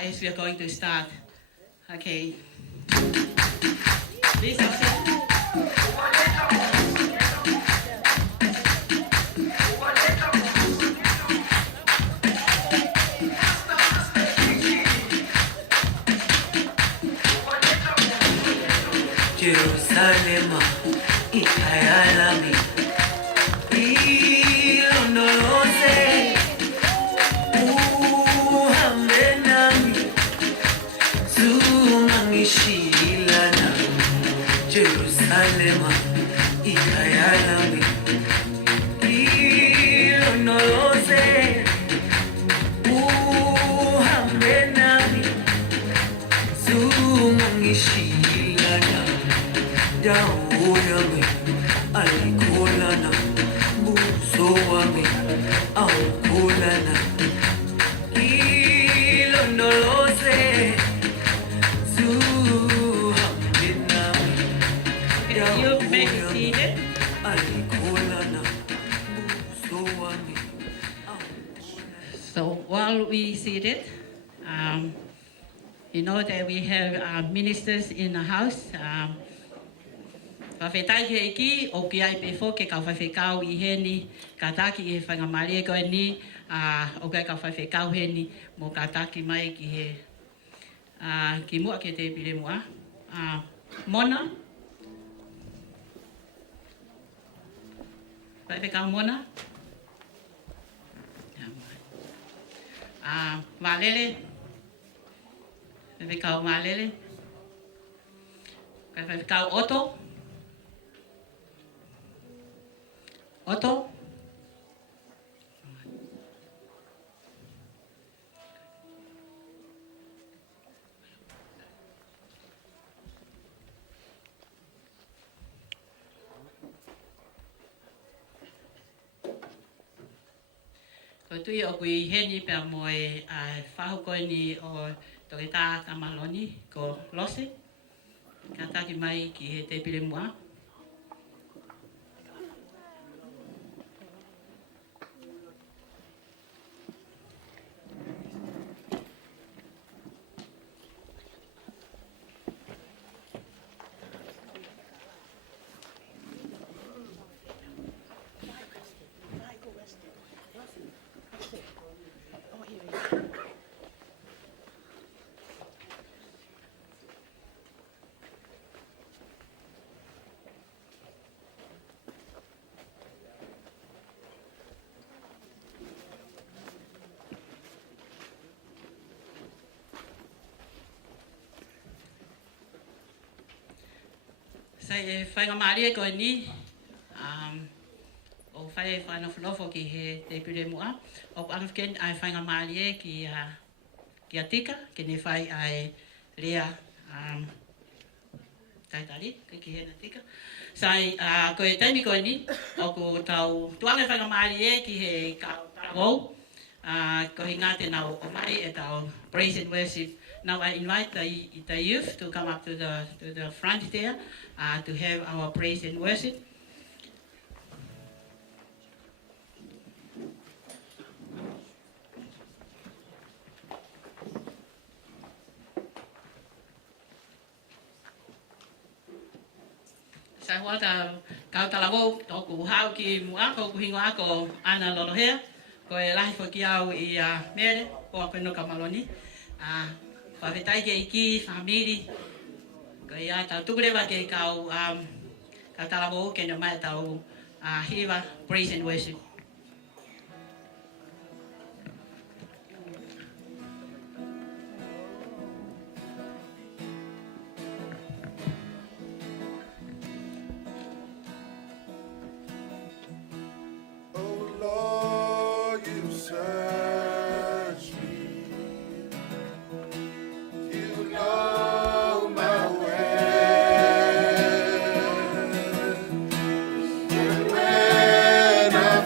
as we are going to start. Okay. Please accept. Jerusalem, ikayalami, ilondoloze, uhambe nami, zungangishilana. Jerusalem, ikayalami, ilondoloze, uhambe nami, zungangishilana. Dawo yami alikhulana, buso wami awukhulana, ilondoloze zuhambe nami. You may be seated. Alikhulana, buso wami awukhulana. So while we seated, you know that we have ministers in the house. Whawhetai he ki, o ki ai pefo ke ka whawhekau I he ni, ka taki he whangamari e koe ni, o kai ka whawhekau he ni, mo ka taki mai ki he, ki mua ke te pire mua. Mona? Whawhekau Mona? Walele? Whawhekau Walele? Whawhekau Oto? Otto? Ko tui o kui heni pia moe whahukoi ni o Tokaikolo Kamaloni ko Lose. Ka taki mai ki he te pire mua. Sai whaingamari e koe ni, o whai whanofo ki he te pire mua. O anofken ai whaingamari e ki a tika, ki ne whai ai rea taitari, ki he na tika. Sai koe taimi koe ni, o ko tau tuanga whaingamari e ki he kau ko he ngā te nau o mai e tau praise and worship. Now I invite the youth to come up to the front there to have our praise and worship. Sa hoa kau talawo toku hau ki mua ko kuhingo ako ana lolohea ko e lahi fo ki au I mere ko ako no Kamaloni. Whawhetai ke iki, whamiri, ko ia tau tukurewa ke kau ka talawo ke no mai tau hiwa, praise and worship. When I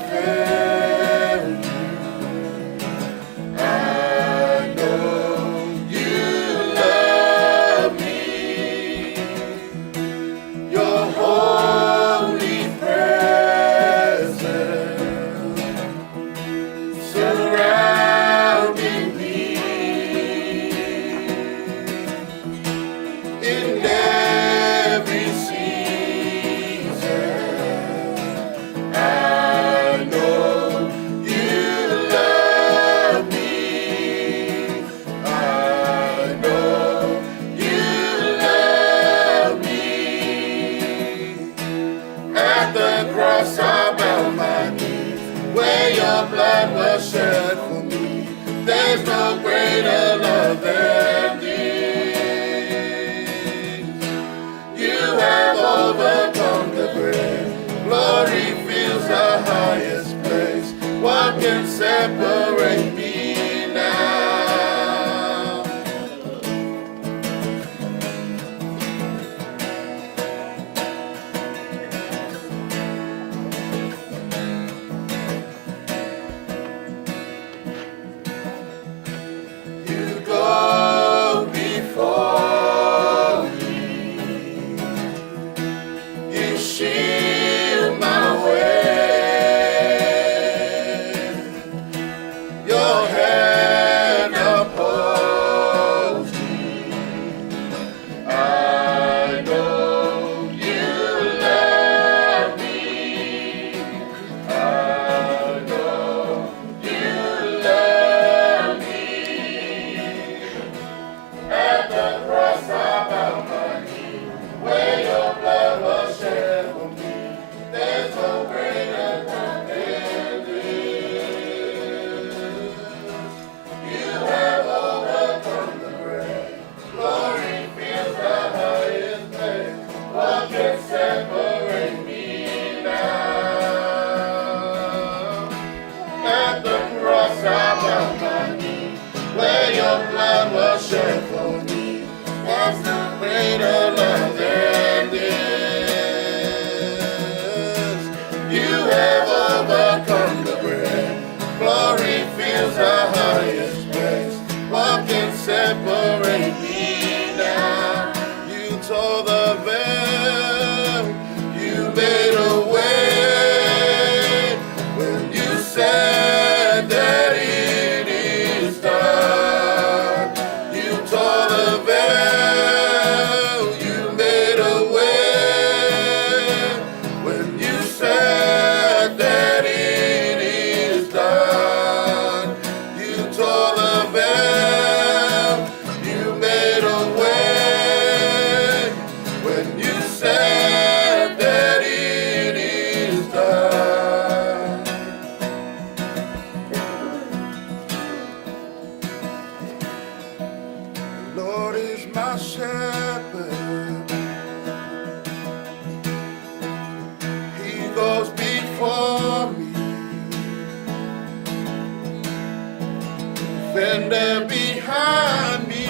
greater love than this. You have overcome the grave. Glory fills the highest place. What can separate me now? You tore the veil. You made a way when you said that it is done. You tore the veil. You made a way when you said that it is done. You tore the veil. You made a way when you said that it is done. Lord is my shepherd. He goes before me. Defender behind me.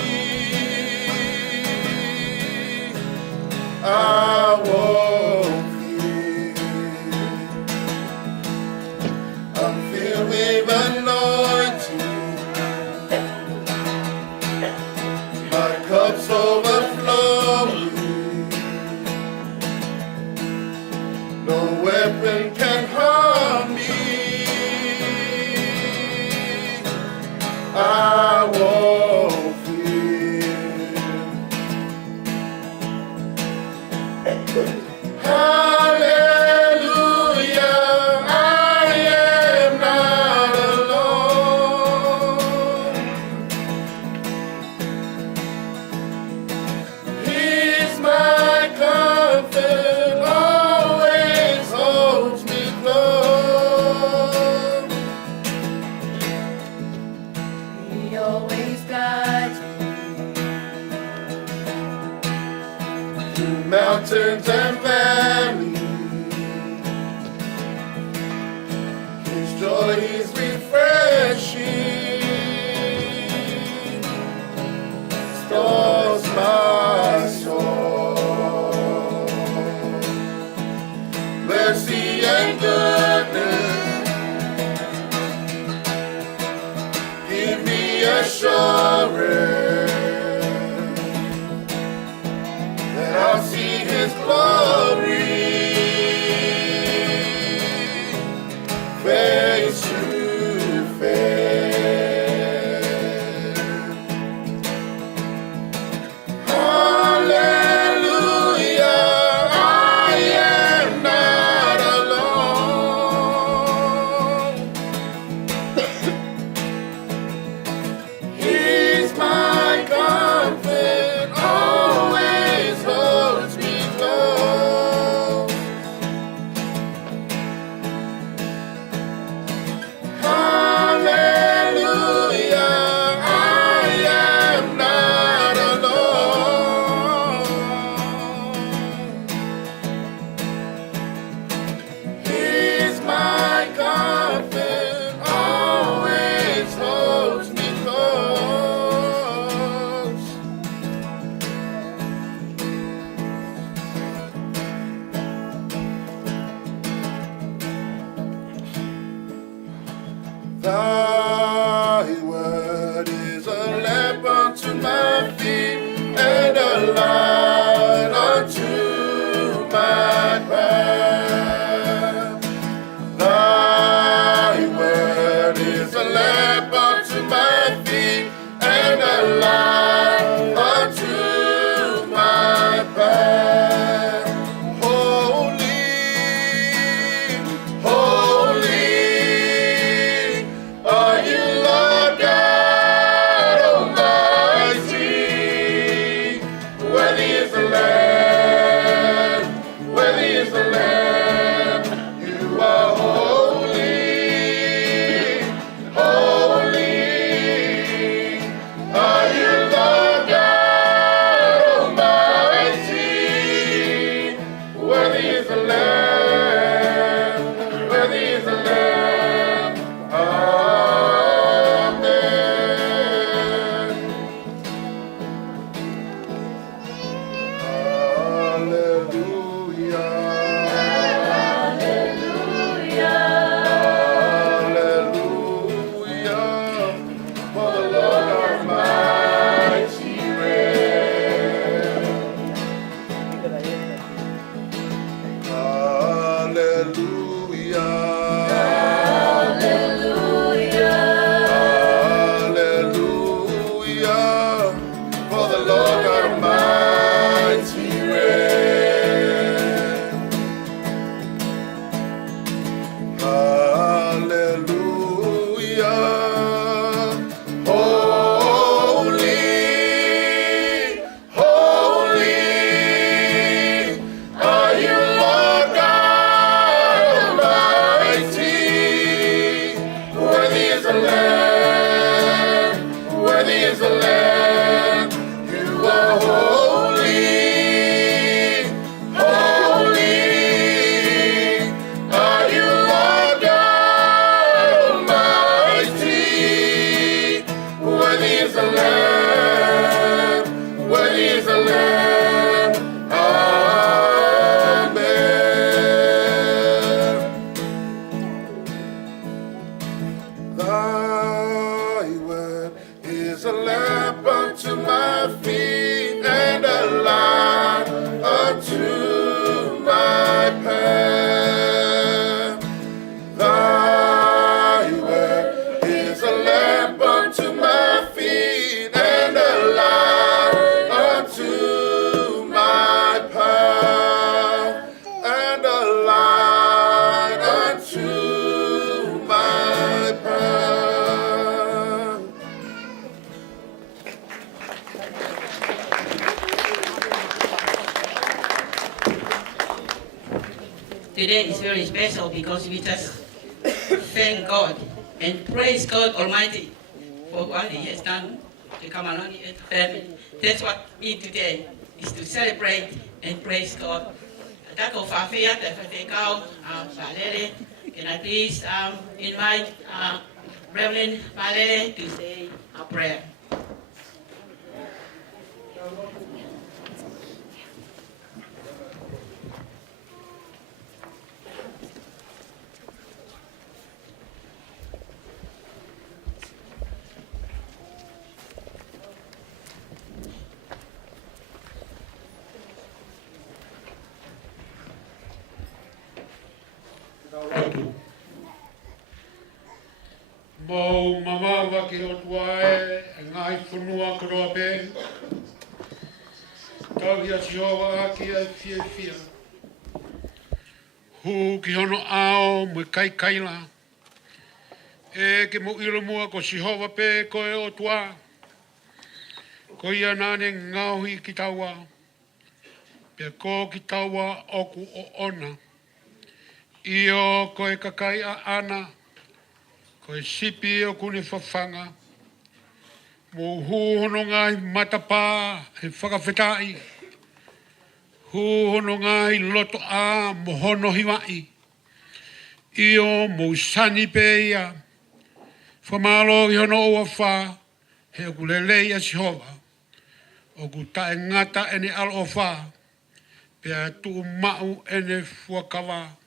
I won't fear. I'm filled with anointing. My cup's overflowing. No weapon can harm me. I won't fear. Hallelujah, I am not alone. He's my comfort, always holds me close. He always guides me. Through mountains and valleys, His joy is refreshing, restores my soul. Mercy and goodness give me assurance that I'll see His glory unto my feet and a light unto my path. Thy word is a lamp unto my feet and a light unto my path, and a light unto my path. Today is very special because we just thank God and praise God Almighty for what He has done to Kamaloni and family. That's what we today is to celebrate and praise God. Tako whawhia te whawhekau Valere. Can I please invite Reverend Valere to say a prayer. Latu. Mau mamawa ki o tuae, ngai whanua karope. Tau hia Jehova aki ai fia fia. Hu ki hono ao mui kai kaila. E ke mo ilo mua ko Jehova pe koe o tua. Ko ia nane ngauhi ki taua. Pe ko ki taua oku o ona. Io koe kakai a ana, koe sipi o kune whawhanga, mo huhono ngai matapā he whakawhetai, huhono ngai loto a mo hono hiwai, io mo sani pe ia, whamalo i hono oa wha, he o kulelei a Jehova, o ku tae ngata ene al o wha, pia tu mau ene fuakawa,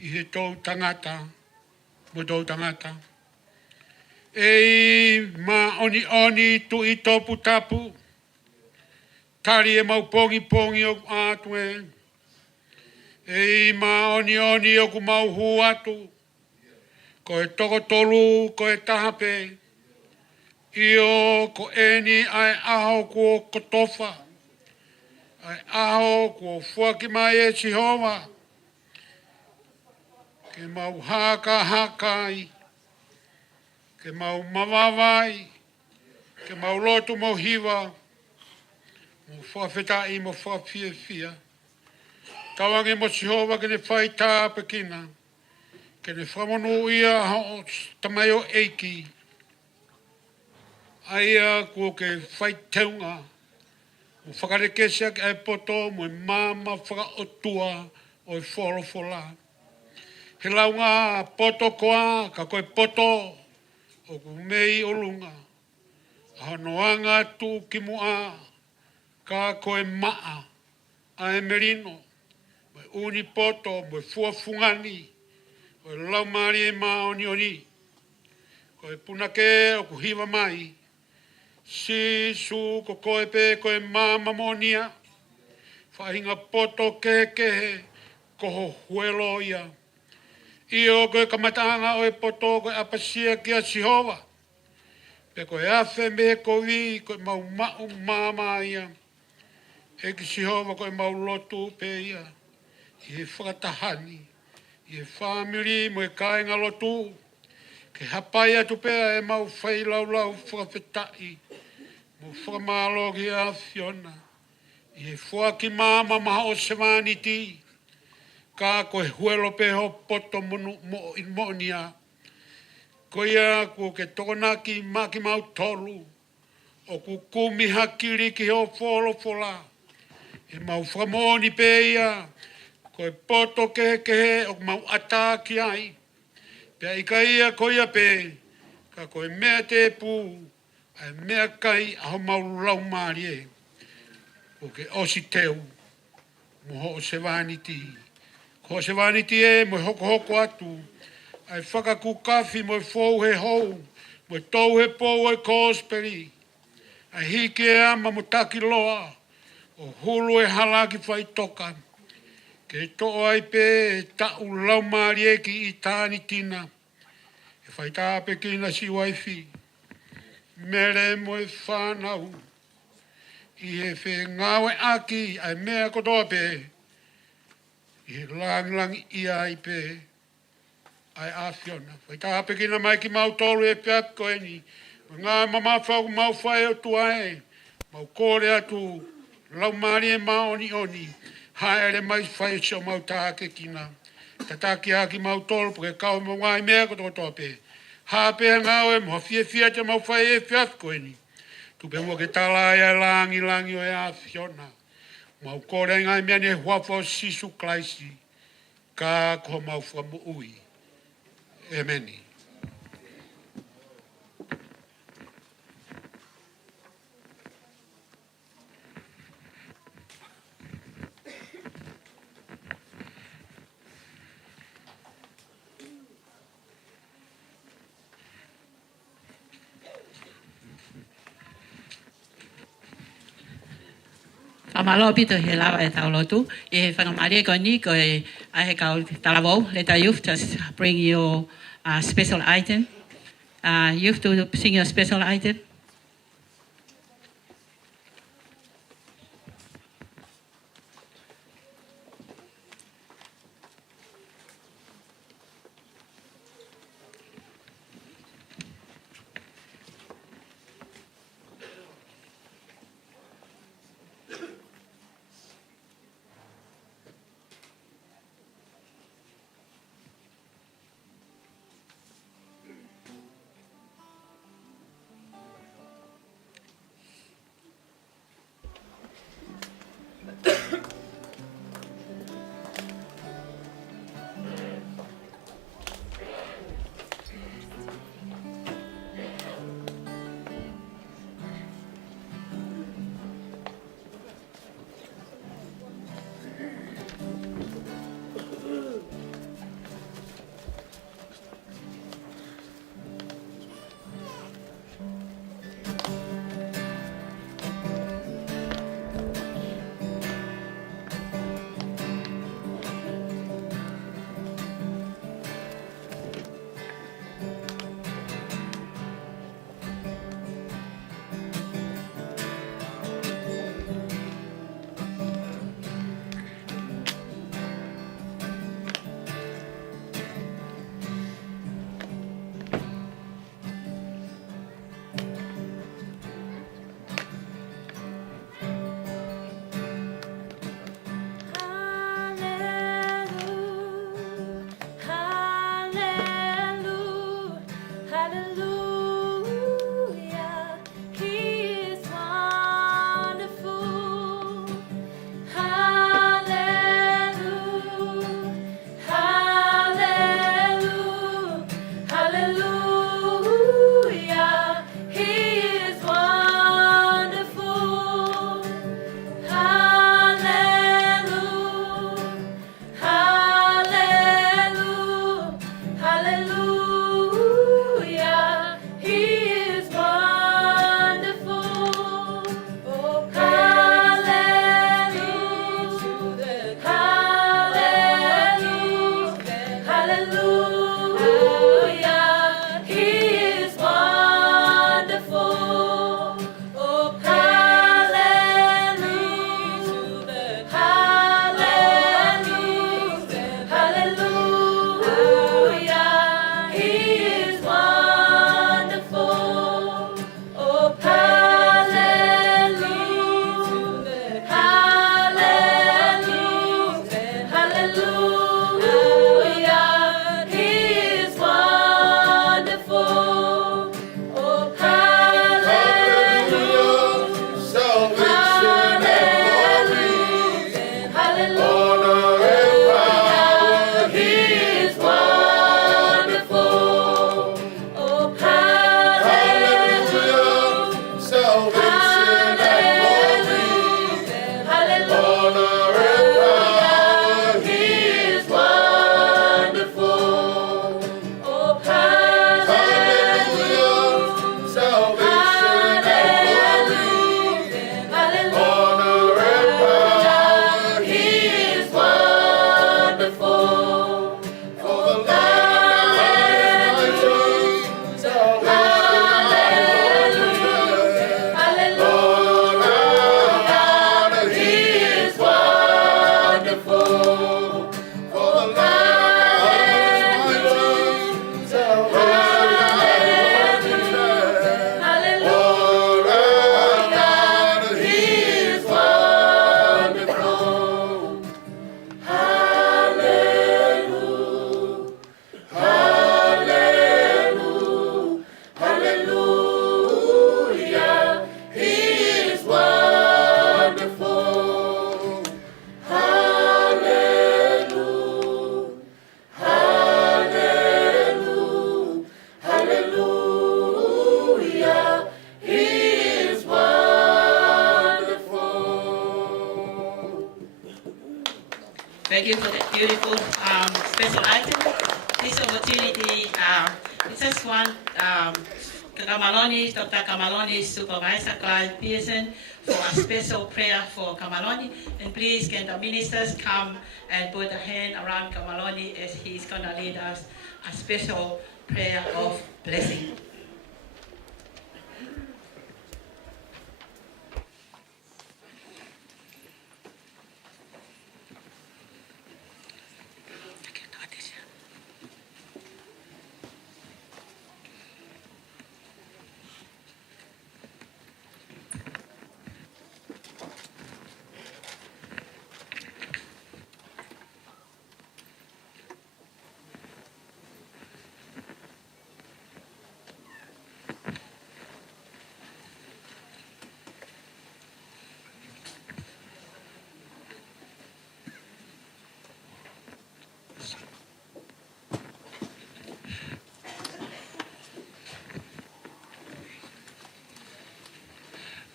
I he tau tangata, mo tau tangata. E ma oni oni tu I topu tapu, tari e mau pongi o atue. E ma oni oni o ku mau huatu, ko e toko tolu, ko e tahape. Io ko eni ai aho ko kotofa, ai aho ko fuaki mai e Jehova. Ke mau haka hakai, ke mau mawawai, ke mau lotu mau hiwa, mo whawhetai mo whawhia fia. Tawange mo Jehova ke ne whai tā pekina, ke ne whamonu ia hao tamayo eiki. Aia kua ke whai teunga, mo whakarekesia ke ai poto mo mama whakaotua o I wholofola. He launga poto koa, ka koe poto, o ku mei o lunga. Hanoanga tu ki mua, ka koe maa, a e merino, mai uni poto, mai fuafungani, koe laumari e maa oni oni. Koe punake o ku hiwa mai, si su ko koe pe koe maa mamonia, whahinga poto kehe, koho huelo ia. Io koe kamatanga o e poto koe apasia ki a Jehova. Pe koe awhe me koe koe mau mama ia. E ki Jehova koe mau lotu pe ia. I he whakatahani. I he whamiri mo e kāinga lotu. Ke hapai atu pea e mau whai lau whakawhetai. Mo whakamalo ki a Fiona. I he whaki mama maha o semaniti. Ka koe huelo pe ho poto mo in monia. Ko ia ko ke tokonaki maki mau tolu. O ku kumi hakiri ki ho wholofola. E mau whamoni pe ia. Koe poto kehe o mau ata ki ai. Pea ika ia ko ia pe. Ka koe mea te pū. Ai mea kai aho mau lau maari e. O ke osi teu. Moho o se vaniti. Ko se vaniti e mo hoko atu. Ai whakaku kawhi mo fou he hou. Mo tau he pou e kōsperi. A hike ea ma mutaki loa. O hulu e halaki whai toka. Ke to'o ai pe ta'u lau marie ki i tāni tina. E whai tāpe kina si waifi. Mere mo e whanau. I he whe ngawe aki ai mea kotoa pe. I he lang i ai pe. Ai a Fiona. Whai tāpe kina mai ki mau tolu e peak ko eni. Ngā mama whau mau whai o tuae. Mau kore atu. Lau mari e maoni oni. Haere mai whai seo mau tāke kina. Tataki aki mau tolu puke kau mo ngai mea koto tope. Hape ngau e mo fie te mau whai e fiat ko eni. Tupe mua ke tala e langi o e a Fiona. Mau kore ngai mea ne huafo sisu klaisi. Ka ko mau whamu ui. Ameni. Amalo pito he lava e tau lotu. E whangamare ko ni ko e ahe kau talavou. Let our youth just bring your special item. Youth to sing your special item. Thank you for that beautiful special item. This opportunity, we just want Kamaloni, Dr. Kamaloni, Supervisor Pearson, for a special prayer for Kamaloni. And please, can the ministers come and put a hand around Kamaloni as he's going to lead us a special prayer of blessing.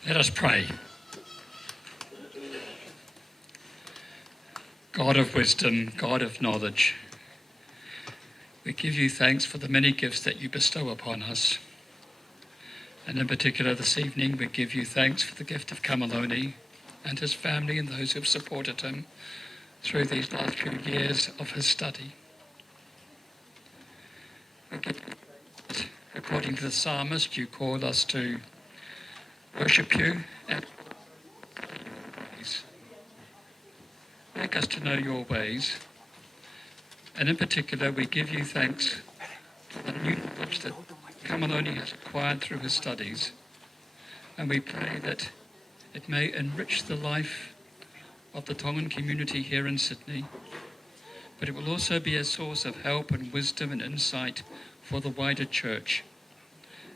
Let us pray. God of wisdom, God of knowledge, we give you thanks for the many gifts that you bestow upon us. And in particular this evening, we give you thanks for the gift of Kamaloni and his family and those who have supported him through these last few years of his study. According to the psalmist, you call us to worship you and make us to know your ways. And in particular, we give you thanks for the new knowledge that Kamaloni has acquired through his studies. And we pray that it may enrich the life of the Tongan community here in Sydney, but it will also be a source of help and wisdom and insight for the wider church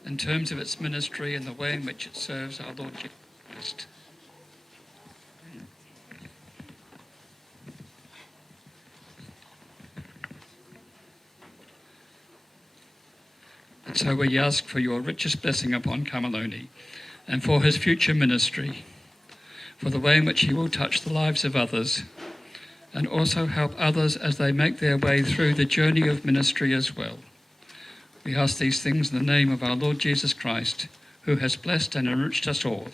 in terms of its ministry and the way in which it serves our Lord Jesus Christ. And so we ask for your richest blessing upon Kamaloni and for his future ministry, for the way in which he will touch the lives of others and also help others as they make their way through the journey of ministry as well. We ask these things in the name of our Lord Jesus Christ, who has blessed and enriched us all.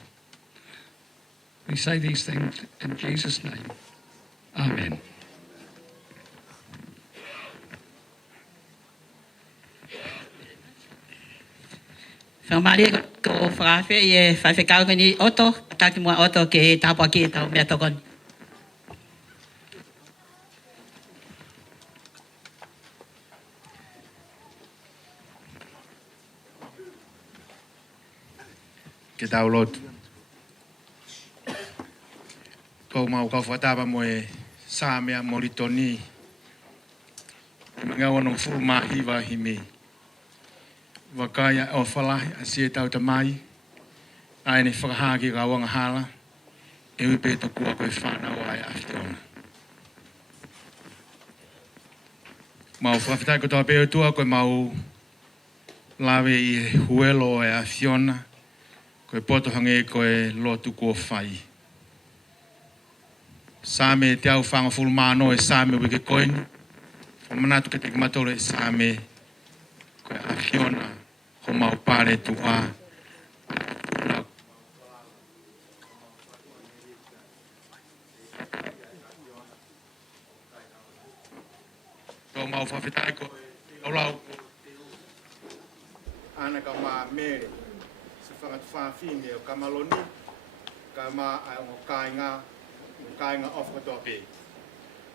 We say these things in Jesus' name. Amen. Maria ko whakawhi e whaiwhikau ni oto, taki mua oto ke tāpua ki e tau mea tokon. Ke tau lotu. Ko mau ka whatapa mo e Sāmea Moritoni. Mga wanong furuma hiwa himi. Wakaya o whalahi a sie tau tamai. Ai ne whakahaki ka wanga hala. E upe to kua koe whanau ai a Fiona. Mau whawhitai ko toa peo tua koe mau lawe i huelo ai a Fiona. Koe potohange koe lotu kua whai. Sāme te au whanga fulmano e Sāme wike koinu. Whamanatu ke te kamatoro e Sāme koe a Fiona. Ho mau pare tu a. Ko mau whawhitai ko e aulau. Ana ka maa mere. Se whangatu whawhine o Kamaloni. Ka maa ai o kāinga. Kāinga ofa toa pe.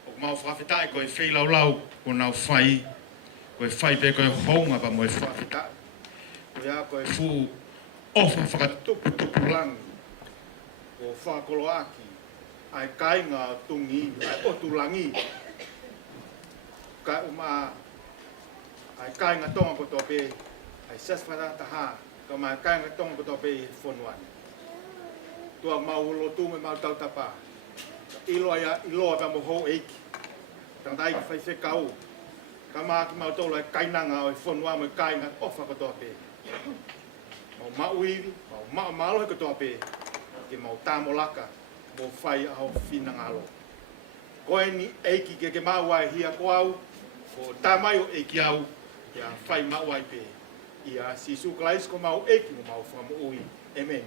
O mau whawhitai ko e whelaulau. Ko nau whai. Ko e whai pe ko e honga pa mo e whawhitai. Ia koe fu ofa whakatupu langi o whakolo aki ai kainga tungi ai otulangi ka ai kainga tonga ko tope ai saswara taha ka mai kainga tonga ko tope fonwan tua mau lotu me mau tau tapa ilo pa mo ho eiki tandai ka whai whekau ka maa ki mau tolo ai kainanga o fonwan mo kainga ofa ko tope mau mauiri, mau malo ko toa pe, ke mau tamolaka, mo whai au whina ngalo. koe ni eiki ke maua e hia ko au, ko tamai o eiki au, ia whai maua i pe. Ia sisu klais ko mau eiki mo mau whamu ui. Amen.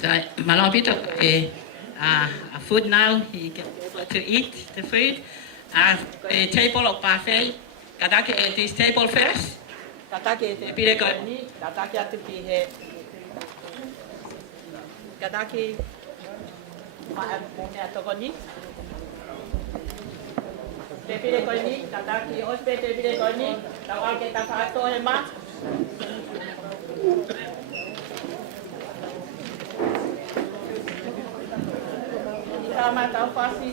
So, Malopito, food now, he can able to eat the food. A table of buffet, katake at this table first. Katake te pire ko ni, katake atu ki he. Katake ma mo me atoko ni. Te pire ko ni, katake hospe te pire ko ni, tawa ke ta fa to he ma. Tama tau fasi.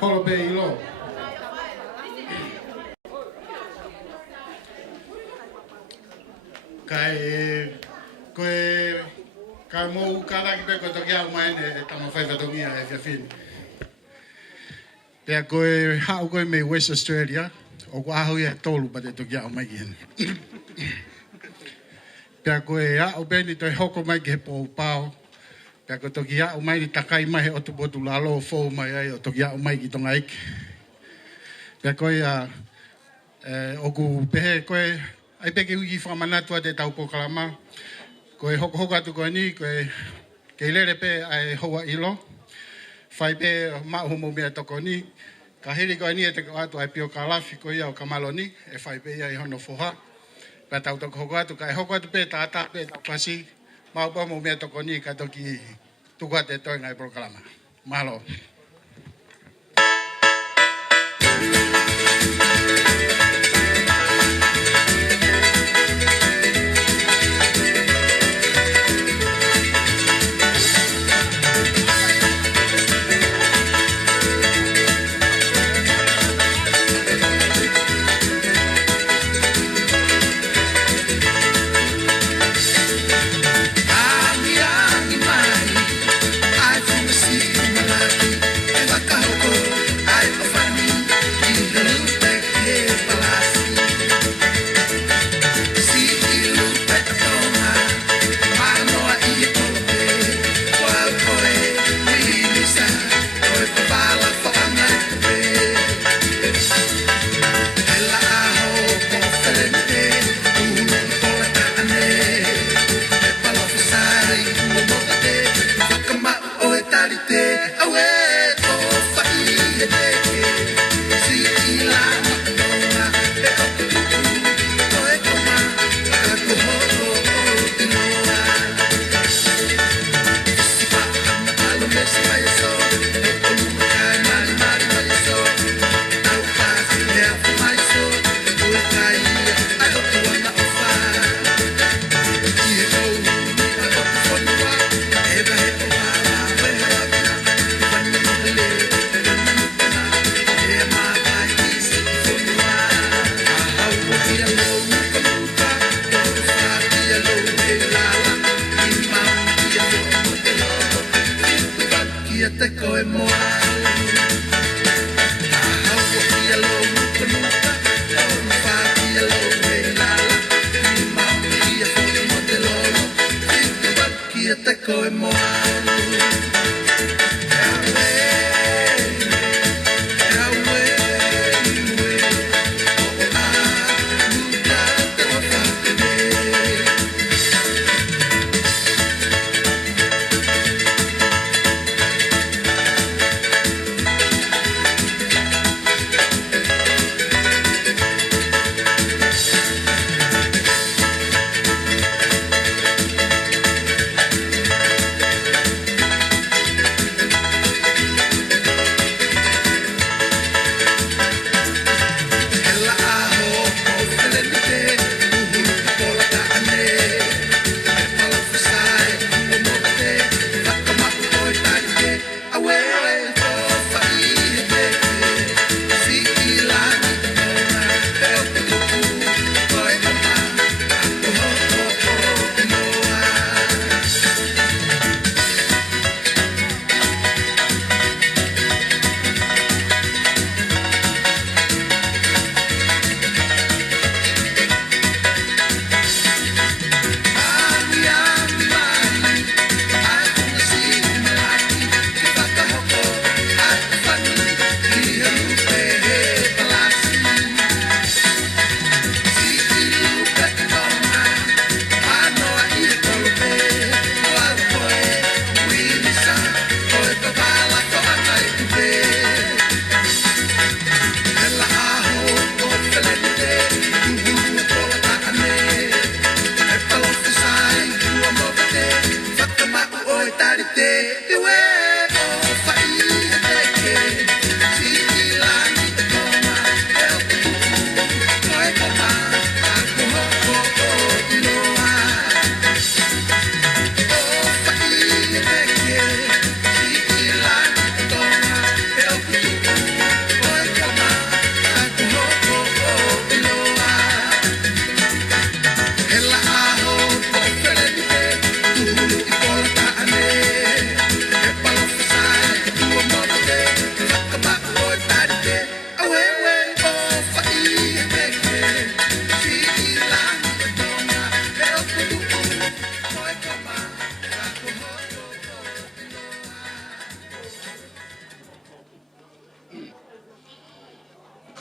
Holobe ilo. Kai mo kala ki pe ko to kia mai ne tama fai fa tongia e fia fin. Pea koe hao koe me West Australia o ko aho ia tolu pa te to kia mai ki hen. Pea koe o beni to hoko mai ki he po pao. Pea ko to kia mai ni takai mai o tu botu lalo fo mai ai o to kia mai ki tonga ik. Pea koe o ku pehe koe ai peke uki whamanatua te tau pokalama. Koe hoko atu koe ni, koe kei lere pe ai hoa ilo. Whai pe maho mo mea toko ni. Ka hiri koe ni e te atu ai pio kalafi koe ia o Kamaloni. E whai pe ia i hono foha. Pea tau toko hoko atu, kai hoko atu pe tātā pe tau pasi. Maho mo mea toko ni ka toki tuku ate toi ngai prokalama. Mahalo.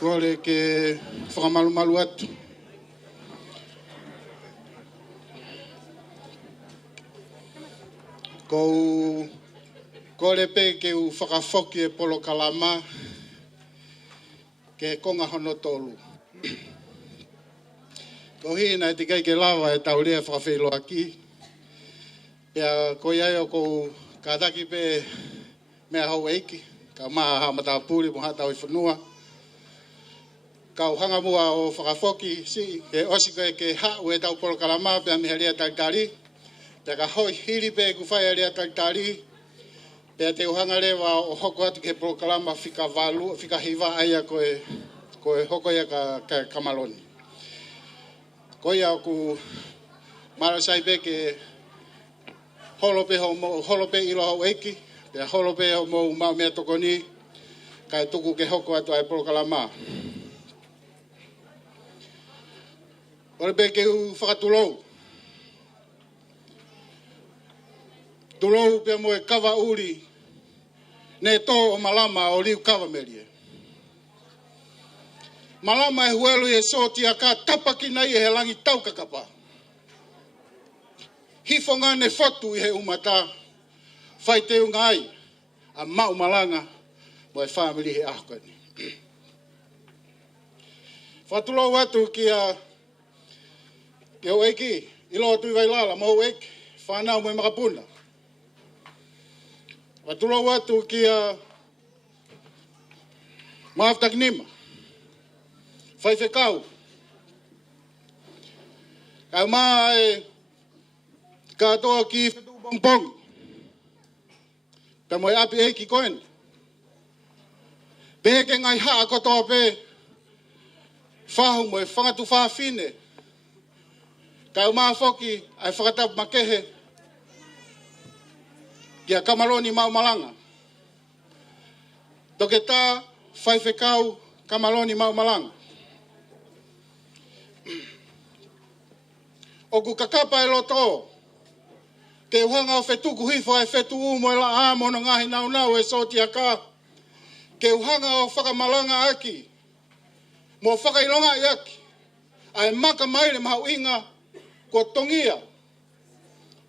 Kore ke whakamalu atu. Kore pe ke u whakafoki e polo kalama ke konga hono tolu. Ko hina e tikai ke lawa e taurea whakawhelo aki. Pea ko iai o ko kataki pe mea hau eiki. Ka maha hamata puri mo hata oi whanua. Ka hanga mua o whakafoki si ke osi koe ke hau e tau polo kalama pea miha rea taitari. Pea ka hoi hiri pe ku whai rea taitari. Pea te uhanga rewa o hoko atu ke polo kalama whika hiva aia koe hoko ia ka Kamaloni. Ko ia ku marasai pe ke holope ilo hau eiki. Pea holope ho mo mau mea tokoni. Kai tuku ke hoko atu ai polo kalama. Ore pe ke u whakatulou. Tulou pe mo e kawa uri. Ne tō o malama o liu kawa merie. Malama e huelu e soti a ka tapaki nei e he langi tau kakapa. Hifonga ne fotu i he umata. Whai te unga ai. A mau malanga. Mo e family he ahkani. Whatulou atu ki a ke o eiki. Ilo atu i wailala mo o eiki. Whanau mo e makapuna. Whatulou atu ki a maaftak nima. Whai whekau. Kau maa e katoa ki Fetu'u Pongipongi. Pe moe api eiki koen. Peke ngai haa kotoa pe. Whahu moe whangatu whawhine. Kau maa whoki ai whakatapu makehe. Kia Kamaloni mau malanga. Toke tā whai whekau Kamaloni mau malanga. O ku kakapa e loto. Ke uhanga o Fetu'u hifo e Fetu'u mo e la amo no ngahi nau e soti a ka. Ke uhanga o whakamalanga aki. Mo whakailonga i aki. Ai maka maile mahau inga ko tongia.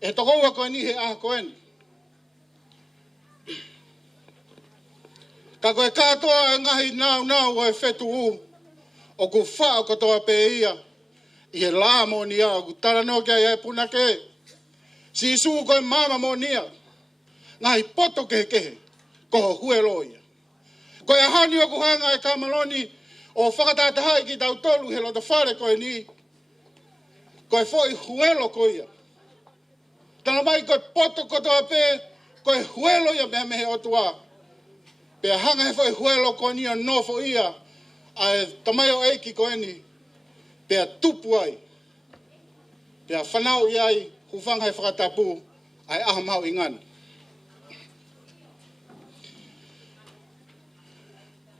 E tokoua koe ni he aha koeni. Ka koe katoa e ngahi nau o e Fetu'u. O ku wha o katoa pe ia. I he la mo ni a, ku tara no kia e puna ke. Si isu koe mama mo ni a. Ngahi poto kehe. Koho huelo ia. Koe ahani o kuhanga e Kamaloni. O whakatatahai ki tau tolu he lota whare koe ni. Koe foi huelo koe ia. Tana mai koe poto kotoa pe. Koe huelo ia mea mehe otua. Pea hanga he foi huelo koe ni a nofo ia. Ai tamai o eiki koe ni. Pea tupu ai. Pea whanau i ai, hufanga he whakatapu, ai aha mau ingani.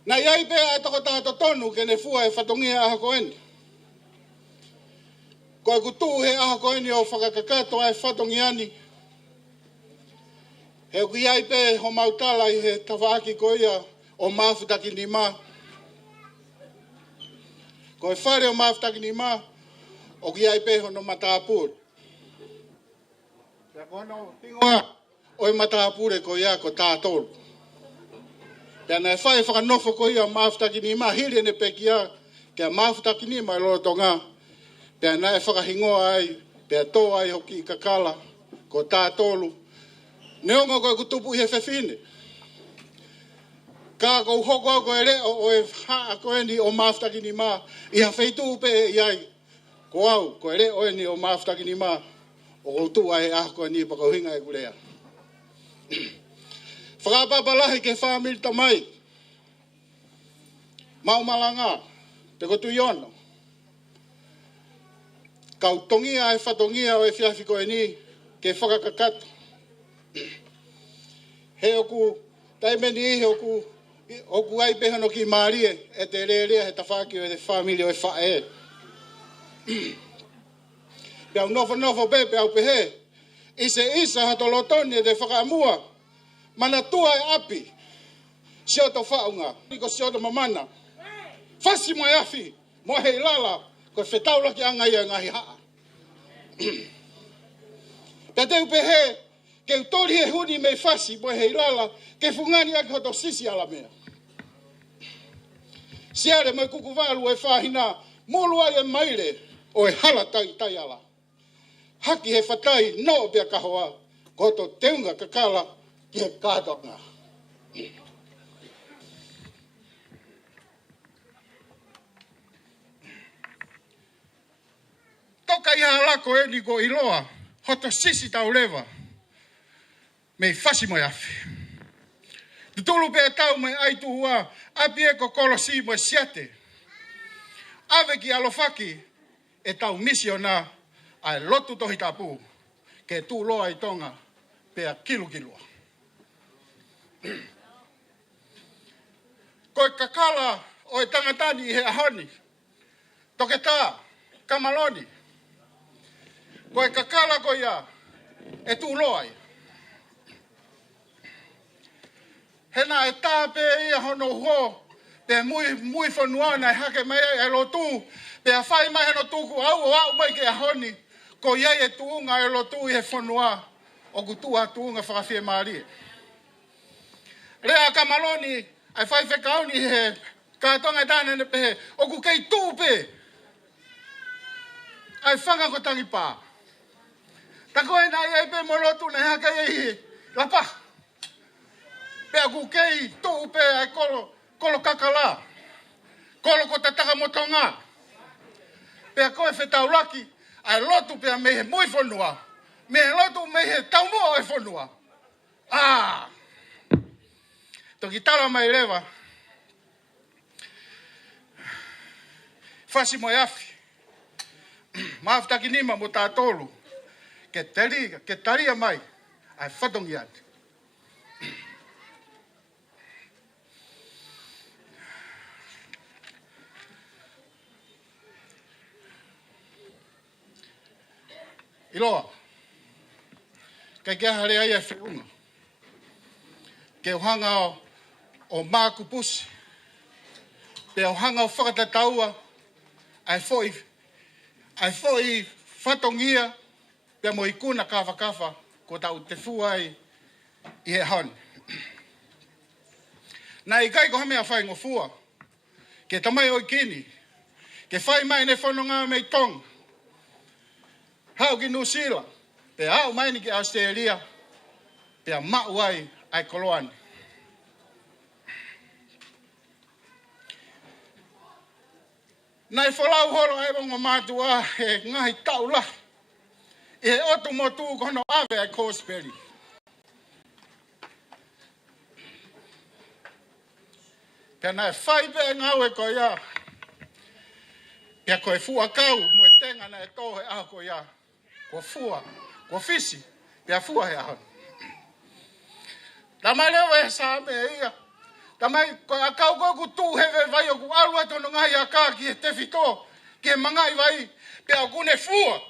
Na iai pea e toko tāto tonu ke ne fua e whatongia aha koeni. Koe kutu he aha koeni o whakakakato ai whatongiani. He ku iai pe ho mautala i he tawaki koia o mafutaki ni maa. Koe whare o mafutaki ni maa. O ki ai peho no matapure. Pea kono tingoa o i matapure ko ia ko tātolu. Pea nei whae whakanofo ko ia mafutaki ni maa. Hiri ne pekia kia mafutaki ni maa loro tonga. Pea nei whakahingoa ai. Pea tō ai hoki i Kakakala ko tātolu. Neonga koe kutupu i he whewhine. Ka kou hoko au koe reo o e haa koe ni o mafutaki ni maa. I ha Fetu'u pe i ai. Ko au, koe re oe ni o mafutaki ni maa. O koutu ai ah koe ni pakauhinga e kurea. Whakapapalahi ke whamiri tamai. Mau malanga. Te ko Tuiono. Kau tongia e whatongia o e whiawhi koe ni. Ke whakakakato. He oku, taimeni i he oku ai pehano ki Mārie. E te rea he tawhaki o e whamiri o e whae. Pea nofo pepe au pehe. Isa hato lotoni e te whakaamua. Mana tua e api. Sioto whaunga. Niko sioto mamana. Fasi mo yafi, mo hei lala, ko Fetu'u laki anga ia ngahi haa. Pea teu pehe, ke utori he huni mei fasi, mo hei lala, ke fungani ake hoto sisi ala mea. Siare mai kuku walu e whahina, molu ai e maile, o e hala tai ala. Haki he whatai, no pia kahoa, ko to teunga kakala, ki he kātonga. Toka iha lako e ni ko iloa, hoto sisi tau lewa, mei fasi mo yafi. Tutulu pe tau mai aitu hua, api e ko Kolo si mo siate. Ave ki alofaki, e tau misiona, ai lotu tohi tapu, ke tu loa i tonga, pea kilukilua. Koe kakala o e tangatani he ahoni, toke tā, Kamaloni. Koe kakala ko ia, e tu loa i. Hena e tāpe ia hono ho, pe mui whanuana e hake mai e lotu, pe a whai mai heno tuku au mai ke ahoni, ko iei e tuunga e lotu i he whanua, o kutua tuunga whakawhia maari. Rea Kamaloni, ai whai whekauni he kātonga e tāne ne pehe, o ku kei tūpe, ai whanga ko tangi pā. Tako e nai e pe mo lotu ne hake e lapa. Pea ku kei tūpe ai Kolo Kakakala, Kolo ko Tatakamotonga. Pea koe Fetu'u laki, ai lotu pea me he mui whanua, me he lotu me he taumua e whanua. Toki tala mai lewa, fasi mo yafi, maafutaki nima mo tātolu, ke taria mai, ai whatongi atu. Iloa, kei kia hare ai e whiunga. Ke uhanga o māku pusi. Pe uhanga o whakatataua, ai foi whatongia, pe mo ikuna kawa, ko tau te fuai i he hon. Nā i kai ko hamea whai ngofua, ke tamai o ikini, ke whai mai ne whanonga mei tong, hau ki New Zealand, pe hau mai ni ki Australia, pe a mauai ai koloani. Nai whalau horo ai wango mātua he ngahi taula, e he otu motu kono ave ai Kōsperi. Pea nai whai pe ngau e ko ia, pea koe fua kau mo e tenga na e tō he aho ko ia. Ko fua, ko fisi, pea fua he ahon. Tamai lewa e sa me ia. Tamai ko a kau ko ku tu hewe vai o ku alu ato no ngai a kā ki he te fito, ki he mangai vai, pea ku ne fua.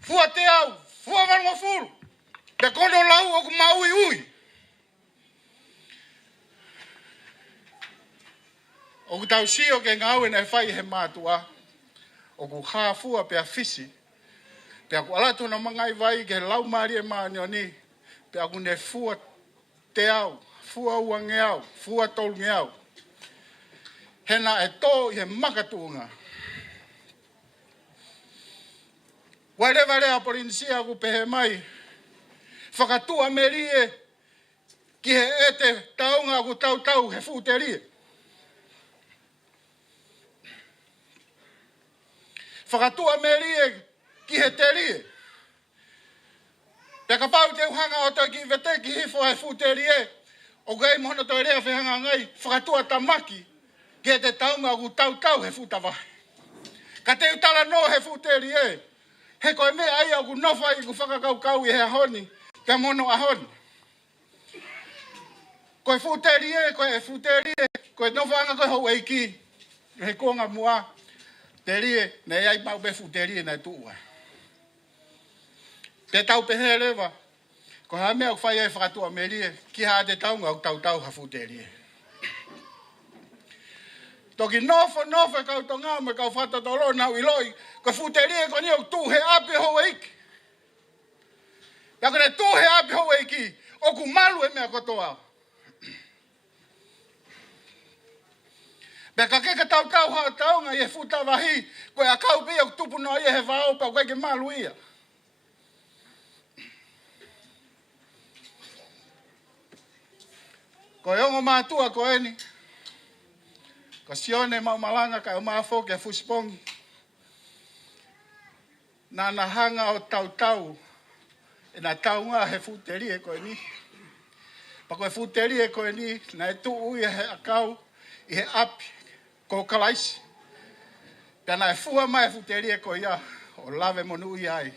Fua te au, fua wango furu. Pea kono lau o ku maui ui. O ku tau sio ke ngau e nei whai he mātua, o ku hā fua pea fisi, pea ku alatu na mangai vai ke lau maari e maanio ni, pea ku ne fua te au, fua uange au, fua tolunge au. Hena e tō i he makatuunga. Wairewa rea porinisia ku pehe mai, whakatua me rie, ki he ete taunga ku tau he futerie. Whakatua me rie, ki he te rie. Te kapau te uhanga o toi ki vete ki hifo he futerie, o gai mohono toi rea whihanga ngai, whakatua tamaki, ki he te taunga ku tau he futavahe. Ka te utala no he futerie, he koe mea ai au ku nofa i ku whakakau i he ahoni, kia mono ahoni. Koe futerie, koe nofa anga koe hau eiki, he konga mua, te rie, ne ai mau be futerie nei tuua. Te tau pehe rewa, ko ha mea whai e whakatua me rie, ki ha te taunga au tau ha futerie. Toki nofo kau tonga me kau fata tolo na wiloi. Ko futerie ko ni o tu he api ho iki. Ya kone tu he api ho iki. O ku malu e mea kotoa. Be ka ke tau ha taunga ye futa wahi. Ko ya kau pe o tupu no ye he vao pa ko ke malu ia. Ko yongo matua ko eni. Ko sione mau malanga ka o mafo ke fuspongi. Na hanga o tau. E na taunga he futerie ko eni. Pa ko futerie ko eni na e tu ui he akau i he api ko kalaisi. Pea na e fua mai futerie ko ia o lave monu ui ai.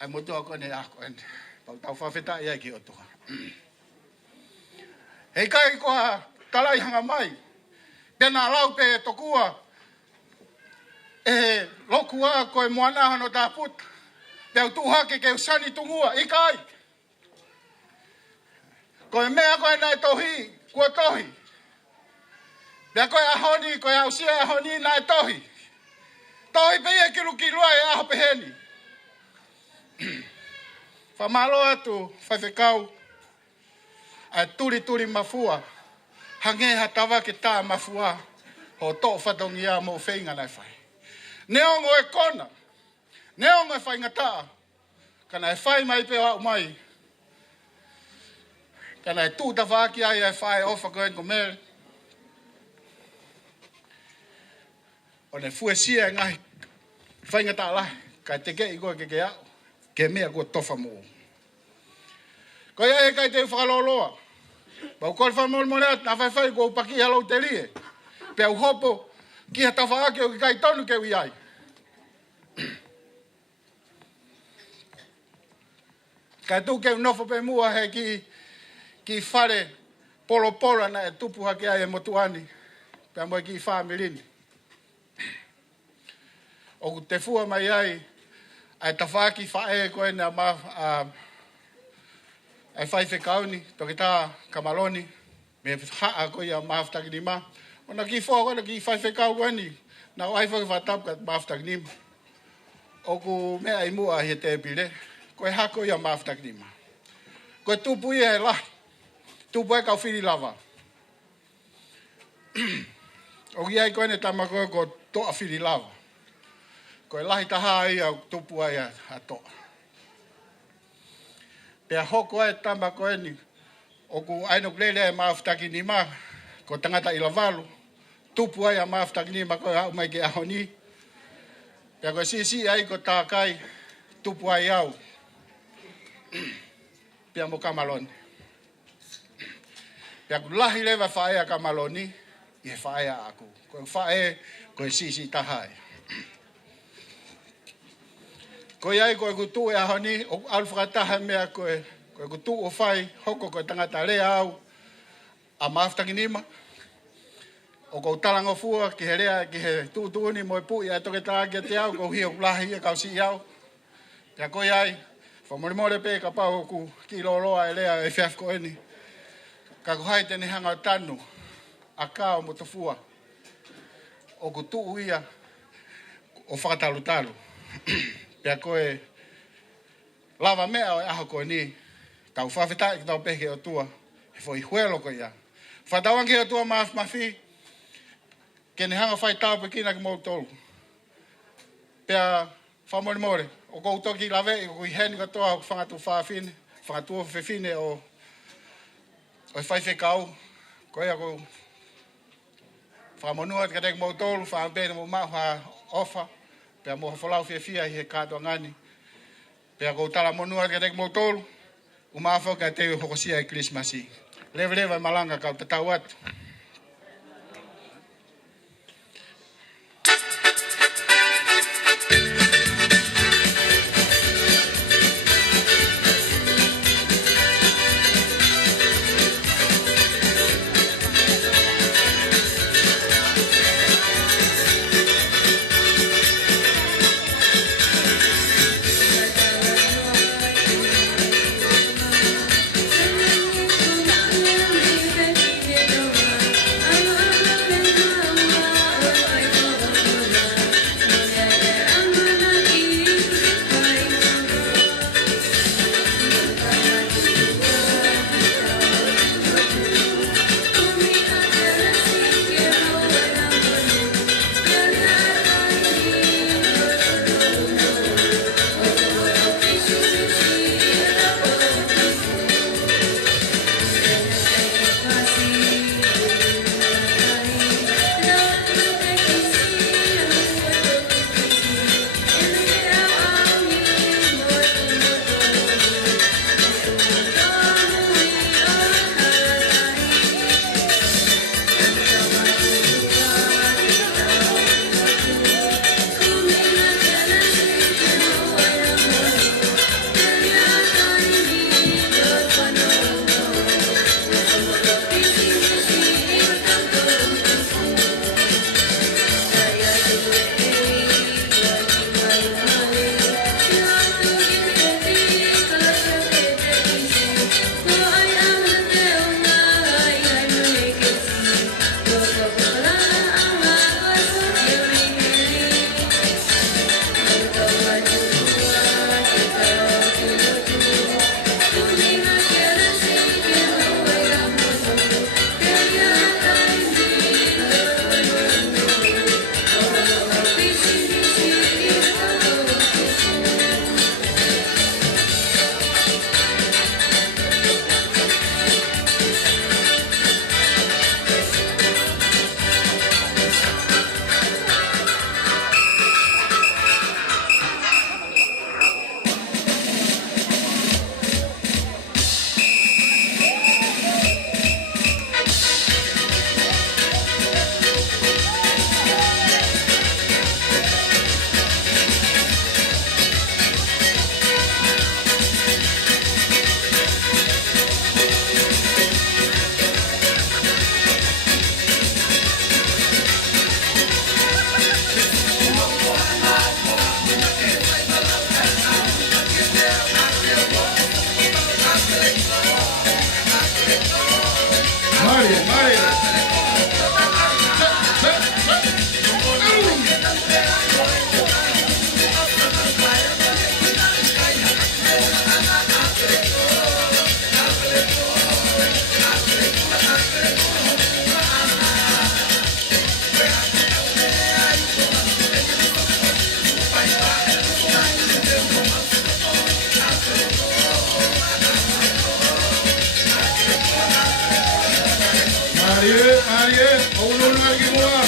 Ai motua ko ne ako ene. Pau tau whawheta ia ki o toha. Hei kai ko ha talai hanga mai. Pena lau pe tokua. E lokua ko e moana no ta puta. Pea tuhake ke usani tungua. I kai. Ko e mea ko e nai tohi. Kua tohi. Pea ko e ahoni ko e ausia ahoni nai tohi. Tohi pe ia kilukilua e aho peheni. Whamalo atu whawhekau. A turi mafua. Hangeha tawa ke tā mafua. Ho tō whatongi a mō whainga nai whai. Neongo e kona. Neongo e whainga tā. Kana e whai mai pe wau mai. Kana e tūta whaki ai e whai ofa koe ko mere. O ne fuesia ngahi. Whainga tā lai. Kai te kei koe ke au. Ke mea kua tofa mō. Ko ia e kai te whakaloloa. Pau kore whamolmoreat, na whai ko upaki halau te rie. Pea uhopo, ki ha tawhaake o ki kai tonu ke ui ai. Kai tu ke unofo pe mua he ki whare polo na e tupu hake ai e motuani. Pea moe ki whaamirini. O te fua mai ai, ai tawhaaki whae koe na ai whai whekauni, toki tā Kamaloni, me haa koe a maafutaki ni ma. O na ki whoa koe na ki whai whekau koe ni, na o ai whai whatapu ka maafutaki ni ma. O ku mea i mua he te epire, koe haa koe a maafutaki ni ma. Koe tupu ia e lahi, tupu e kau whiri lava. O ki ai koe ne tama koe ko toa whiri lava. Koe lahi taha ia tupu ai a toa. Pea hoko ai tama koe ni, o ku ainok lele e maafutaki ni ma, ko tangata ila walu, tupu ai a maafutaki ni ma koe hau mai ke ahoni. Pea koe sisi ai ko tākai, tupu ai au. Pea mo Kamaloni. Pea ku lahi lewa whae a Kamaloni, i he whae a aku. Koe whae, koe sisi tahai. Koe ai koe kutu e ahoni, o alwhakataha mea koe kutu o whai, hoko koe tangata rea au, a maafutaki nima. O kou talango fua, ki he rea, ki he tuuni moe pui, ai toke tākia te au, kou hio kulahi e kau si au. Pea koe ai, whamorimore pe ka pau ku ki loloa e rea e whiaf koe ni. Ka kuhai tene hanga o tanu, a kao mo to fua. O kutu ia, o whakatalu. Pea koe lava mea o aho koe ni, tau whawhetai ki tau peke o tua, he fo i huelo koe ia. Whatawangi o tua mawhi, kene hanga whai tau pe kina ki mou tolu. Pea whamorimore, o kou toki lawe, o kui heni ka toa, o whangatu whawhine, whangatu o whewhine o whai whekau, koe a kou whamonua ka teki mou tolu, whaambene mo maha ofa, pea mo whalau whiawhia i he kātua ngani. Pea kou tala monua ka teki mou tolu, umawhau ka te hokosia i Christmasi. Lewa malanga kau tatau atu. Thank you. Marie, ono na ki moa.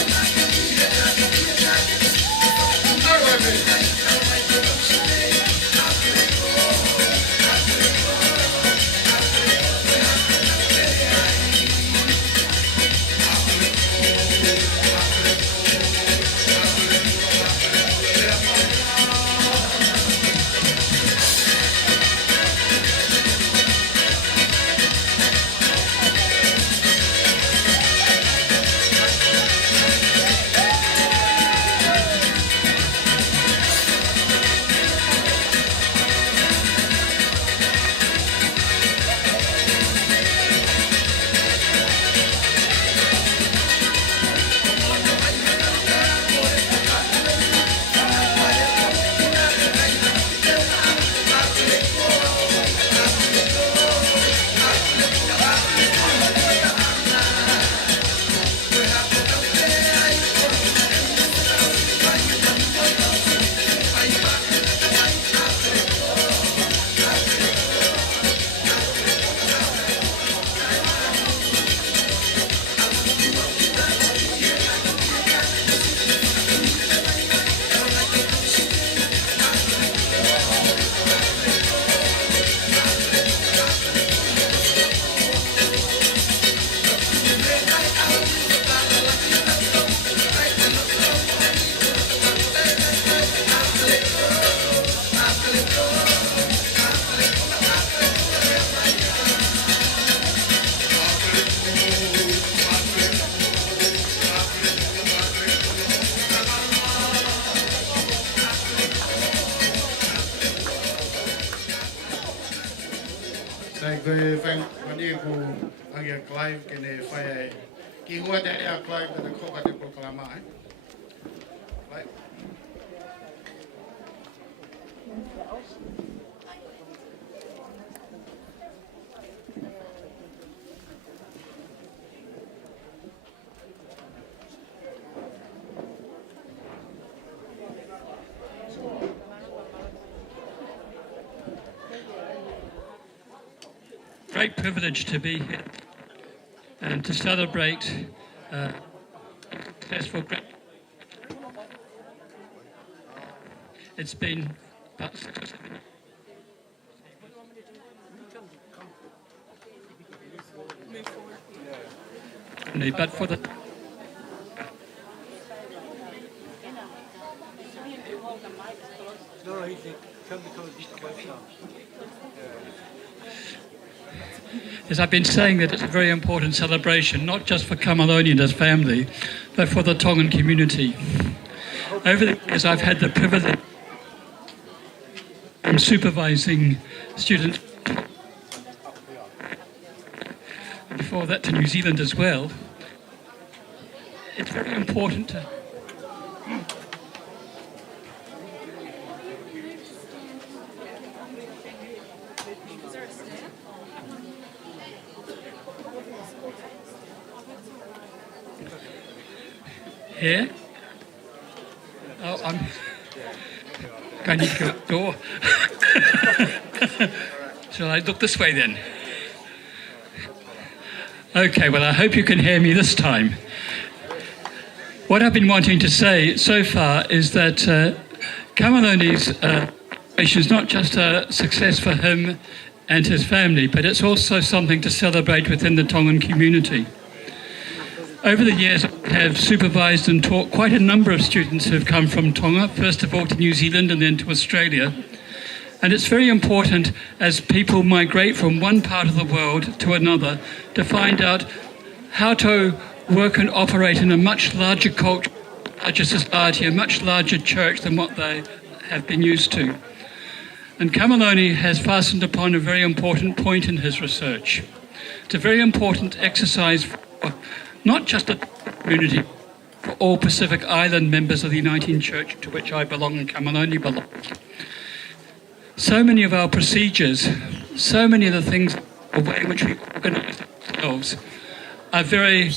Sai koe whang wani ku agia Clive kene whai ki hua te ea Clive te koka te proklama ai. Clive. Great privilege to be here and to celebrate successful. It's been about 6 or 7 years. But for the As I've been saying, that it's a very important celebration, not just for Kamaloni and his family, but for the Tongan community. Over the years, I've had the privilege of supervising students, before that to New Zealand as well. It's very important to here. Oh, I need to go up the door. Shall I look this way then? Okay, well, I hope you can hear me this time. What I've been wanting to say so far is that Kamaloni's celebration is not just a success for him and his family, but it's also something to celebrate within the Tongan community. Over the years, I have supervised and taught quite a number of students who have come from Tonga, first of all to New Zealand and then to Australia. And it's very important as people migrate from one part of the world to another to find out how to work and operate in a much larger culture, larger society, a much larger church than what they have been used to. And Kamaloni has fastened upon a very important point in his research. It's a very important exercise for not just a community, for all Pacific Island members of the Uniting Church, to which I belong and Kamaloni belongs. So many of our procedures, so many of the things, the way in which we organise ourselves, are very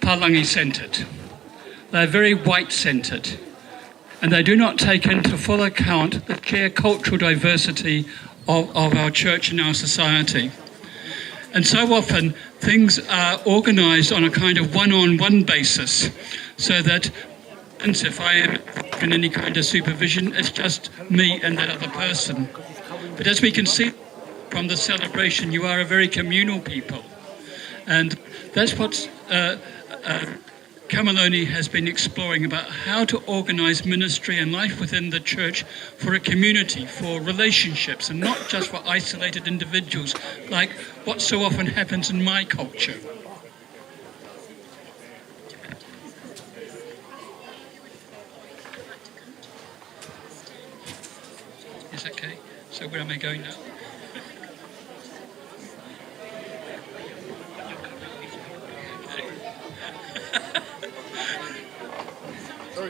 Palangi-centred. They're very white-centred. And they do not take into full account the sheer cultural diversity of our church and our society. And so often things are organised on a kind of one-on-one basis, so that if I am in any kind of supervision, it's just me and that other person. But as we can see from the celebration, you are a very communal people. And that's what Kamaloni has been exploring, about how to organise ministry and life within the church for a community, for relationships, and not just for isolated individuals, like what so often happens in my culture. Is that okay? So where am I going now?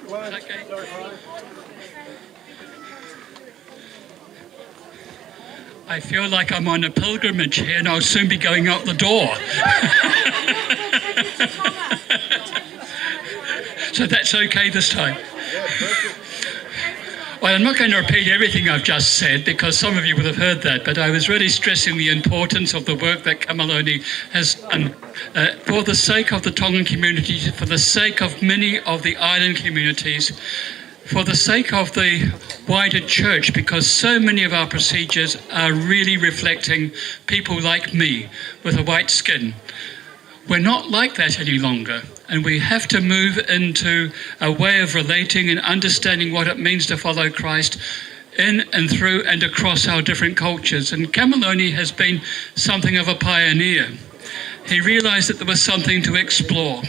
Okay. I feel like I'm on a pilgrimage here and I'll soon be going out the door. So that's okay this time. Well, I'm not going to repeat everything I've just said because some of you would have heard that, but I was really stressing the importance of the work that Kamaloni has done for the sake of the Tongan community, for the sake of many of the island communities, for the sake of the wider church, because so many of our procedures are really reflecting people like me with a white skin. We're not like that any longer, and we have to move into a way of relating and understanding what it means to follow Christ in and through and across our different cultures. And Kamaloni has been something of a pioneer. He realised that there was something to explore.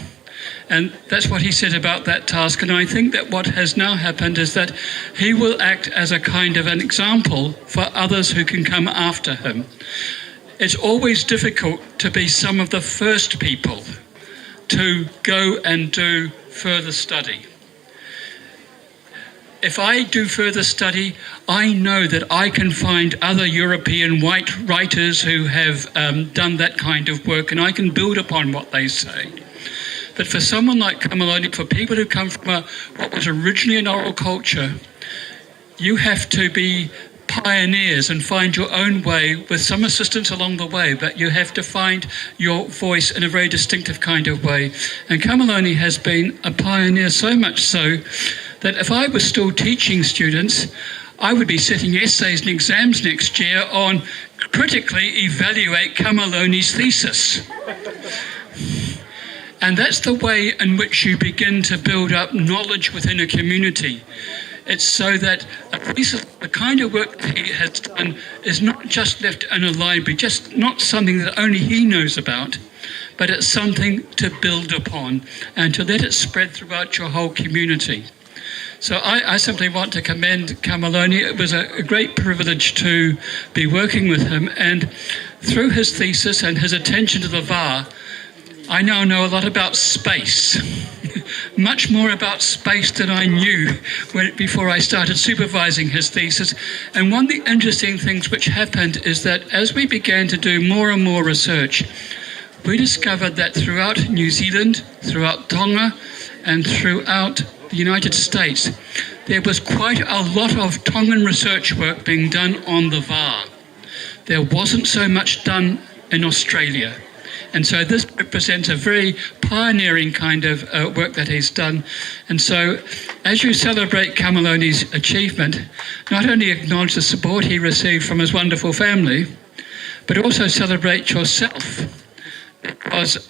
And that's what he said about that task. And I think that what has now happened is that he will act as a kind of an example for others who can come after him. It's always difficult to be some of the first people to go and do further study. If I do further study, I know that I can find other European white writers who have done that kind of work, and I can build upon what they say. But for someone like Kamaloni, for people who come from what was originally an oral culture, you have to be pioneers and find your own way with some assistance along the way, but you have to find your voice in a very distinctive kind of way. And Kamaloni has been a pioneer, so much so that if I was still teaching students, I would be setting essays and exams next year on critically evaluate Kamaloni's thesis. And that's the way in which you begin to build up knowledge within a community. It's so that the kind of work that he has done is not just left in a library, just not something that only he knows about, but it's something to build upon and to let it spread throughout your whole community. So I simply want to commend Kamaloni. It was a great privilege to be working with him, and through his thesis and his attention to the VAR, I now know a lot about space, much more about space than I knew before I started supervising his thesis. And one of the interesting things which happened is that as we began to do more and more research, we discovered that throughout New Zealand, throughout Tonga, and throughout the United States, there was quite a lot of Tongan research work being done on the VAR. There wasn't so much done in Australia. And so this represents a very pioneering kind of work that he's done. And so as you celebrate Kamaloni's achievement, not only acknowledge the support he received from his wonderful family, but also celebrate yourself, because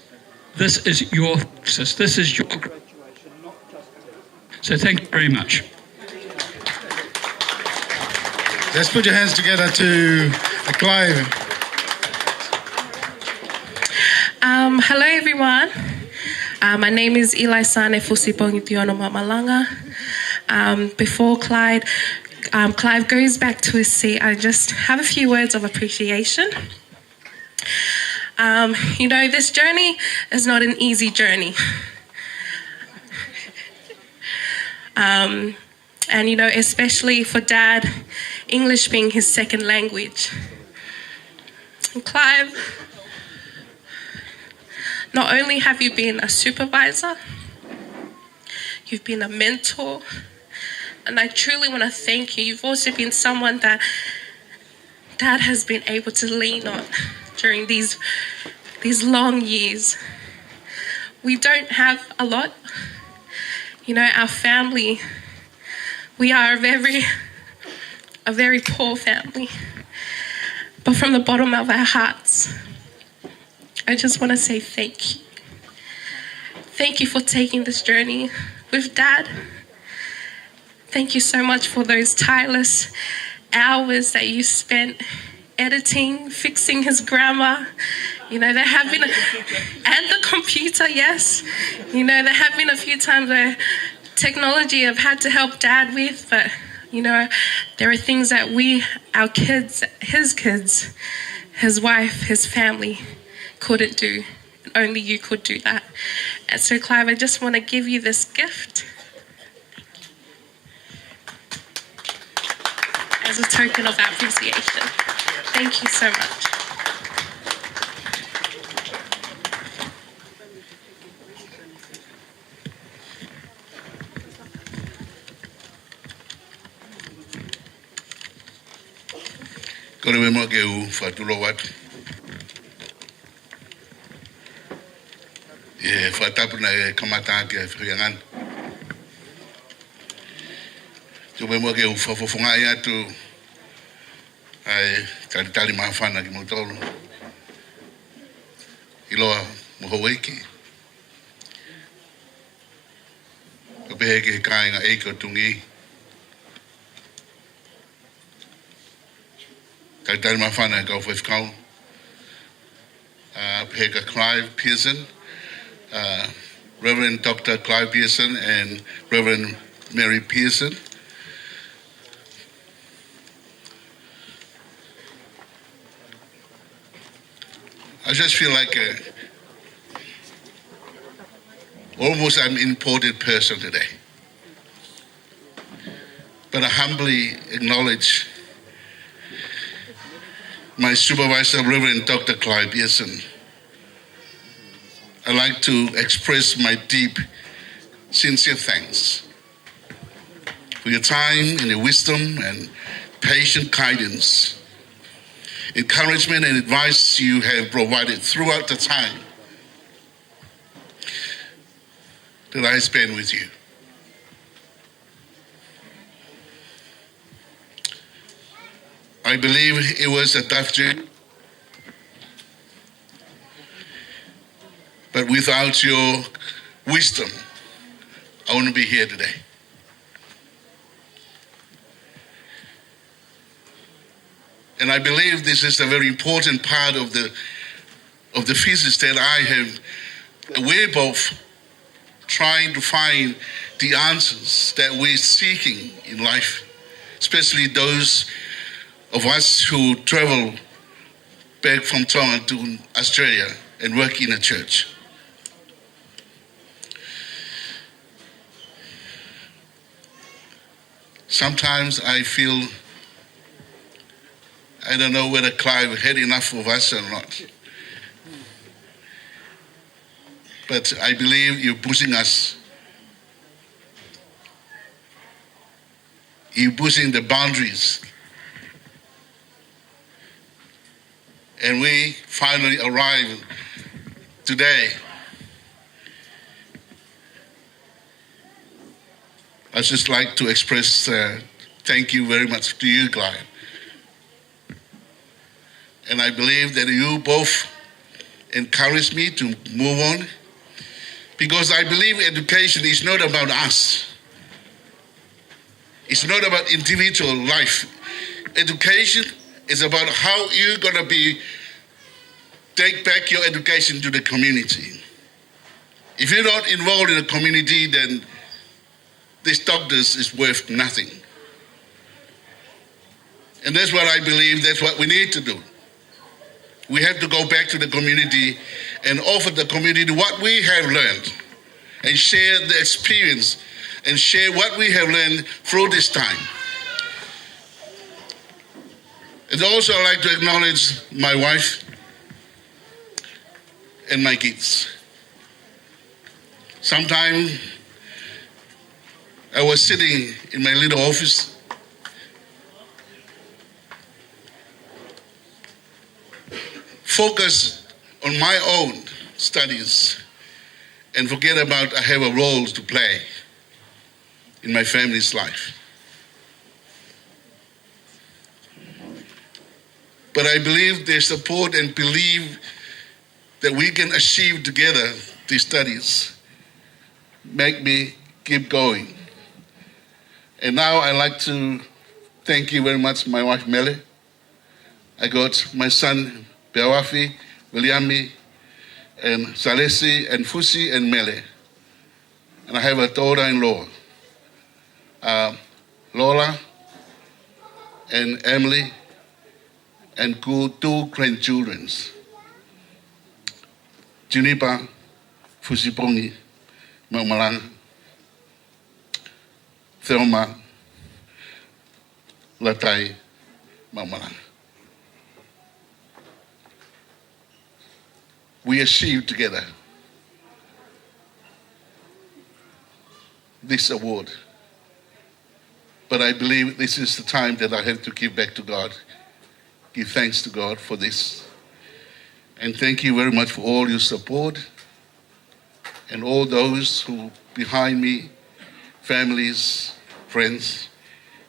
this is your thesis, this is your graduation, not just his. So thank you very much. Let's put your hands together to Clive. Hello everyone. My name is Eli Sane Fusipongi Tuiono Mamalanga. Before Clive goes back to his seat, I just have a few words of appreciation. This journey is not an easy journey. And especially for Dad, English being his second language. And Clive, not only have you been a supervisor, you've been a mentor, and I truly want to thank you. You've also been someone that Dad has been able to lean on during these long years. We don't have a lot. You know, our family, we are a very poor family. But from the bottom of our hearts, I just want to say thank you. Thank you for taking this journey with Dad. Thank you so much for those tireless hours that you spent editing, fixing his grammar. You know, there have been, and the computer, yes. You know, there have been a few times where technology I've had to help Dad with, but, you know, there are things that our kids, his wife, his family couldn't do. Only you could do that. And so, Clive, I just want to give you this gift as a token of appreciation. Thank you so much. Kolo me mo ke u fatulo watu. Fatapu na kamata ke friangan. Tu me mo ke u fofonga ya tu ai tali mafana ki motolo. Iloa mo hoeki. Ko be ke kainga e ko tungi. Tali mafana ka of kau. Pega Clive Pearson. Reverend Dr. Clive Pearson and Reverend Mary Pearson. I just feel like almost an imported person today. But I humbly acknowledge my supervisor, Reverend Dr. Clive Pearson. I'd like to express my deep, sincere thanks for your time and your wisdom and patient guidance, encouragement and advice you have provided throughout the time that I spent with you. I believe it was a tough journey. But without your wisdom, I wouldn't be here today. And I believe this is a very important part of the thesis that we're both trying to find the answers that we're seeking in life, especially those of us who travel back from Tonga to Australia and work in a church. Sometimes I feel, I don't know whether Clive had enough of us or not. But I believe you're pushing us. You're pushing the boundaries. And we finally arrived today. I'd just like to express thank you very much to you, Clive. And I believe that you both encouraged me to move on, because I believe education is not about us. It's not about individual life. Education is about how you're going to take back your education to the community. If you're not involved in the community, then this doctors is worth nothing. And that's what I believe, that's what we need to do. We have to go back to the community and offer the community what we have learned and share the experience and share what we have learned through this time. And also I'd like to acknowledge my wife and my kids. Sometime I was sitting in my little office focus on my own studies and forget about I have a role to play in my family's life. But I believe their support and believe that we can achieve together these studies make me keep going. And now I'd like to thank you very much, my wife Mele. I got my son Beawafi, Williami, and Salesi, and Fusi, and Mele. And I have a daughter-in-law, Lola, and Emily, and two grandchildren, Junipa, Pongipongi, Malanga, Thelma, Latai, Malanga. We achieved together this award. But I believe this is the time that I have to give back to God, give thanks to God for this. And thank you very much for all your support and all those who behind me, families, friends,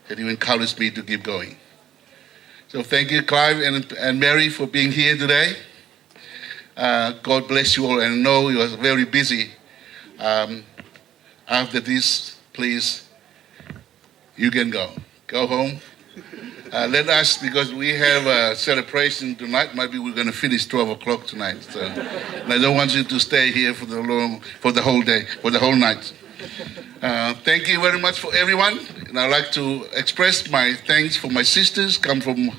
that you encouraged me to keep going. So thank you, Clive and Mary, for being here today. God bless you all, and I know you are very busy. After this, please, you can go. Go home. Let us, because we have a celebration tonight, maybe we're going to finish 12 o'clock tonight. So, and I don't want you to stay here for the whole day, for the whole night. Thank you very much for everyone. And I'd like to express my thanks for my sisters, come from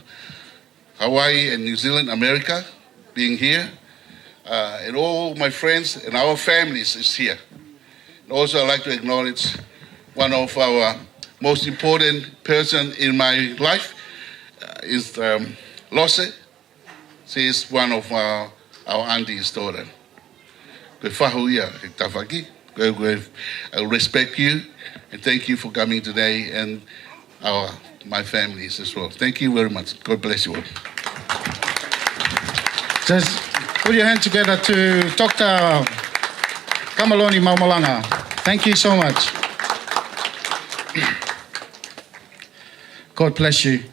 Hawaii and New Zealand, America, being here. And all my friends and our families is here. And also I'd like to acknowledge one of our most important person in my life is Lose. She is one of our auntie's daughter. I respect you and thank you for coming today, and my families as well. Thank you very much. God bless you all. Just put your hand together to Dr. Kamaloni Maumalanga. Thank you so much. God bless you.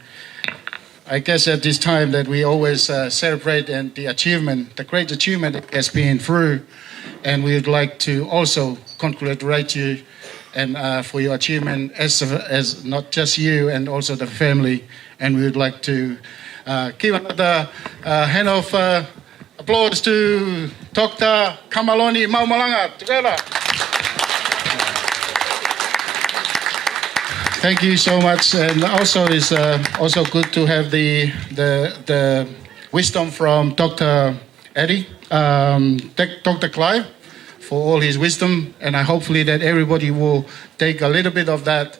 I guess at this time that we always celebrate and the achievement, the great achievement that has been through, and we would like to also congratulate you and for your achievement as not just you and also the family. And we would like to give another hand of applause to Dr. Kamaloni Maumalanga. Together. Thank you so much, and also it's also good to have the wisdom from Dr. Eddie, Dr. Clive, for all his wisdom, and I hopefully that everybody will take a little bit of that,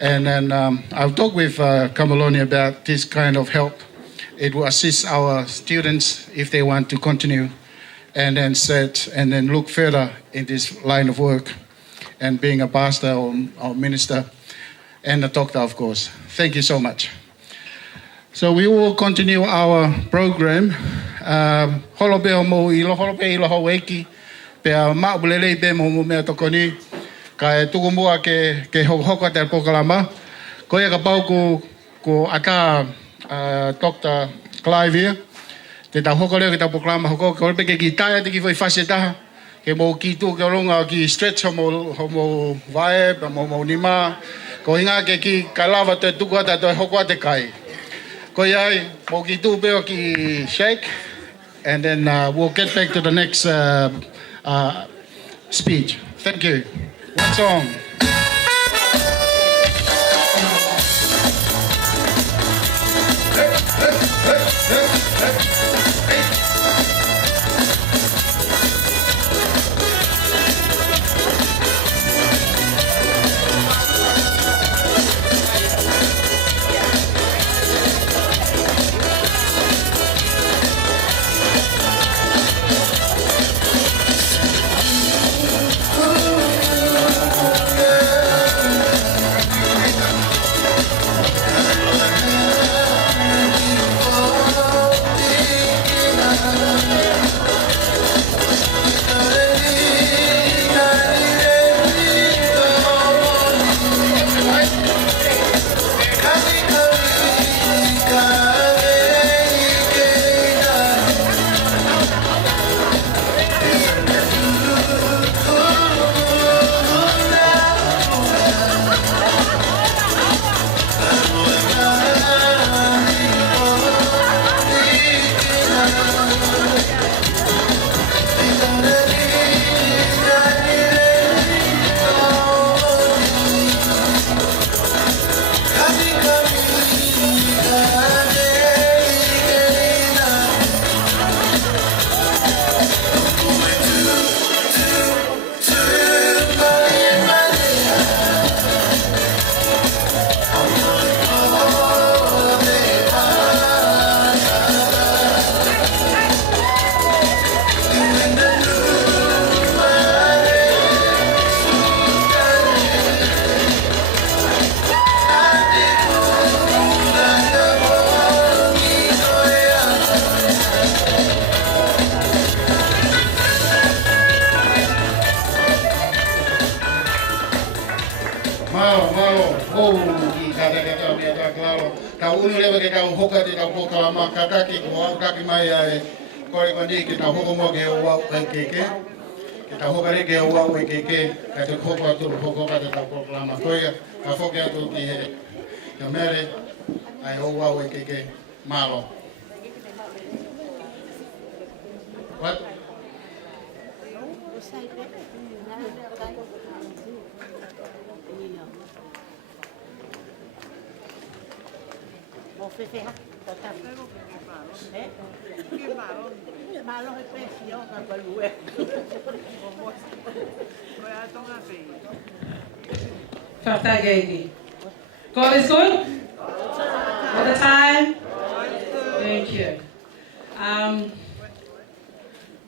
and then I'll talk with Kamaloni about this kind of help. It will assist our students if they want to continue, and then look further in this line of work, and being a pastor or minister. And the doctor, of course. Thank you so much. So we will continue our program. Holopeo mo holope iloho weki. Pea maulele be mo me tokoni. Ka tukumua ke hoko te pokalama. Ko ia ka pau ko aka Dr. Clive here. Te ta hoko le ta pokalama hoko ko pe ke gitaia te ki foi faseta. Ke mo ki tu ke longa ki stretch homo vibe mo nima. Ko inga ke ki kalava te tuku ta to hoko te kai. Ko iai mo ki tu beo ki shake, and then we'll get back to the next speech. Thank you. One song. Ka unu lewa ke ka hoka te ka hoka ma kakaki ko au kaki mai ai kore mani ke ta hoko mo ke o wau keke. Ke ta hoka re ke o wau keke ka te hoka tu hoko ka te ta hoka ma koia ka foke atu ki he. Ka mere ai o wau keke malo. What? Fatagegi. God is good? All the time? Thank you.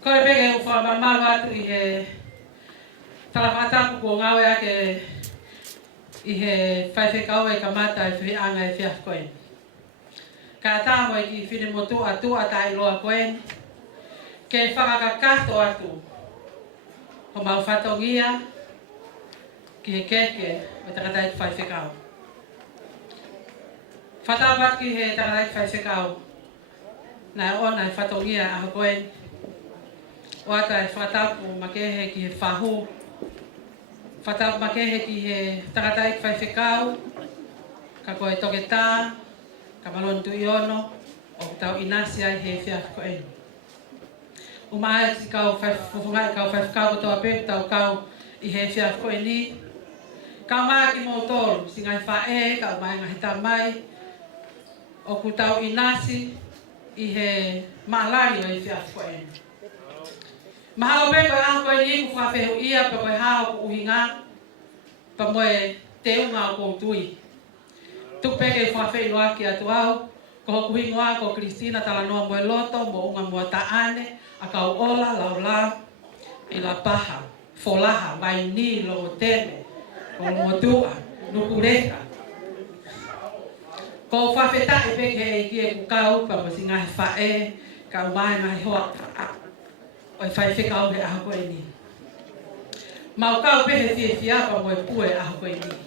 Kore pege ufa mama watu ihe talafata ku ngawe ake ihe faife kawe kamata ifi anga ifi afkoen. Kata mo ki fini motu atu atai lo akoen ke whakakakato atu o mau whatongia ki he keke o takatai whaife kau. Whatapat ki he takatai whaife kau na ona whatongia a koen. Wata e whatapu makehe ki he whahu. Whatapu makehe ki he takatai whaiwhekau. Ka koe toke tā, Kamaloni Tuiono, o tau inasi ai he whiawhi koe. Umae si kau whaifungai kau whaiwhekau o toa pepe tau kau i he whiawhi koe ni. Kau maa ki mō tōru, si ngai whae, kau mai ngahi tā mai. O ku tau inasi i he maalari o i whiawhi koe. Mahalo pe koe aho koe ni ku whawhehu ia pe koe hao ku uhinga pa moe te unga o koutui. Tupe ke whawhehu loa ki atu au, ko hoku hingoa ko Kristina talanoa moe loto, mo unga mua taane, a kau ola lau lau i la paha, folaha, vai ni, logo teme, ko motua, nukureka. Ko whawheta e peke e ki e ku kau pa mo si ngahi whae, kau mai ngahi hoa o fai whekau he aho koe ni. Mau kau pehe fie fiapa mo e pue aho koe ni.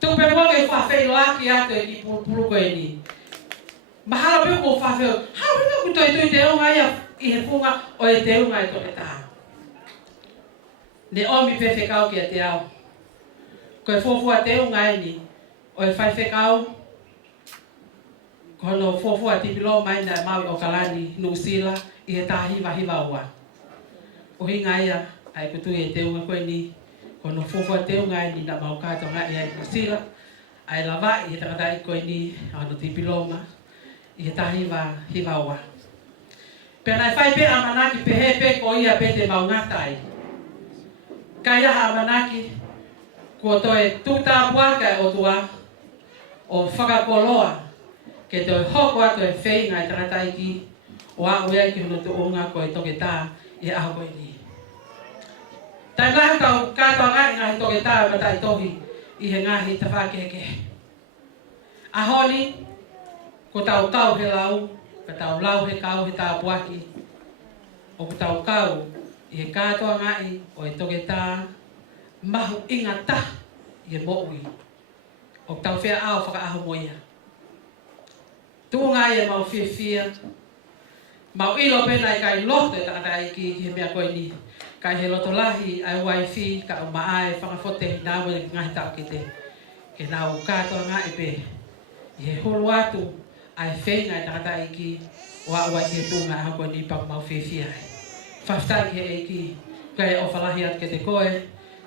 Tupe moke whawhei loaki ato e ki pulu koe ni. Mahalo pe ko whawhei, hao rina ku toi tui te unga ia i he punga o e te unga e toke taha. Ne omi pe whekau ki a te au. Koe fofua te unga e ni, o e whai whekau, kono fofua tipilo mai na mau o kalani nusila, i he tā hiwa ua. O hinga ia, ai kutu e te unga koe ni, kono fofua te unga ni na mau kato ngai ai kusila, ai lawa i he takatai koe ni, ano tipiloma, i he tā hiwa ua. Pena e whai pe amanaki pe he pe ko ia pe te mau ngatai. Kai aha amanaki, kua toe tuta puaka e o tua, o whakakoloa, ke te hoko ato e whei ngai takatai ki, o a uea ki hono tu unga ko e toke tā i aho koe ni. Tai ngahi kau kātua ngai ngahi toke tā ma tai tohi i he ngahi ta whakeke. Ahoni, ko tau kau he lau, ka tau lau he kau he tā puaki, o ko tau kau i he kātua ngai o e toke tā mahu inga ta i he mo'ui, o tau whea au whakaaho moia. Tūnga e mau whiawhia, mau ilo pena i kai loto e takatai ki he mea koe ni. Kai he loto lahi ai waifi ka o maae whakafote nā wale ngahi tau ki te. Ke nā o kātoa ngā e pe. I he hulu atu ai whenga e takatai ki o a wai ki he tūnga e hako ni pang mau whiawhia. Whaftai he e ki kai o whalahi atu ke te koe,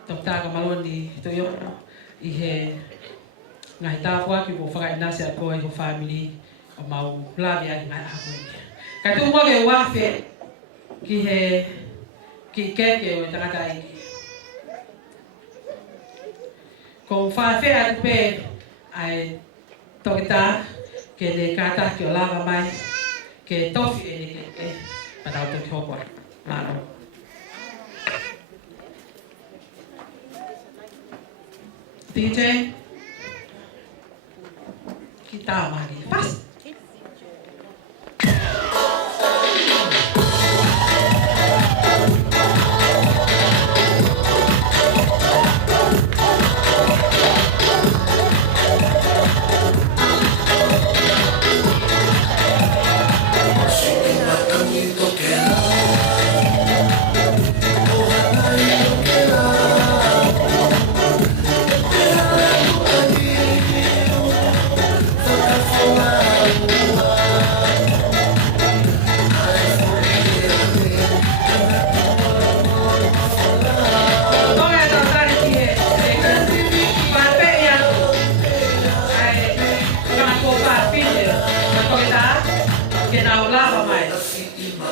tōk tā Kamaloni Tuiono i he ngahi tāpua ki po whakainasi a koe ho family o mau lawi ai ngai hako ni. Kai tū moke wafe ki he ki keke o takatai ki. Ko whawhe atu pe ai toke tā ke ne kātaki o lava mai ke tofi e ne keke patau toki hoko ai. Mano. DJ ki tā magi. Fast! tau lava mai.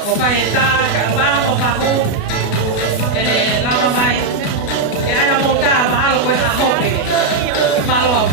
O kai e tā ka wāmo whahu. E lava mai. E aia mō tā mahalo koe a hope. Malo.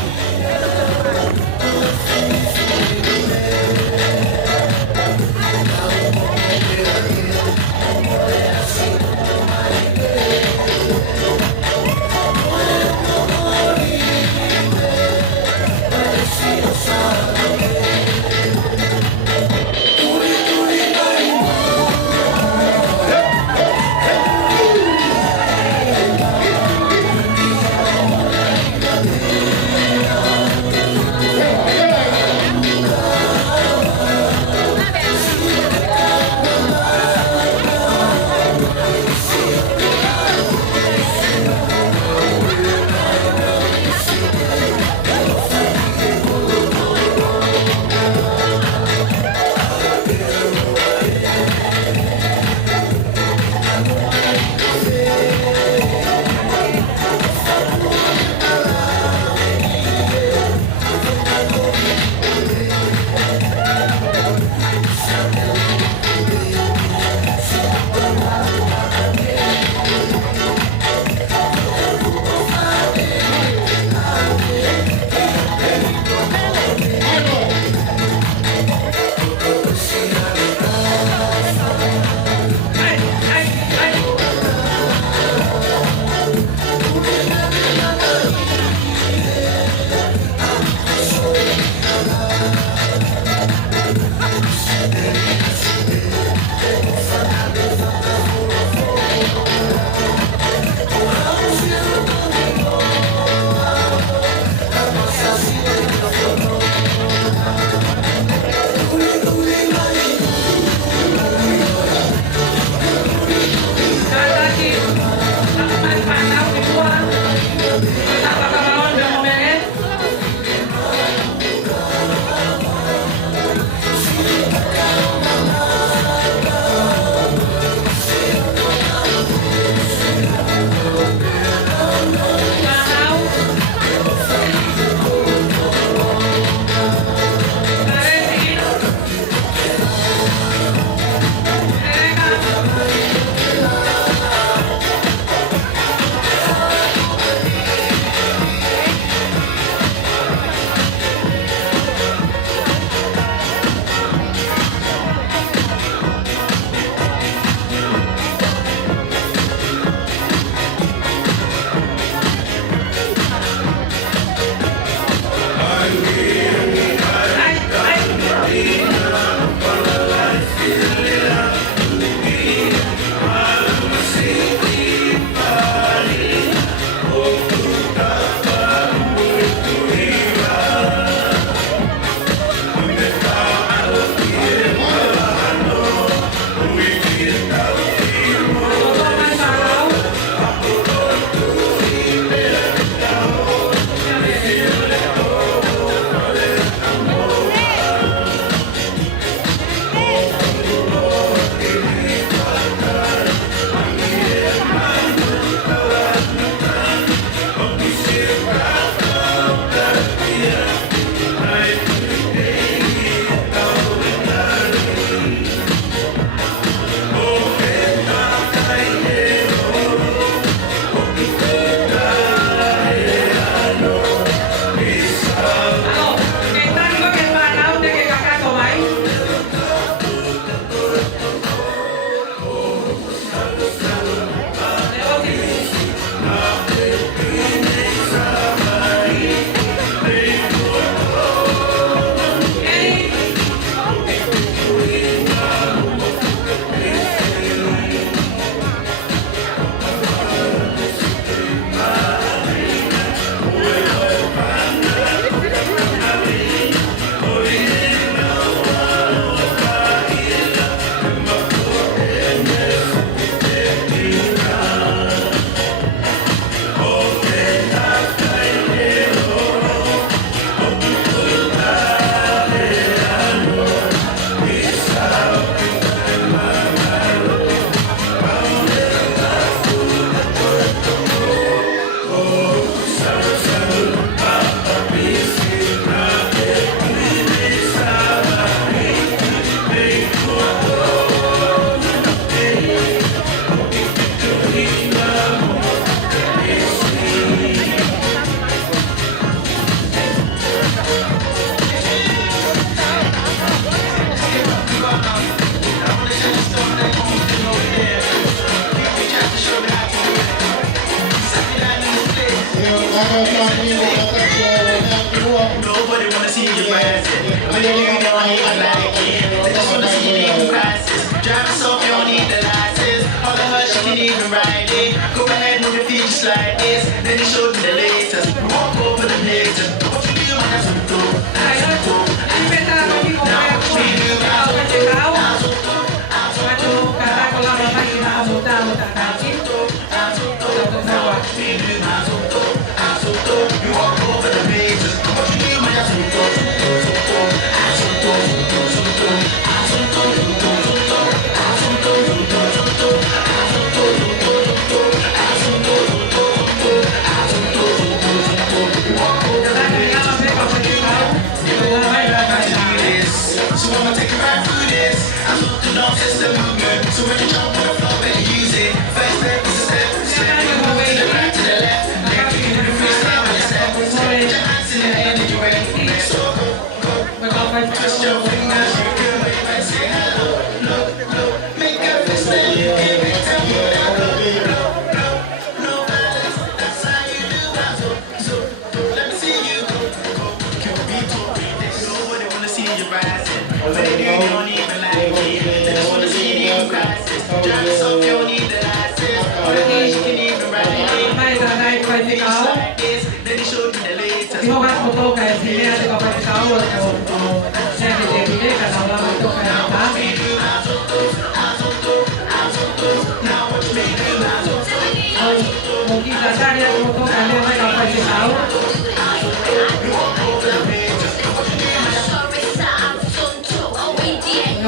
Nobody wanna see you rising. When you leave, they don't even like it. They just wanna see you leave in crisis. Driving soft, you don't need the license. All of her, she can even ride it. Go ahead, move your feet just like this. Then he showed me the latest. Walk over the latest. What you do, man, that's what you do. That's what you do. Now what you do, that's what you do. That's what you do. You walk over the pages. What you do, man, that's what you do. That's what you do. That's what you do. So I'ma take you right through this. I'm looking off just the movement. So when you jump on the floor, better use it. First step is a step. Step you move to the right, to the left. Left you do the freestyle when you step. Step your hands in the air and you're ready. So go. Twist your fingers. You can wave and say hello. Look. Make a fist and you give it to me. No balance. That's how you do. So let me see you go. Can we talk? Nobody wanna see you rising. But they do, they don't even like it. They just wanna see you in crisis. Driving soft, you don't need the license. All the things you can even ride it. Just like this, then he showed me the latest. Now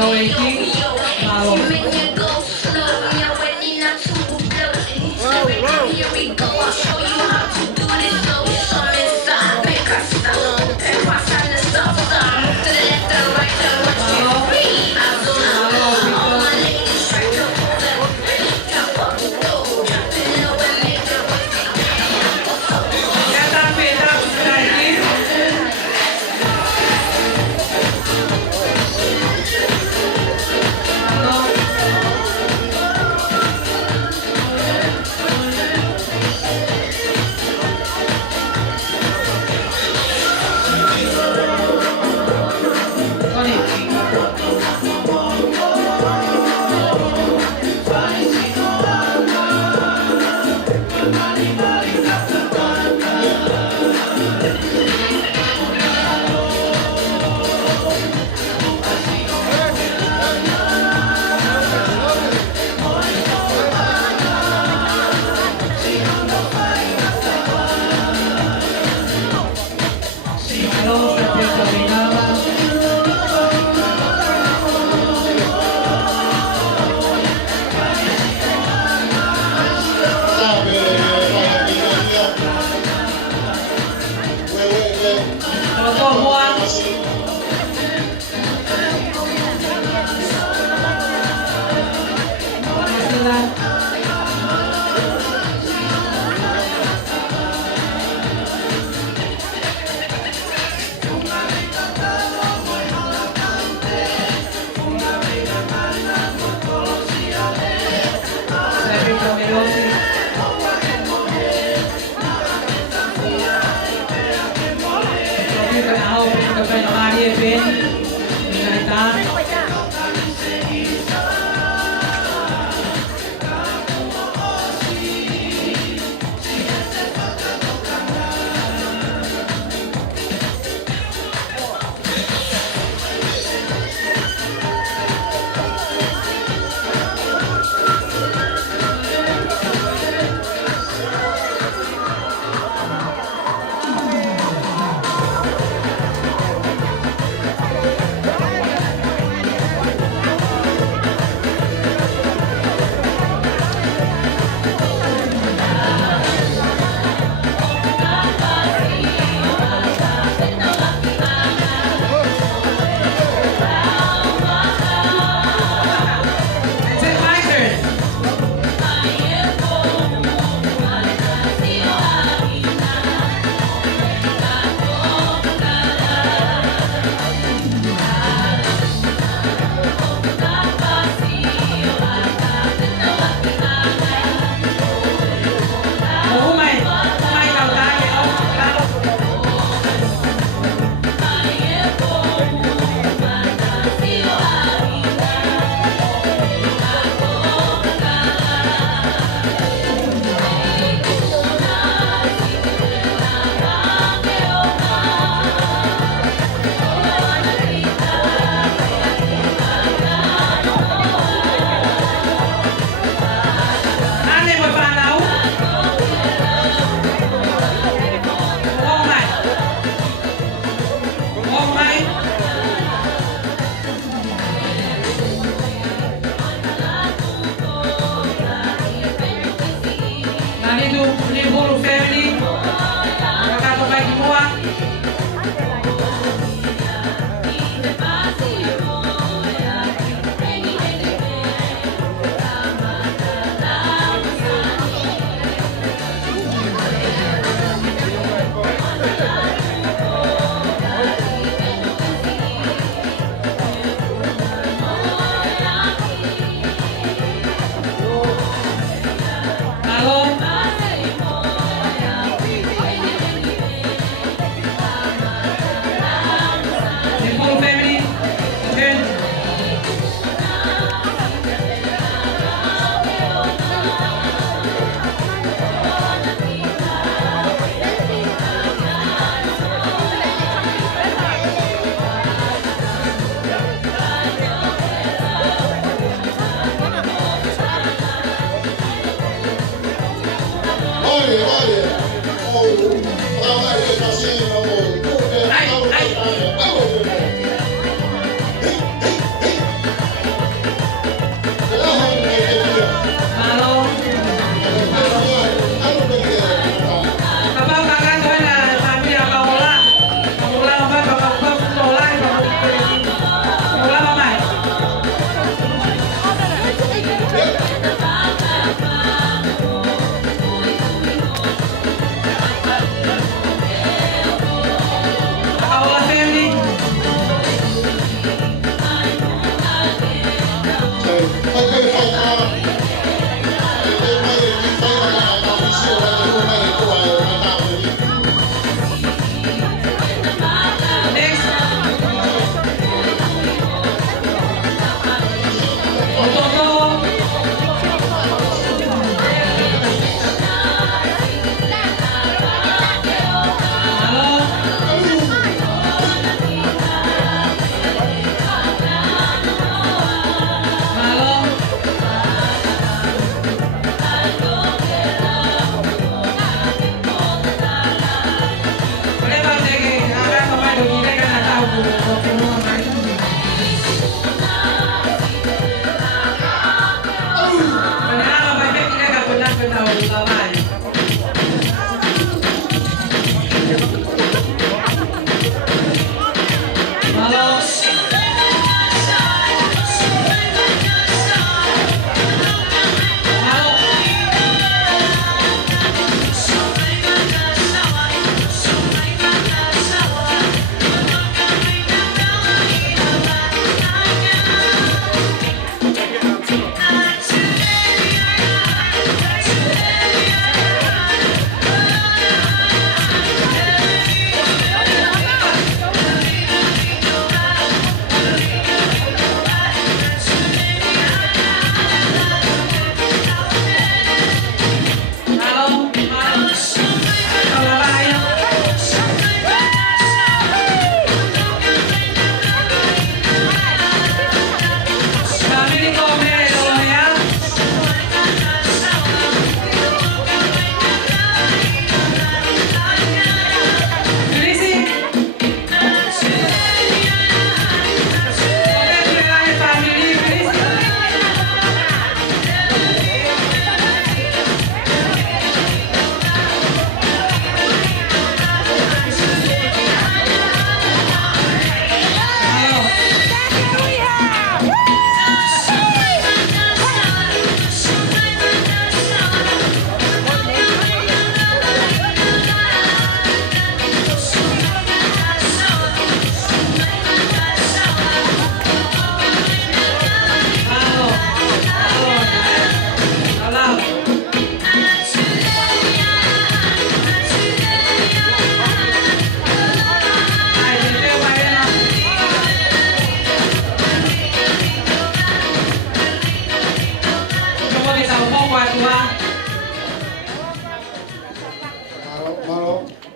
what you mean, Here we go, I'll show you how to do this. So some inside, make us stop. And cross on the stop sign. To the left, the right, the what you read. I don't know. All my ladies try to pull up. Jump up, go. Jump in low and make the way.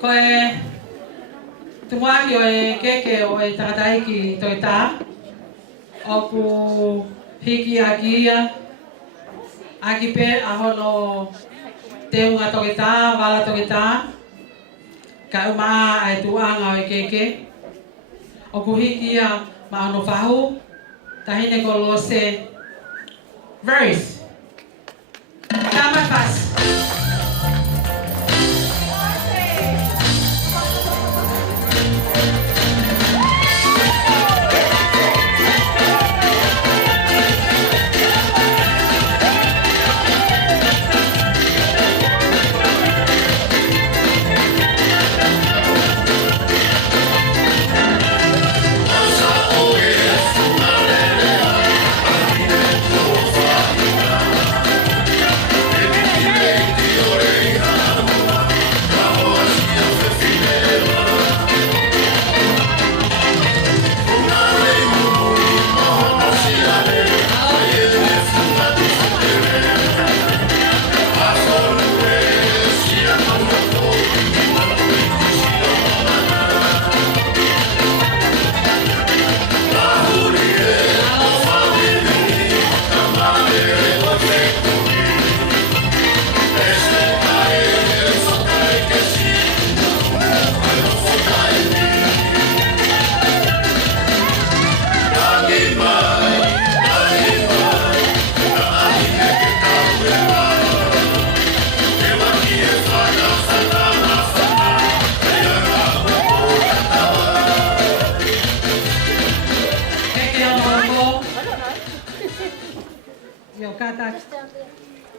Koe tumuaki o e keke o e tataiki toita. Oku hiki agia. Aki pe ahono te unga toita, wala toita. Ka uma ai tuanga o e keke. Oku hiki a maano fahu. Tahine Kolo se verse. Tama fast.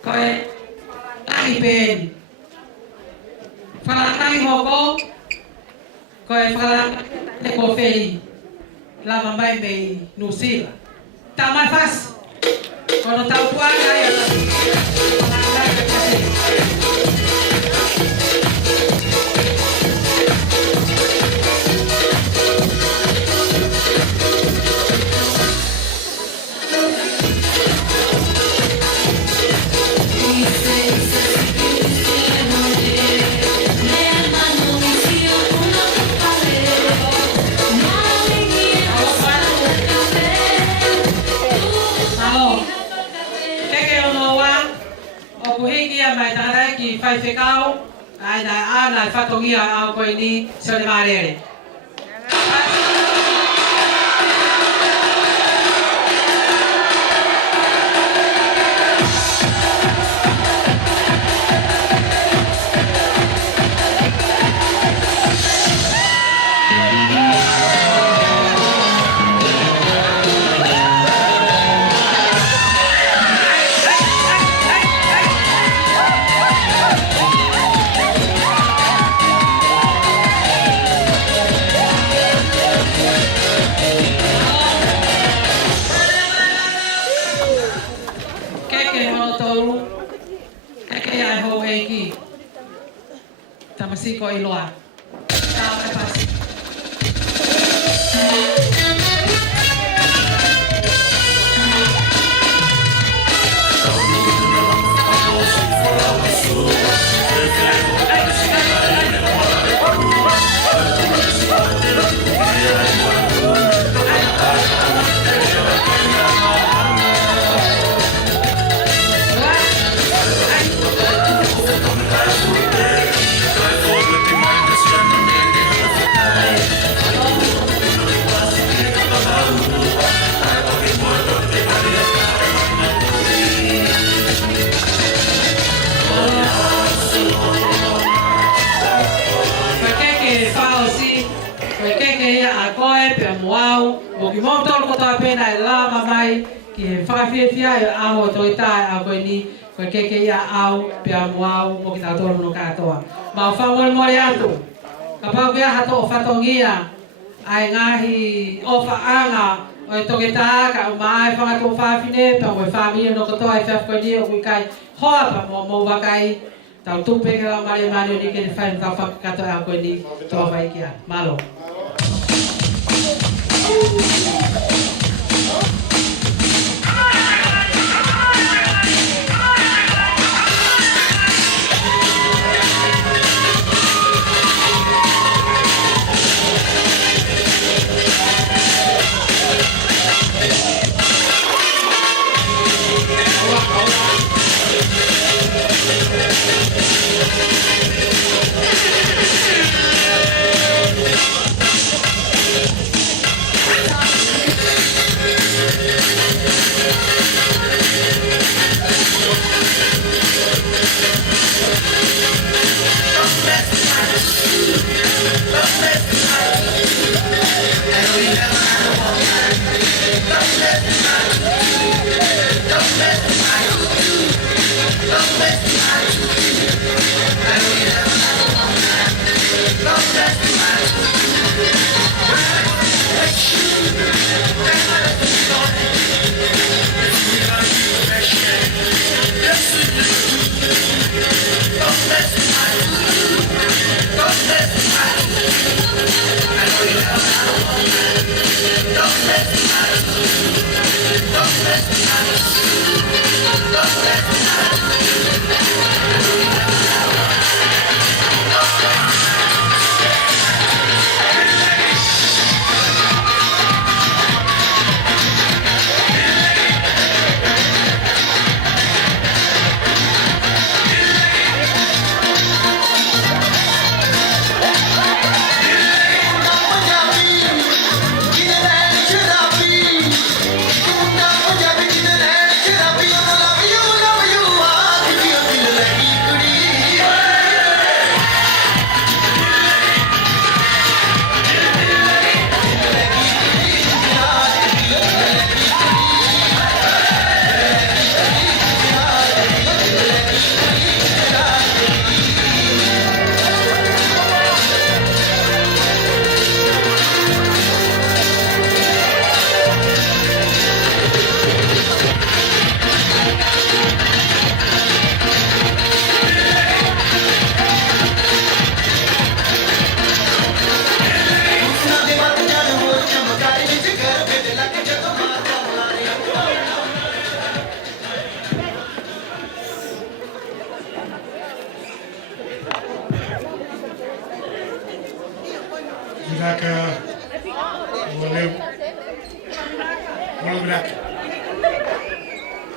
Koe tahi pen. Whalakai hoko. Koe whalakai te kofei. Lama mai mei nusila. Tamai fas. Kono tau puanga ia. Whalakai te kofei. Mai tarai ki fai fekau ai na ana fatongia au koe ni se le marere. Tamasiko iloa. Tama pas. Moimoi tolu kotoa pena e lama mai ki he whawhiawhia e aho toitai au koe ni koe keke ia au pia muau mo ki tau tolu no katoa. Ma o whamore atu. Ka pau kia hato o whatongia ai ngahi o whaanga o e toke tā ka umai whangato whawhine pa mo e whamia no kotoa e whawhkoe ni o kui kai hoa pa mo wakai tau tupe ke lau mare mani o ni ke ni whain tau whakakato au koe ni toa whai kia. Malo.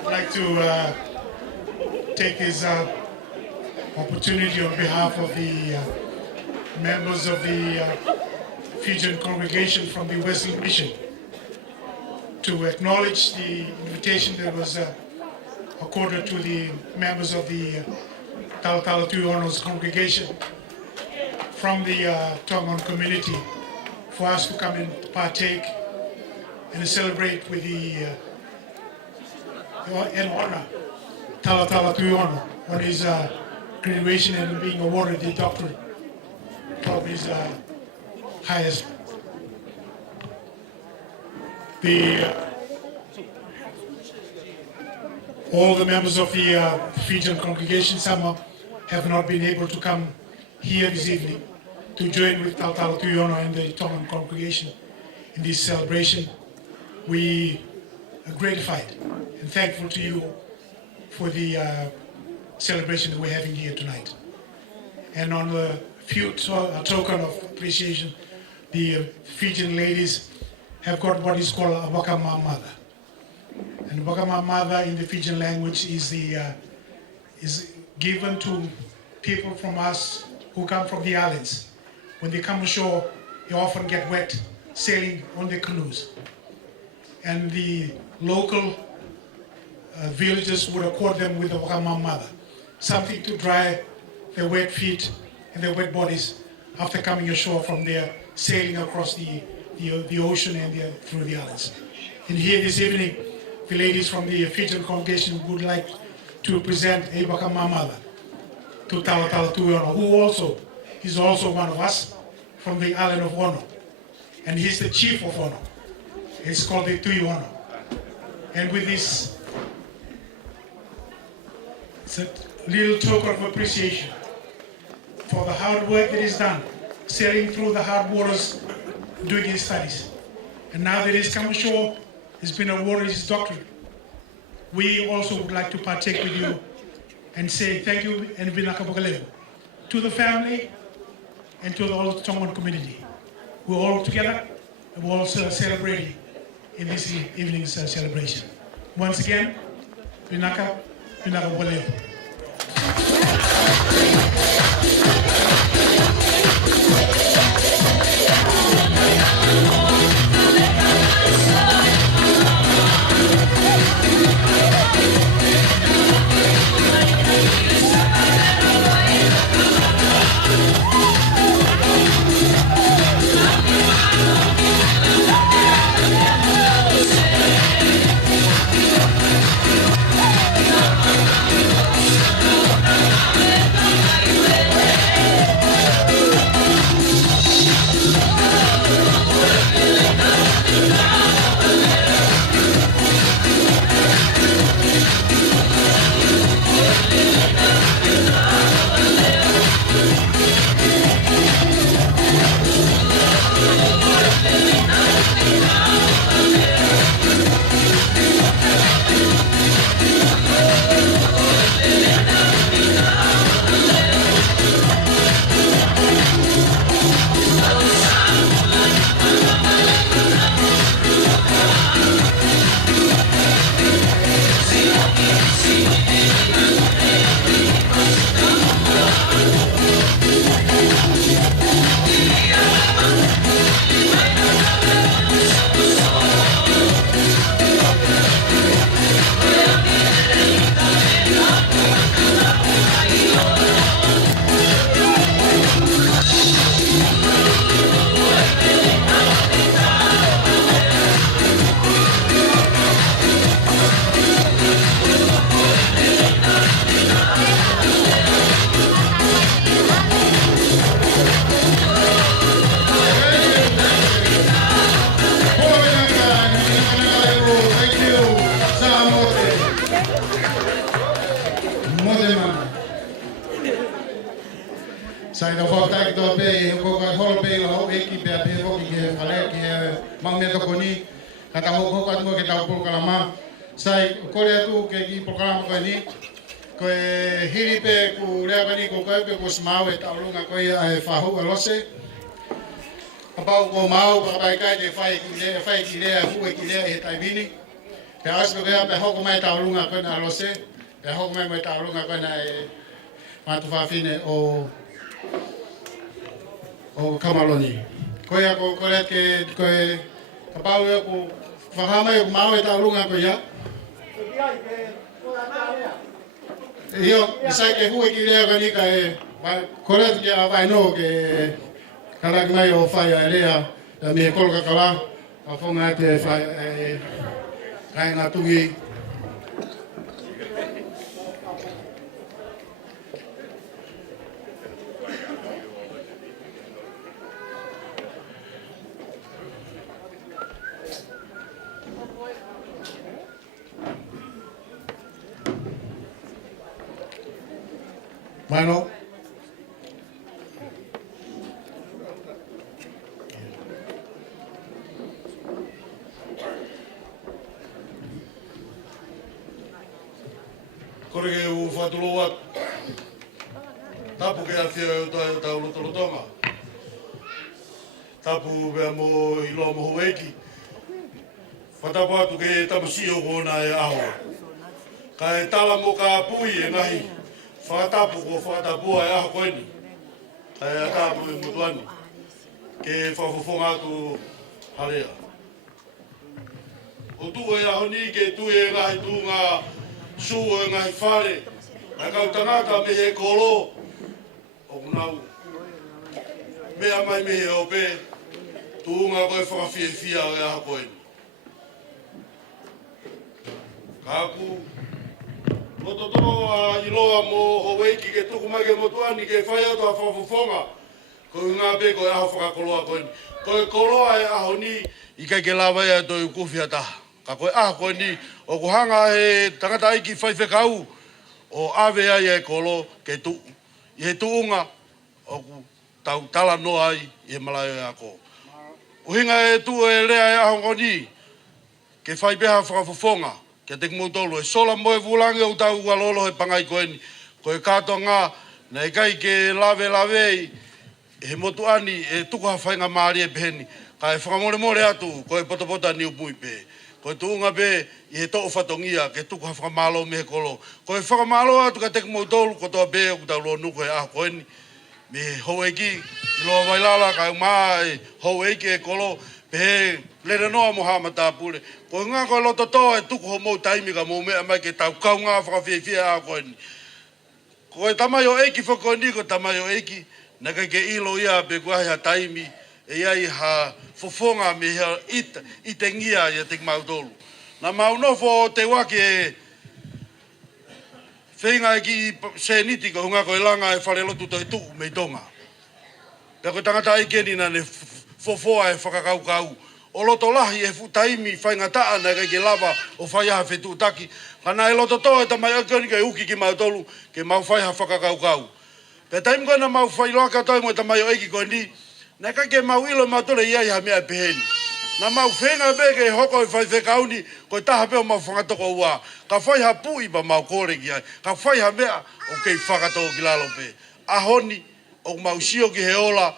I'd like to take this opportunity on behalf of the members of the Fijian congregation from the Western Mission to acknowledge the invitation that was accorded to the members of the Tuiono's congregation from the Tongan community for us to come and partake and celebrate with the and honor Tuiono on his graduation and being awarded the doctorate of his highest. All the members of the Fijian congregation, some have not been able to come here this evening to join with Tuiono and the Tongan congregation in this celebration. We are gratified and thankful to you for the celebration that we're having here tonight. And on a token of appreciation, the Fijian ladies have got what is called a wakama mother. And wakama mother in the Fijian language is given to people from us who come from the islands. When they come ashore, they often get wet sailing on their canoes. And the local villagers would accord them with a wakama mother, something to dry their wet feet and their wet bodies after coming ashore from there, sailing across the ocean and through the islands. And here this evening, the ladies from the Fijian congregation would like to present a wakama mother to Tuiono, who is also one of us from the island of Ono. And he's the chief of Ono. It's called the Tuiono. And with this, it's a little token of appreciation for the hard work that is done, sailing through the hard waters, doing his studies. And now that he's come ashore, he's been awarded his doctorate. We also would like to partake with you and say thank you and vinakabokaleo to the family and to the whole Tongan community. We're all together and we're all celebrating in this evening's celebration. Once again, vinakabokaleo. Sai no fota to pe ko ka hol pe lo e ki pe pe ko ki ale ki ma me to koni kata ho ko mo ke ta po kala ma sai ko le tu ke ki po kala ko ni ko hiri pe ku le ba ni ko ka pe ko smau e ta lunga ko e fa ho lo se apa ko mau ka ba ka de fai ki le fu ki le e ta bini pe as ko pe ho ko mai ta lunga ko na lo se pe ho ko mai ta lunga ko na e ma tu fa fine o Kamaloni. Koia ko kole ke koe kapau e ko whahama e mau e taurunga ko ia. Io, sai ke hui ki lea gani ka e kole ke a vai no ke karaki mai o whai a lea mi e kolo kakala a whonga te whai e kai ngā tungi. Mano. Korege u whatuloa tapu ke a whia o tau lotolotonga. Tapu bea mo ilo mo hoeki. Whatapu atu ke tamasi o kona e aho. Ka e tala mo ka pui e ngahi. Whatapu ko whatapua e aho koeni. Ka e atapu e mutuani. Ke whafofonga atu harea. O tu e aho ni ke tu e ngahi tu ngā su e ngahi whare. Ka kau tangata me he kolo. O kunau. Mea mai me he ope. Tu ngā koe whakawhiewhia o e aho koeni. Ka aku. Roto toko a iloa mo howeiki ke tuku mai ke motuani ke whai atu a whafofonga. Ko ngā pe ko e aho whakakoloa koeni. Ko e koloa e aho ni i kai ke lawa e toi kuwhia taha. Ka koe aho koeni o kuhanga he tangata iki whaiwhekau o ave ai e kolo ke tu. I he tuunga o ku tau tala noa ai i he malayo e ako. Uhinga e tu e lea e aho koni ke whaipeha whakafofonga. Kia te kumutolu e sola moe vulangi o tau ualolo he pangai koeni. Ko e kato ngā, na e kai ke lawe he motuani e tuku hawhainga maari e peheni. Ka e whakamore atu, ko e potopota ni upui pe. Ko e tuunga pe i he toko whatongia ke tuku hawhakamalo me he kolo. Ko e whakamalo atu ka te kumutolu ko toa pe o kutau loa nuku e aho koeni. Me hoeki, i loa wailala ka maa e hoeki e kolo. Pe lera noa mo hama tāpure. Ko ngā koe loto toa e tuku ho mou taimi ka mou mea mai ke tau kau ngā whakawhiewhia a koeni. Ko e tamai o eiki whakoeni ko tamai o eiki. Na kai ke ilo ia pe kuahi ha taimi e iai ha fofonga me hea ite ngia ia te mautolu. Na maunofo te wake e whenga e ki se niti ko hunga koe langa e whare lotu toi tuku mei tonga. Pea koe tangata ikeni na ne fofoa e whakakaukau. O loto lahi e taimi whaingataa na kai ke lava o whaiaha Fetu'u taki. Kana e loto toa e tamai akoni ke uki ki mautolu ke mau whaiha whakakaukau. Pea taimi koe na mau whailoaka toi mo e tamai o eiki koe ni. Na kai ke mau ilo mautole iai ha mea peheni. Na mau whenga be ke hoko e whaifekauni koe taha peo mau whangatoko ua. Ka whaiha pui pa mau kore ki ai. Ka whaiha mea o kei whakatoko ki lalo pe. Ahoni o mau sio ki he ola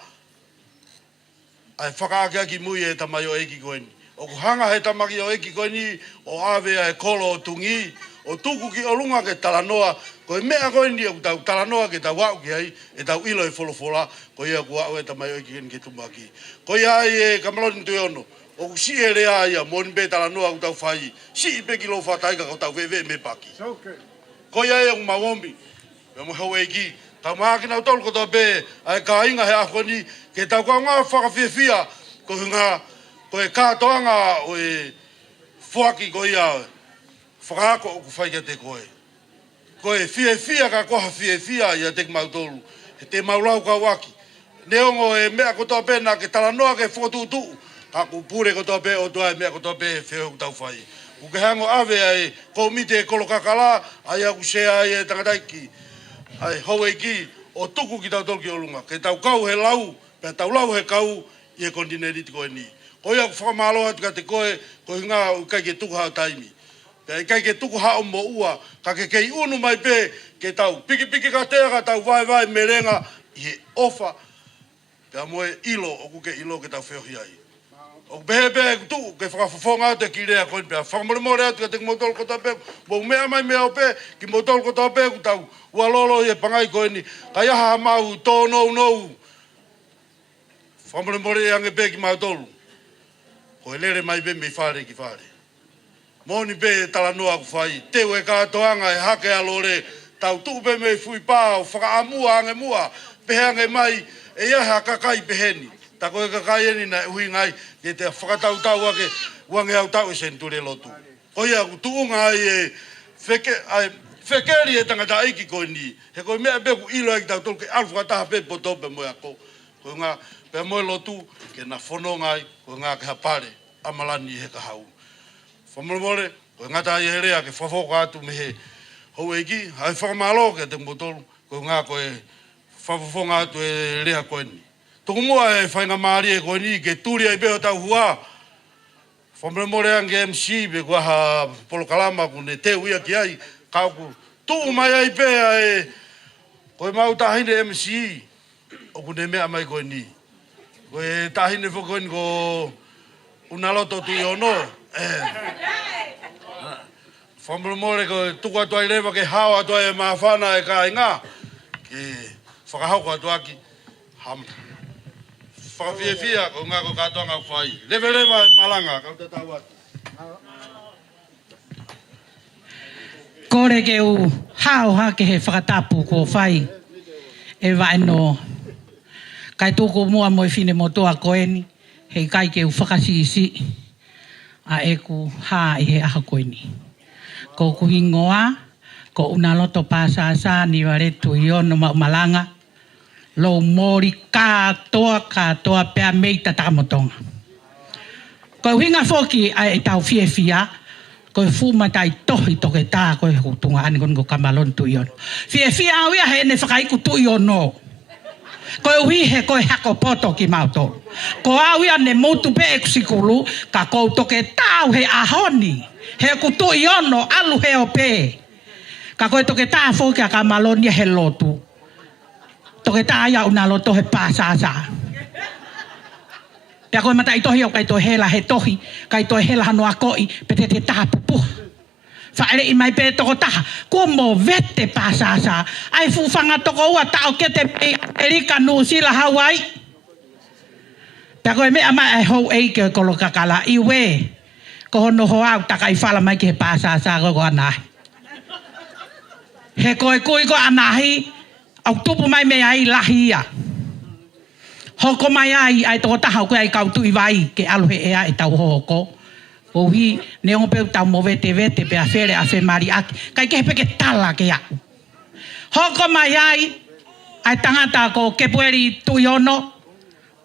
ai whakaakea ki mui e tamai o eiki koeni. O kuhanga he tamaki o eiki koeni, o awea e kolo o tungi, o tuku ki o lunga ke talanoa, ko e mea koeni o tau talanoa ke tau wau ki ai, e tau ilo e wholofola, ko ia ku au e tamai o eiki koeni ke tumaki. Ko ia ai e Kamaloni Tuiono, o ku si e rea ia, moni pe talanoa ku tau whai, si i pe ki lo whataika ko tau wewe me paki. Ko ia e o mawombi, me mo hau eiki, ka maakina o tolu koto pe, ai ka inga he akoni, ke tau kua ngā whakawhiewhia, ko hunga, ko e kātoanga o e whaki ko ia, whakaako o ku whaikia te koe. Ko e whiewhia ka koha whiewhia ia te mautolu, he te maulau ka waki. Neongo e mea kotoa pe na ke talanoa ke whotutu, ka ku pure kotoa pe o toa e mea kotoa pe whio tau whai. Ku ke hango awea e komite e Kolo Kakakala, ai aku sea ai e tangataiki. Ai hau eiki, o tuku ki tau tolu ki olunga. Ke tau kau he lau, pe tau lau he kau, i e kontineri ti koe ni. Ko ia whakamalo atu ka te koe, ko hinga u kai ke tuku hao taimi. Pe kai ke tuku hao mo ua, ka ke kei unu mai pe, ke tau piki ka tea ka tau vai merenga, i he ofa, pe moe ilo, o ku ke ilo ke tau whiohi ai. O behe tu ke whakafonga te ki rea koe pia. Whakamore atu ka te motol ko tape, mo mea mai mea o pe, ki motol ko tape ku tau. Ua lolo i e pangai koe ni, ka iaha mau tō nou. Whakamore e ange pe ki mau tolu. Ko e lere mai pe me whare ki whare. Moni pe tala noa ku whai, teo e kātoanga e hake alore, tau tuku pe me fui pāo, whakaamua ange mua, pehe ange mai, e iaha kakai peheni. Ta koe kakai eni na ui ngai, ke te whakatau ake, wange au tau e senture lotu. Ko ia ku tuunga ai e whekeri e tangata aiki koe ni. He koe mea peku ilo aiki tau tolu ke alu whakataha pe potope moe ako. Koe ngā pe moe lotu, ke na whono ngai, koe ngā ke hapare, amalani he kahau. Whamoremore, koe ngata ai he rea ke whawhoko atu me he hou eiki, hai whakamalo ke te motolu, koe ngā koe whawhonga atu e rea koe ni. Tuku mua e whainga maari e koe ni, ke turi ai beho tau hua. Whamoremore ange MC, be kua ha polo kalama kune te uia ki ai, kauku. Tuku mai ai pea e, koe mau tahine MC, o kune mea mai koe ni. Koe tahine fo koe ni ko unaloto Tuiono. Whamoremore koe tuku atu ai lewa ke hao atu ai e mawhana e ka inga. Ke whakahauko atu aki, ham. Whakawhiawhia ko ngā ko kātoanga u whai. Lewe malanga, kau te tau atu. Kore ke u hao hake he whakatapu ko whai. E wae no. Kai tōku mua moi whine motoa koeni. Hei kai ke u whakasiisi. A e ku haa i he aha koeni. Ko kuhingoa, ko unaloto pāsāsā ni ware Tuiono malanga. Lo mori katoa pea mei Tatakamotonga. Ko hinga foki ai tau whiewhia, ko fumatai tohi toke tā ko hutunga ani kon ko Kamaloni Tuiono. Whiewhia au ia he ne whakaiku Tuiono. Ko uhihe ko hako poto ki mauto. Ko au ia ne motu pe eksikulu, ka ko toke tau he ahoni. He ku Tuiono alu he o pe. Ka ko toke tā foki a Kamaloni he lotu. Toke tā ia unaloto he pāsāsā. Pea koe mata i tohi au kai toi hela he tohi, kai toi hela hanua koi, pe te taha pupu. Whaere i mai pe toko taha, ko mo vete pāsāsā. Ai fufanga toko ua tau ke te Erika nu sila Hawaii. Pea koe mea mai ai hou eike Kolo Kakakala, i we. Ko hono ho au taka i whala mai ki he pāsāsā ko anahi. He koe kui ko anahi, au tupu mai me ai lahi ia. Hoko mai ai toko taha koe ai kautu i vai ke aluhe ea e tau hoko. O hi ne ongo peu tau mo vete pe a where a whemari aki. Kai ke hepeke tala ke au. Hoko mai ai tangata ko kepueri Tuiono.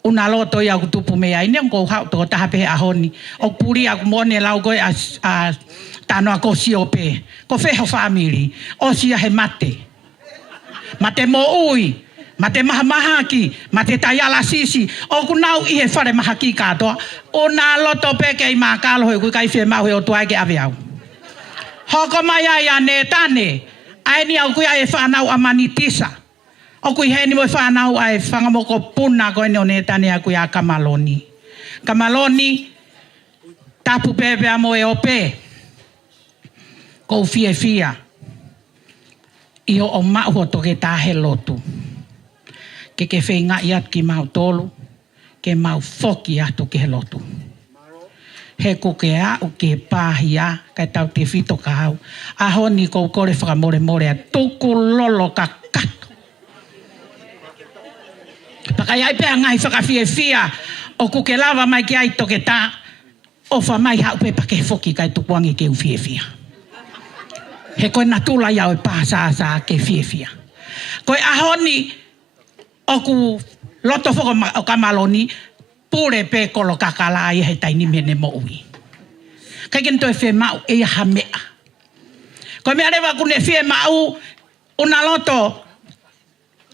Una loto i au tupu me ai. Ne ongo hau toko taha pehe ahoni. O puri aku mone lau koe a tanoa ko siope. Ko wheho family. O sia he mate. Mate mo ui, mate maha ki, mate taiala sisi, o ku nau i he whare maha ki katoa, o nā loto peke i mā kālo hoi kui kai whi mau he o tuai ke awe au. Hoko mai ai a ne tane, ai ni au kui ai e whanau a manitisa, o kui he ni mo e whanau ai whangamoko puna koe ne o ne tane a kui a Kamaloni. Kamaloni, tapu pepe a mo e ope, kou whia. Iho o mau toke tā he lotu. Ke whenga i atu ki mau tolu, ke mau whoki atu ki he lotu. He kuke au ke pāhia, kai tau te whito ka hau. Aho ni kou kore whakamore a tuku lolo ka kato. Pakai ai pēa ngai whakawhiewhia, o kuke lawa mai ki ai toke tā, o whamai hau pe pake whoki kai tukuangi ke uwhiewhia. He koe natula iau e pāsāsā ke whiewhia. Koe ahoni o ku loto whoko o Kamaloni pure pe Kolo Kakakala ai he taini mene mo ui. Kai kene toi whe mau e aha mea. Koe mea rewa kune whe mau una loto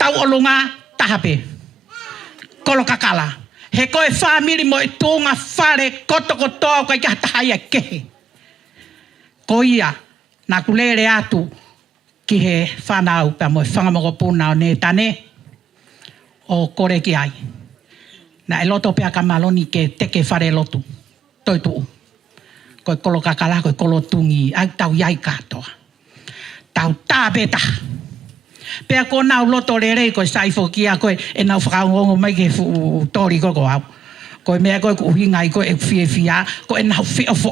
tau olunga tahape. Kolo kakala. He koe family mo e tunga whare koto kotoa kai ka tahai kehe. Ko ia, nā kulere atu ki he whanau pa mo e whangamoko puna o ne tane o kore ki ai. Na e loto pea Kamaloni ke teke whare lotu. Toi tuu. Koe kolo kakala, koe kolo tungi, au tau iai katoa. Tau tāpeta. Pea ko nau loto rerei koe saifo kia koe e nau whakaungongo mai ke tori koko au. Koe mea koe ku uhinga i koe e whia, koe e nau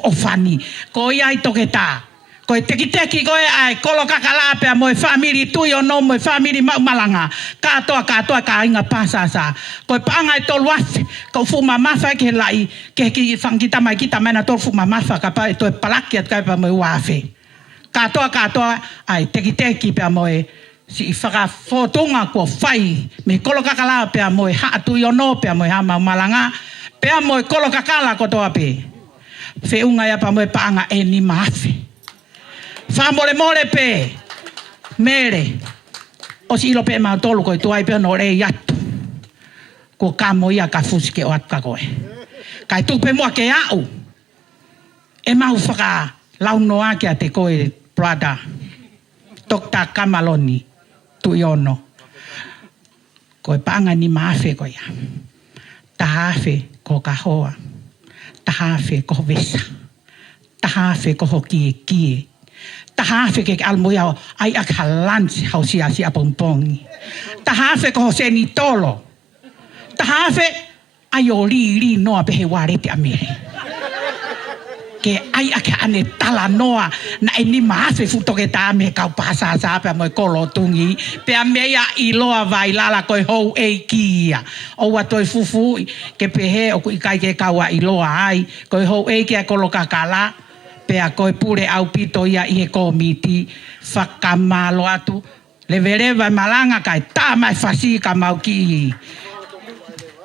o whani. Ko iai toke tā. Koe teki koe ai kolo kakala pea moe family Tuiono moe family Maumalanga. Katoa ka inga pasasa. Koe paanga e tolu afe. Kau fuma mafa ke lai ke ki whangita mai kita mena tolu fuma mafa ka pa e toe palaki at kai pa moe uafe. Katoa ai teki pea moe si i whakafotunga kua whai me kolo kakala pea moe haa Tuiono pea moe haa Maumalanga. Pea moe kolo kakala kotoa pe. Whiunga ia pa moe paanga e ni maafe. Whamole pe. Mere. O si ilo pe mao tolu koe tuai pe no rei atu. Ko kamo ia ka fusike o atka koe. Kai tupe mua ke au. E mau whaka launoa kia te koe brother. Tatakamotonga. Tuiono. Koe paanga ni maafe koe ia. Tahafe ko kahoa. Tahafe ko vesa. Tahafe ko kie. Tahafe ke almoia ai akalansi hausia a Pongipongi. Tahafe ko seni tolo. Tahafe ai o li noa pehe warete amere. Ke ai aka ane tala noa na ini maafe futo ke ta me kau pasa sa pe mo kolo tungi pe meia iloa vai lala ko ho e kia o wa toi fufu ke pehe o ku kai ke kawa iloa ai ko ho e ke kolo kakala pe a ko pure au pito ia i he komiti whakamalo atu le vereva malanga kai ta mai fasi ka mau ki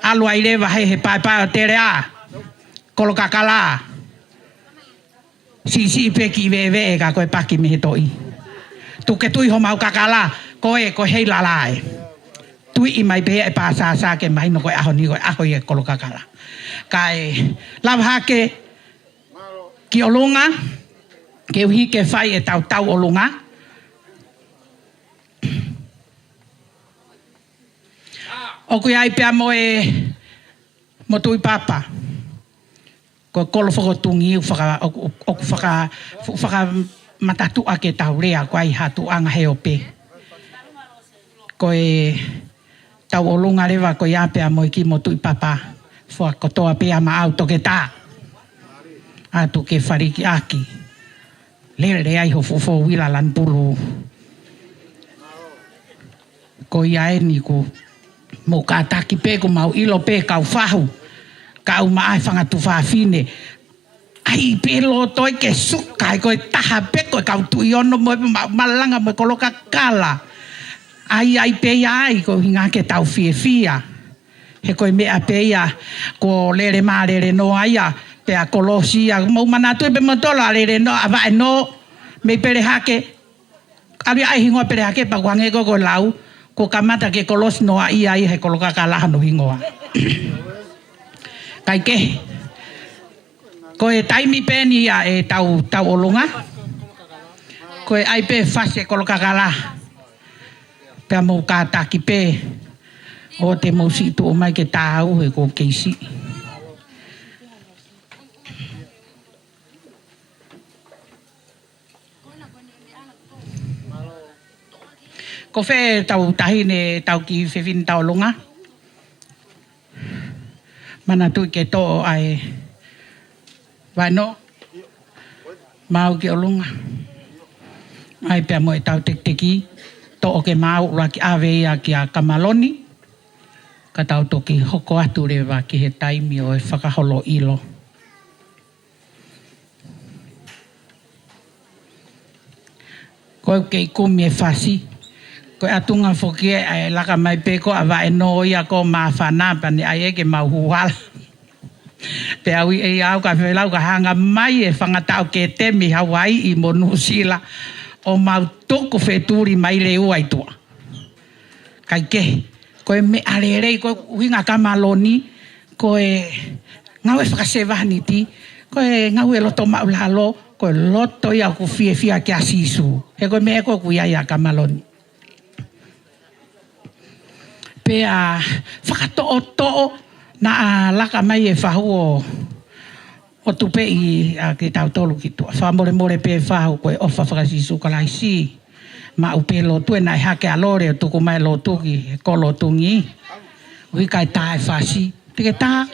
alu ai leva he pai tere a kolo kakala si peki veve ka koe paki me toi. Tu ke tui ho mau kakala koe hei lalai. Tui i mai pe e pasa sa ke mai no koe aho ni koe aho i kolo kakala. Kai lava ke ki olunga ke uhi ke fai e tau olunga. O kui ai pea mo tui papa. Ko kolo whakotungi whaka matatu ake tau rea ko ai hatu anga he ope. Ko e tau olunga rewa ko ia pea mo ki mo tui papa whakotoa pea ma au toke tā. Atu ke whariki aki. Lere ai ho fufo wila lan pulu. Ko ia e ni ko mo kātaki pe ko mau ilo pe kau whahu. Kau maai whangatu whawhine. Ai pelo toi ke sukai koe taha pe koe kau Tuiono mo malanga mo kolo Kakakala. Ai peia ai ko hinga ke tau fia. He koe mea peia ko lere no aia pea kolosia. Mau manatu pe motola lere no avae no me pere hake. Abi ai hingoa pere hake pa kuange ko lau ko kamata ke kolos no ai he kolo Kakala no hingoa. Kai ke ko e taimi peni ia e tau olunga ko e ai pe fase kolo Kakala pe mo ka taki pe o te mo si tu mai ke tau e ko keisi ko fe tau tahine tau ki fefin tau olunga mana tu ke to ai vano mau ke olunga ai pe mo tau teki to ke mau ra ki ave ya ki a Kamaloni ka tau to ki hoko atu re wa ki he taimi o e whakaholo ilo ko ke kumi e fasi ko atunga foki e laka mai pe ko ava e no ia ko ma fana pa ni ai ke mau hual pe au e au ka fe lau ka hanga mai e whangata o ke temi Hawaii i monusila o mau toko Fetu'u mai le ua i tua kai ke. Koe me arerei, koe uhinga Kamaloni, koe ngau e whakasewahaniti, koe ngau e loto maulalo, koe loto ia ku fia ki a sisu. He koe me eko ku ia Kamaloni. Pea whakato'o na laka mai e whahu o tupe i ke tau tolu ki tua. Whamore pe whahu koe ofa whakasisu kalaisi. Ma upe lotu e nai hake alore o tuku mai lotu ki Kolo tungi. Ui kai tae whasi. Tike tā.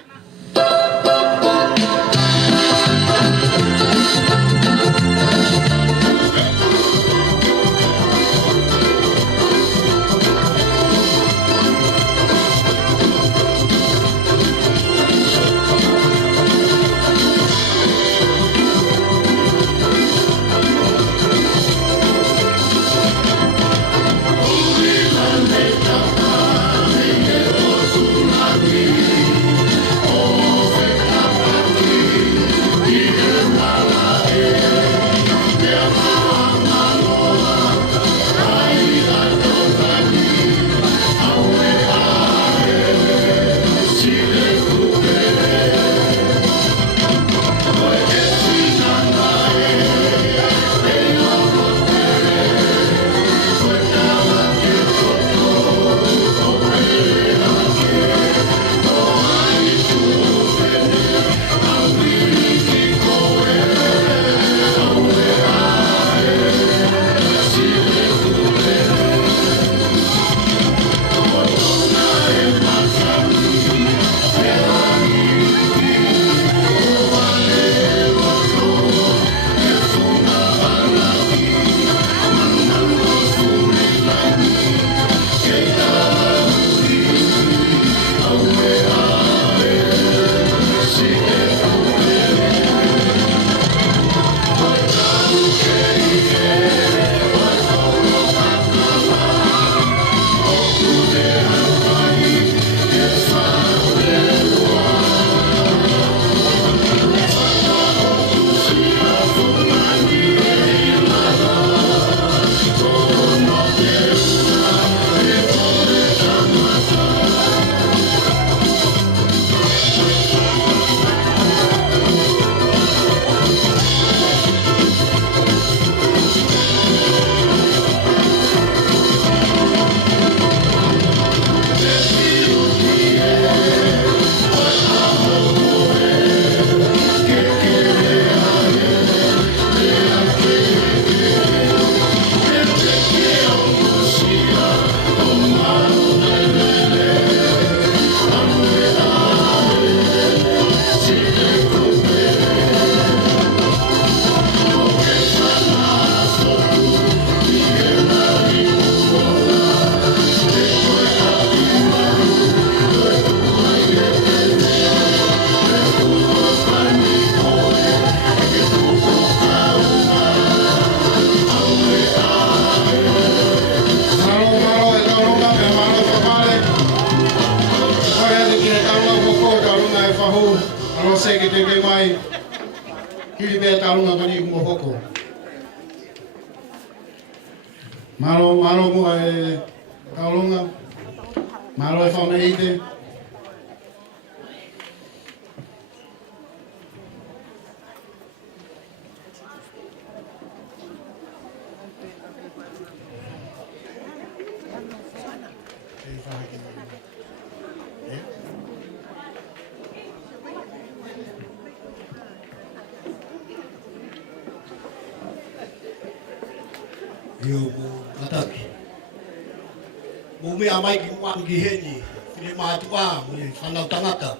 Mai ki wang ki heni ni matua ni fanau tangata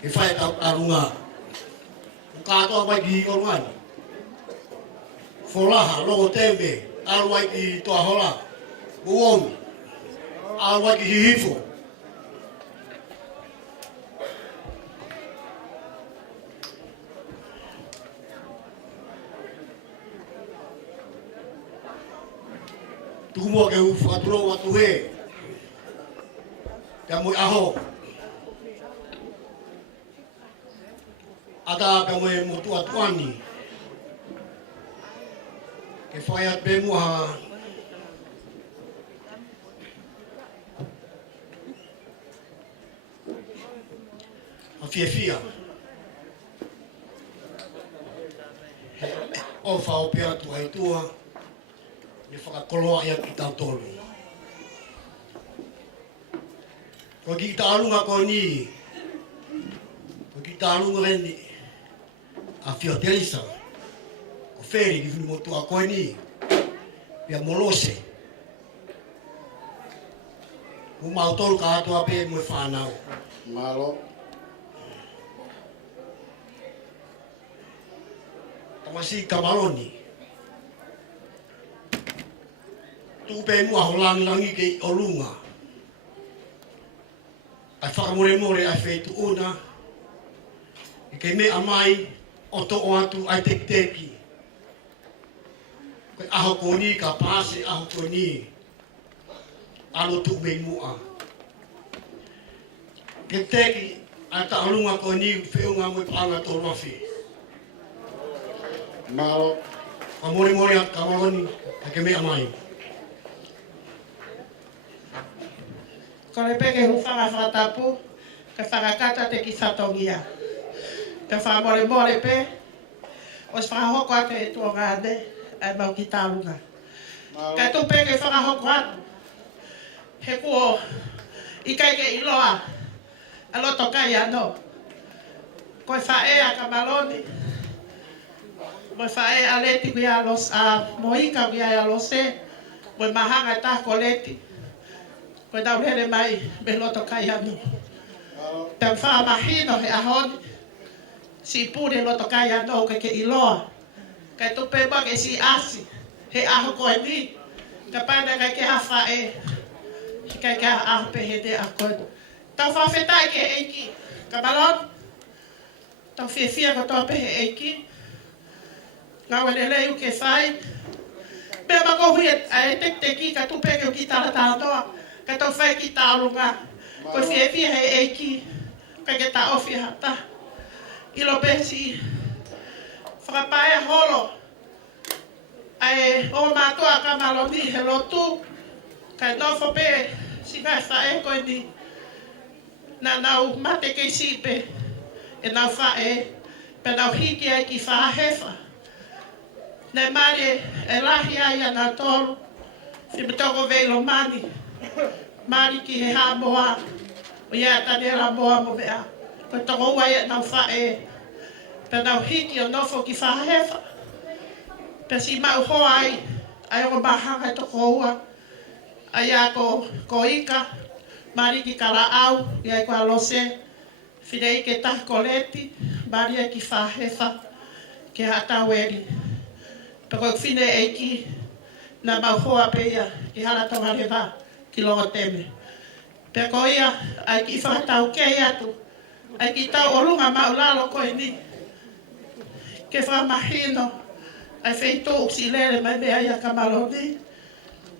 ki fai ta arunga ka to mai ki orman fola lo tembe alwai ki to hola buon alwai ki hifo tu mo ke u fatro watu he Kamu aho, ada kamu mutua tuani, kefayat bemuha, fia. O whao pia tu ai tua, ni whakakoloa ia ki tau tolu. Ko ki ta alunga ko ni, ko ki ta alunga reni, a fia Teresa, ko feri ki fini motu a koe ni, pia molose. Ko mautolu ka atua pe mo whanau. Malo. Tamasi Kamaloni. Tupe mua holangi ke olunga. Ai whakamore ai Fetu'u na. I ke mea mai o to o atu ai teki. Koe aho koni ka pase aho koni. Alo tu me mua. Ke teki ai ta olunga koni whiunga mo panga to rofi. Malo. Kamore a Kamaloni, a ke mea mai. Ko le peke hu whakatapu, ka whakakata te ki satongia. Te whamore pe, o se whakahoko ake e tua ngāne, e mau ki tālunga. Ka tu peke whakahoko atu, he kuo, i kai ke iloa, a loto kai ano. Ko e whae a Kamaloni, mo fae a leti ki a los a moika ki a los e mo mahanga ta ko leti ko da hele mai me loto kai anu ta fa mahino he ahon si pure loto kai anu ke iloa ka tu pe ba ke si asi he aho ko ni ka pa na ka ke ha fae ka ka a pe he de a ko ta fa feta ke eki ka balon ta fia ko to pe he eki ngā wale leu ke whai. Pea mako hui e teki ka tupe ke o ki tāra tātoa. Ka tau whai ki tārunga. Ko whie whie hei eiki. Ka ke tā ofi hata. Ilo pesi. Whakapae holo. Ai o mātua Kamaloni he lotu. Ka nofo pe si kai whae koe ni. Na nau mate kei sipe. E nau whae. Pe nau hiki ai ki whahefa. Nei mare e lahi ai ana tolu, si mitoko veilo mani, mari ki he ha moa, o ia tane la moa mo mea, ko toko ua e nau whae, pe nau hiki o nofo ki whahefa, pe si mau hoa ai o mahanga toko ua, ai a ko ika, mari ki kala au, ia ko alose, whine ike tako leti, mari e ki whahefa, ke hata weri. Pako whine eiki na mauhoa peia ki haratonga rewa ki longo teme. Pako ia ai ki whakatau kei atu, ai ki tau orunga maulalo koe ni. Ke whamahino ai Fetu'u si lere mai mea ia Kamaloni.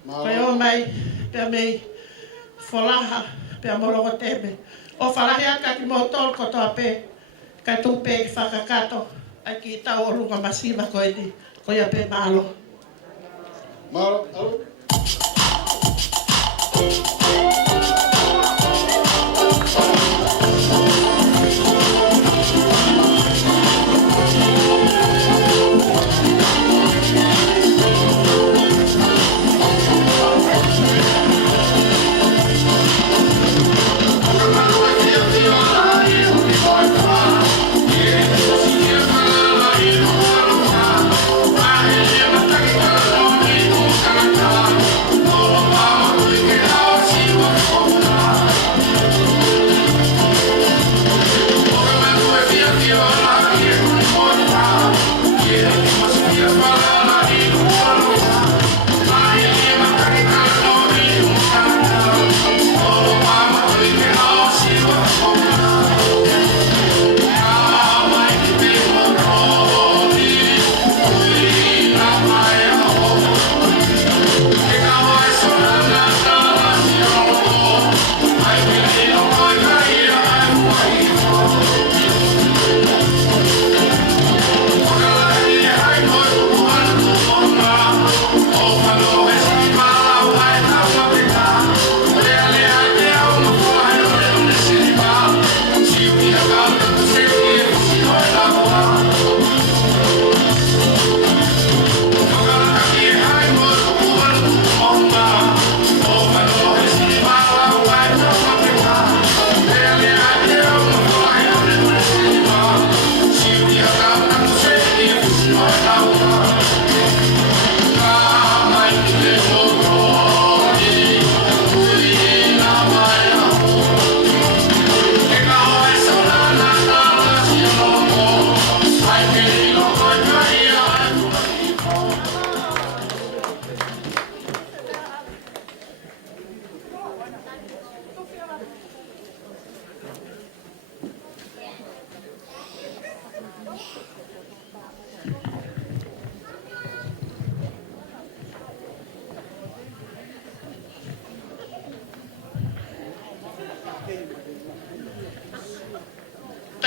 Koe o mai pia mei wholaha pia mo longo teme. O whalahi aka ki mo tol kotoa pe, kai tupe ki whakakato ai ki tau orunga masiva koe ni. Koe a pe malo. Malo, alo. Bye.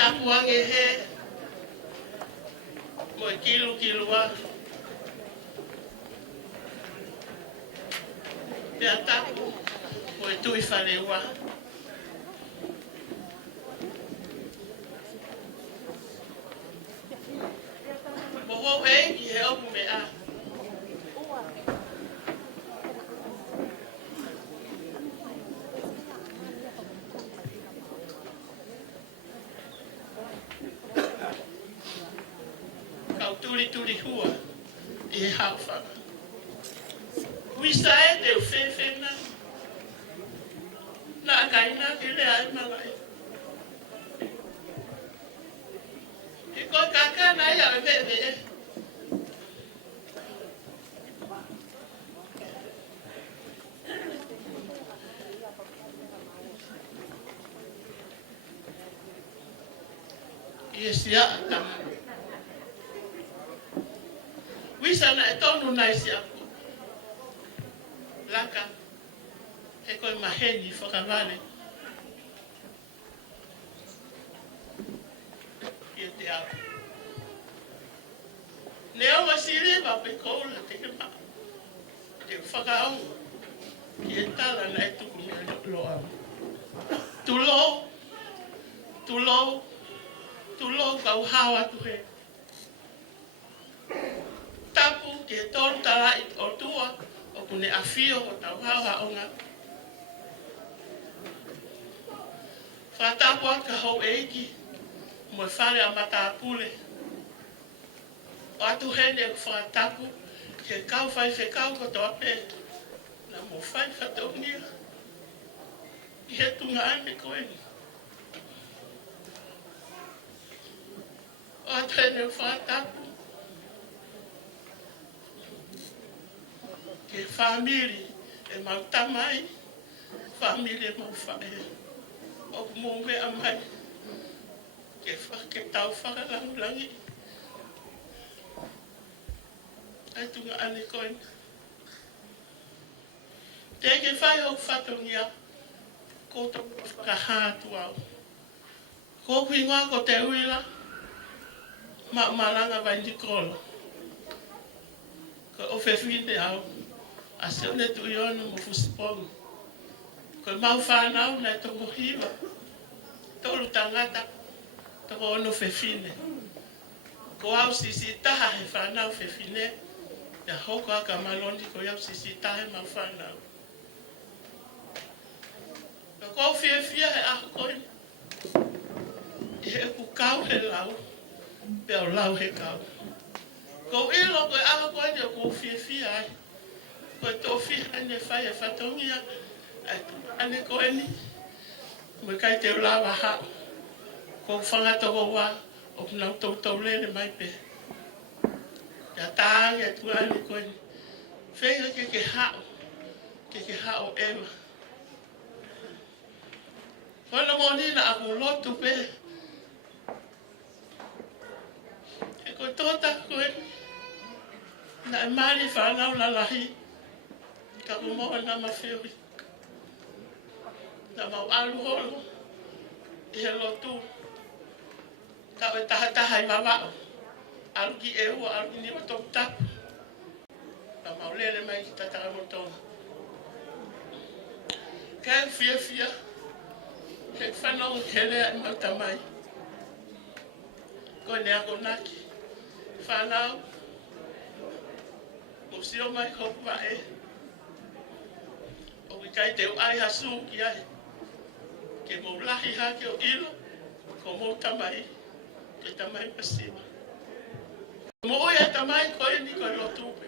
tapuange he. Mo kilua. Pea tapu. Mo tui whalewa. Mo ho e ki he opu me a. Turi hua I he hawhaka. Wisa e te uwhewhena. Nā kaina ki le ai malai. I koe kakana ia e bebe e. I e sia atama. Wisa na e tonu nai si aku. Laka. E koe maheni whakawale. I te au. Neo wasiri ma pe koula te ke maa. Te whakau. Ki e tala na e tuku mea lo au. Tulo kau hawa tu he. Tapu ki he tonu tala I o tua o kune awhio o tau hawa onga. Whatapu a ka hau eiki mo e whare a mata apule. O atu hene o whatapu ke kau whai whekau ko toa pe. Na mo whai whataunia. I he tunga ane koeni. O atu hene o whatapu. Ke family e mau tamai, family e mau whae. O mō mea mai, ke tau whakalangulangi. Ai tunga ane koe. Te ke whai hau whatongia, ko tō whakahātu au. Ko kuingoa ko te uila, malanga vai ni Kolo. Ko o whewhine au. Asone Tuiono mo Pongipongi. Ko mau whanau na tongo hiwa. Tolu tangata. Toko ono whewhine. Ko au sisi taha he whanau whewhine. Ia hoko a Kamaloni ko iau sisi taha mau whanau. Ko whiawhia he aho koe. I he kukau he lau. Pea o lau he kau. Ko ilo koe aho koe ni o ko whiawhia ai. Ko tō whiha ne whai e whatongia, ane koe ni, mo kai te ulawa hao, ko whangatoko wā, o kunau tau lene mai pe. Kia tāngi atu ane koe ni, whenga ke hao ewa. Whana mōni na aku lotu pe, e koe tōta koe ni, na e mari whanau la lahi, ka umoa na mawhiwi. Na mau aluholo, I he lotu. Ka o taha I mawao. Alu ki e ua, alu ki niwa tōku tapu. Na mau lele mai ki Tatakamotonga. Ka e whiawhia, he whanau he lea I mauta mai. Ko ne ako naki. Whanau, musio mai kopa e. O kai te ai hasu ki ai. Ke mo lahi hake o ilo, ko mo tamai, ke tamai pasiwa. Mo oia tamai koe ni koe lotupe.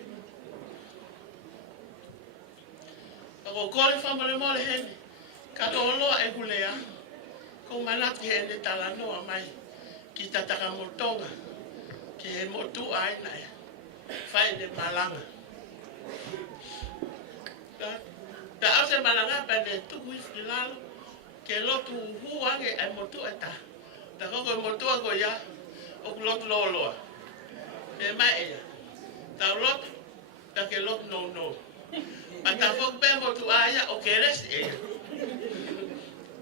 Ako kore whamole mole hene, ka loa e hulea, ko manati hene talanoa mai, ki Tatakamotonga, ke he motu aina e, whai ne malanga. Ta ase malanga pa ne tuku I whilalo, ke lotu huange ai motu e ta. Ta koko motu a ko ia, o lotu loloa. E mai ea. Ta lotu, ta ke lotu no. Pa ta fok pe motu a ia, o ke resi ea.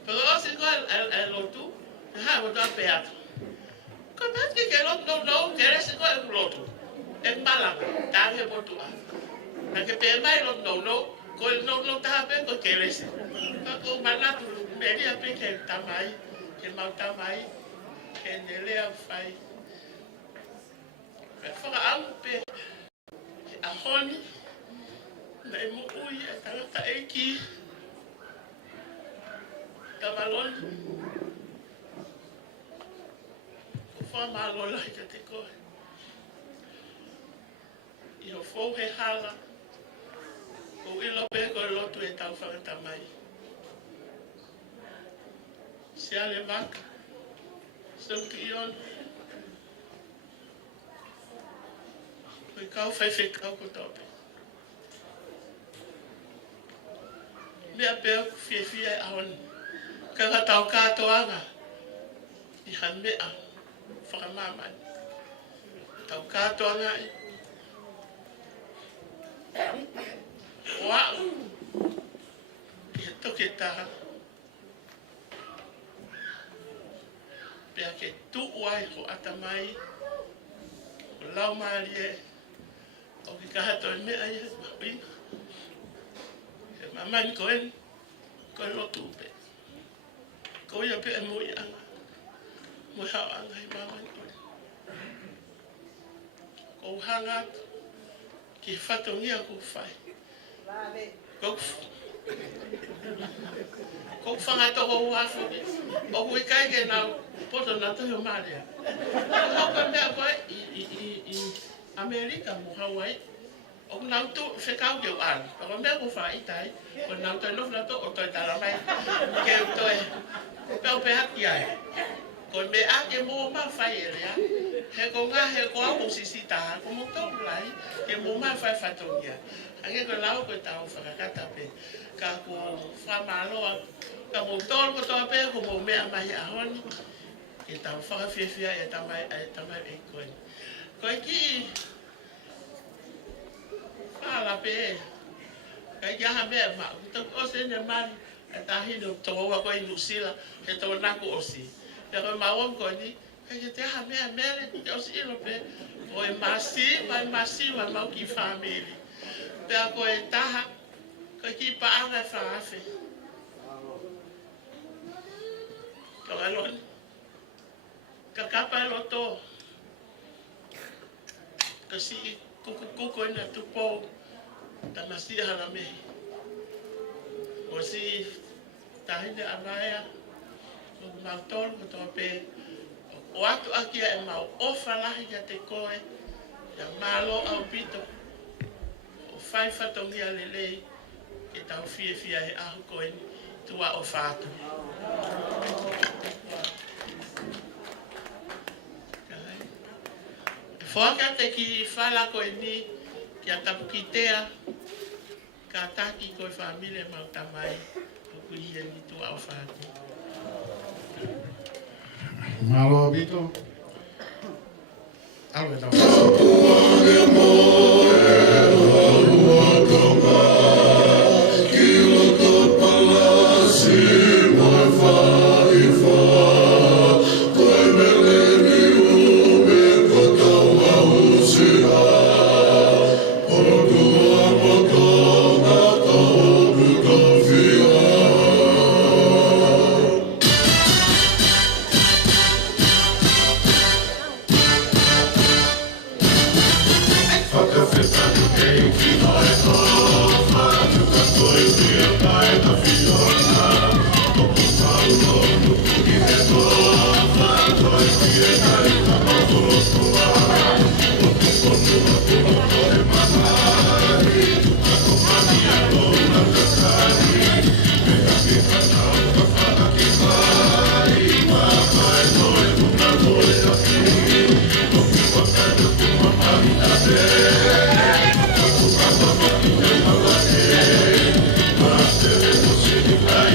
Pero o si ko e lotu, ha motu a peato. Ko pati ke no kere se ko e lotu. E mala ta he motu a. Na ke pe mai no ko no ta pe ko kere se. Ko manatu meri a pe ke tamai, ke mau tamai, ke nele a fai. Me whaka au pe a honi, nei mo ui e tangata e ki, Kamaloni. Ko whamalola i te koe. I ho fou he hala, ko ilo pe ko lotu e tau whakata mai. Se ale waka, so Tuiono. Koe kau whai kau ko tope. Mea pēo ku fie e ahoni. Ka tau kātoanga i han mea whakamamani. Tau kātoanga i. Wau. I he toke taha. Pea ke tu'u ai ho atamai. O lau maari e. O ki kahato i mea i he mahuina. He mamani koen. Koe lotu pe. Ko ia pe e mui anga. Mui hao anga i mamani koe. Ko hanga ki whatongia ko whai. Ko whangato ko uafu. O kui kai ke nau poto na tuhi maria. Ko ka mea koe i Amerika mo Hawaii. O nau tu whekau ke uan. Ko mea ko whai tai. Ko nau toi nofna to o toi taramai. Ke toi. Pau pe haki ai. Ko me ake mo ma whai e rea. He ko ngā he ko au sisi taha. Ko mo tau lai. Ke mo ma whai whatongia. Ange ko lau ko tau whakakata pe. Ka ko whamaloa. Ka mo tolu ko toa pe. Ko mo mea mahi ahoni. Ke tau whakawhiawhia e tamai e koe. Ko ki whala pe. Ka aha mea ma. O se ne mani. E tahino toa ko i Nusila. He toa naku osi. Pero mawon ko ni. Ka te aha mea mere. Ke osi ilo pe. O e masi. Wa mau ki whamiri. Pea ko e taha. Ka ki paanga whaafe. Kamaloni. Ka kapa e loto. Ka si kuko ina tupo. Ta masi hala mehi. O si tahine anaya. O mau tolu ko toa pe. O atu akia e mau ofa lahi ka te koe. Ya malo au pito. O whai whatongia lelei. Ke tau fie he ahu koe ni. Tua o whātu. Whaka te ki whala koe ni. Ki a tapu ki tea. Ka taki koe whamile mau tamai. Kuku hia ni tua o whātu. Malo Vito. Algo está Thank you.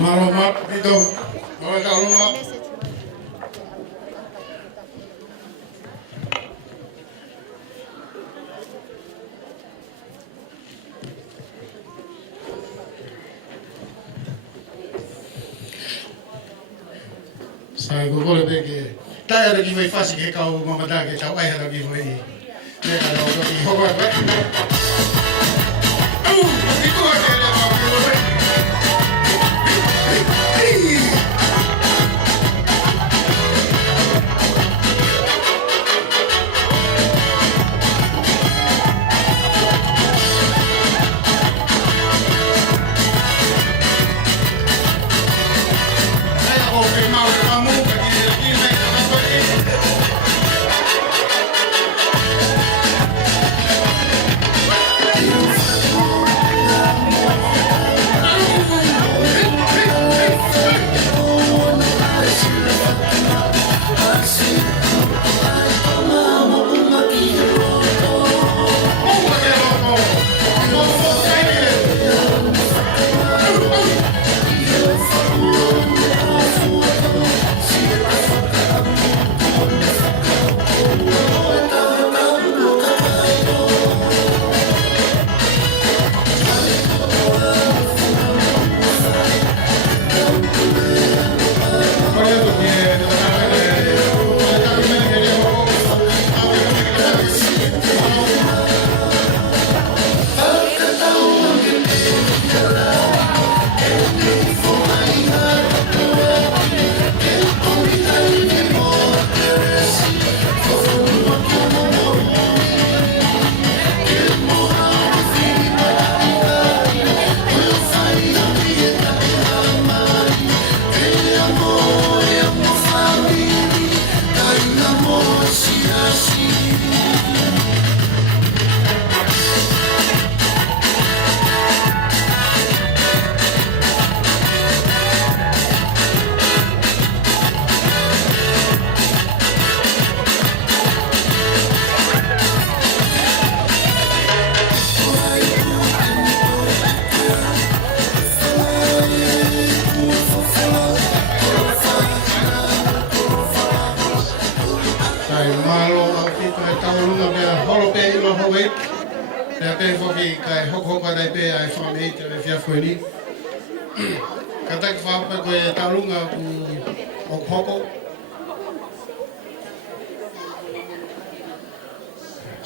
Malamat ito, mga kalunga. Sai gugolo beke. Tai ara gi mai fasi ke kau mama dage tau ai ara gi mai. Ne ka lo ko ho ba. Au, itu aja dia mau.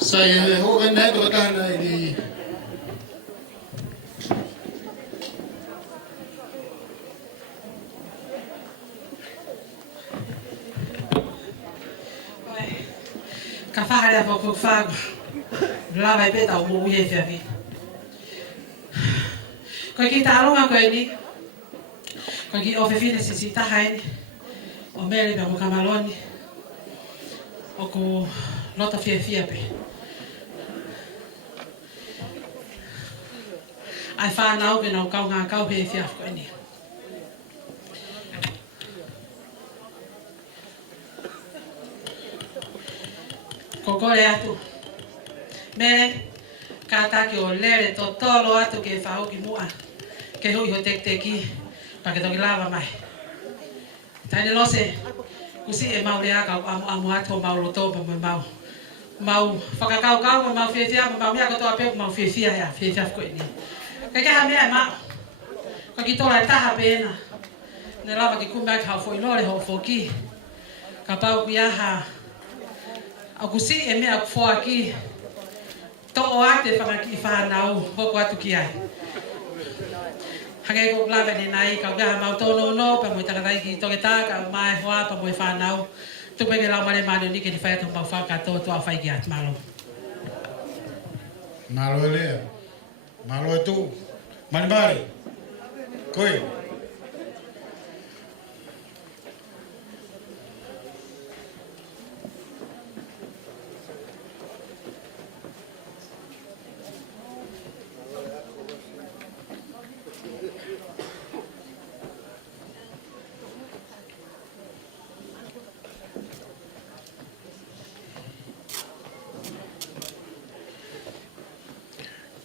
Saya horen net wat aan die Kafahari hapo kufago. Lava ipeta umuye vyavi. Kwa kita alonga kwa ni. Kwa ki ofefine sisi tahai. o mere pe mo Kamaloni o ko lota fia pe ai fa na o ke na kau nga kau pe fia ko ni ko kore atu mere kata ki o lere totolo atu ke fa o ki mua ke hui ho teki pa ke toki lava mai tani lose kusi e mau lea kau amu ato mau loto pa mau whakakau pa mau whiawhia pa mau mea katoa peo mau whiawhia ko ini ka keha mea mau ka ki tola e taha pēna ne lava ki kumea ki hau fo ilore ho foki ka pau ki aha au kusi e mea kufo aki to o ate whakaki whanau hoko atu ki ai Hage ko lava ni nai ka gaha mau tono no pa mo takatai ki toke taka mai hoa pa mo whanau tu peke lau mare manu ni ke ni whaetu mau whakato tu a whai ki at malo Malo lea. Malo tu. Mani mari. Koi.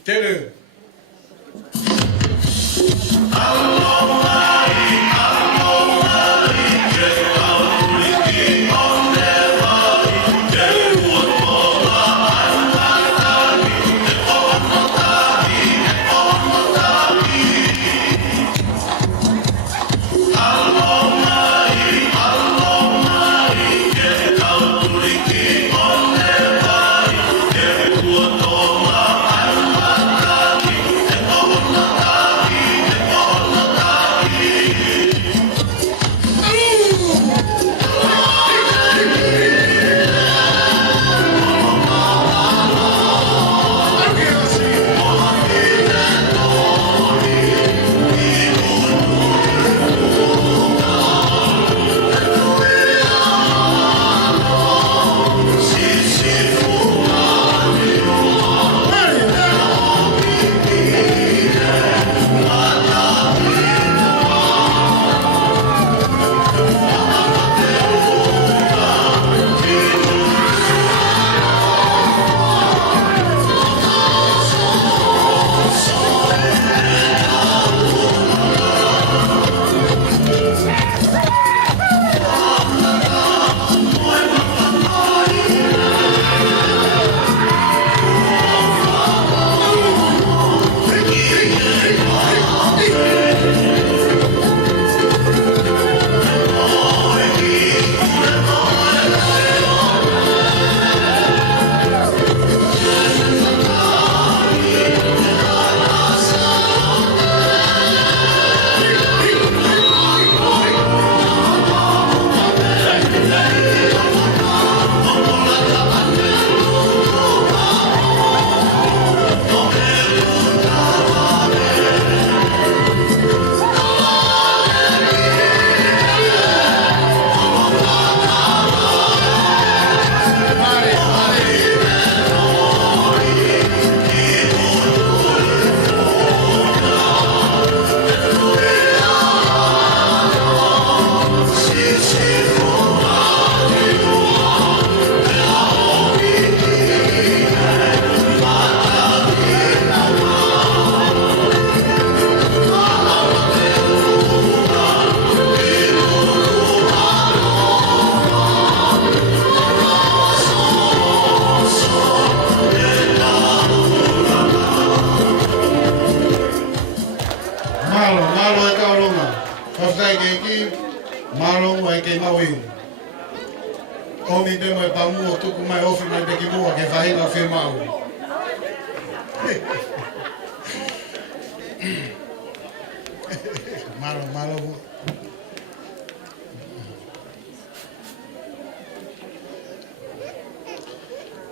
Tere.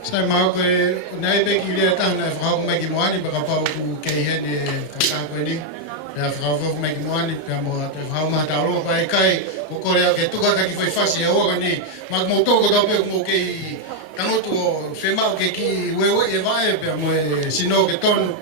Sai mau ko nai be ki le tang na frau mai ki moani ba pa ku ke he ne ka ka ko ni ya frau vo mai ki moani ka mo ta frau ma ta ro pa kai Ko ko lea ke tuka ki fai fasi e oa ni. Ma mo toko tau pe mo ke tangotu o whemau ke ki wewe e vai pe mo e sino ke tonu.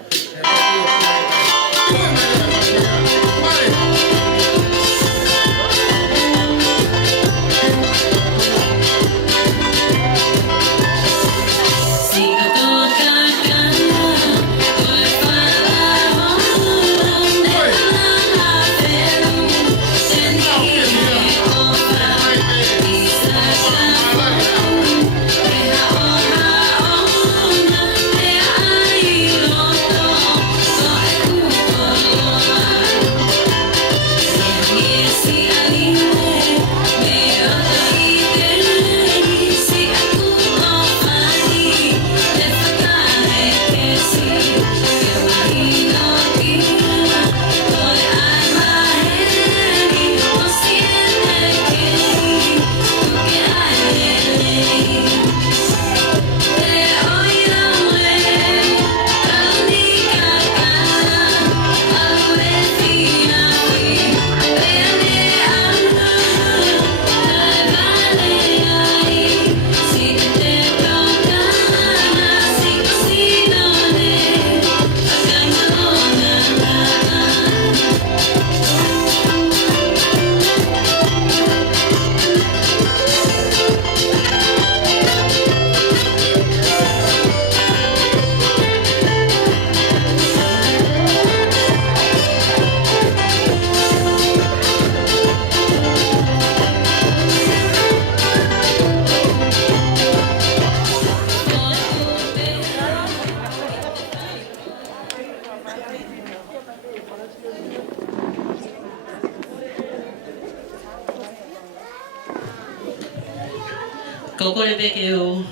Kokore beke o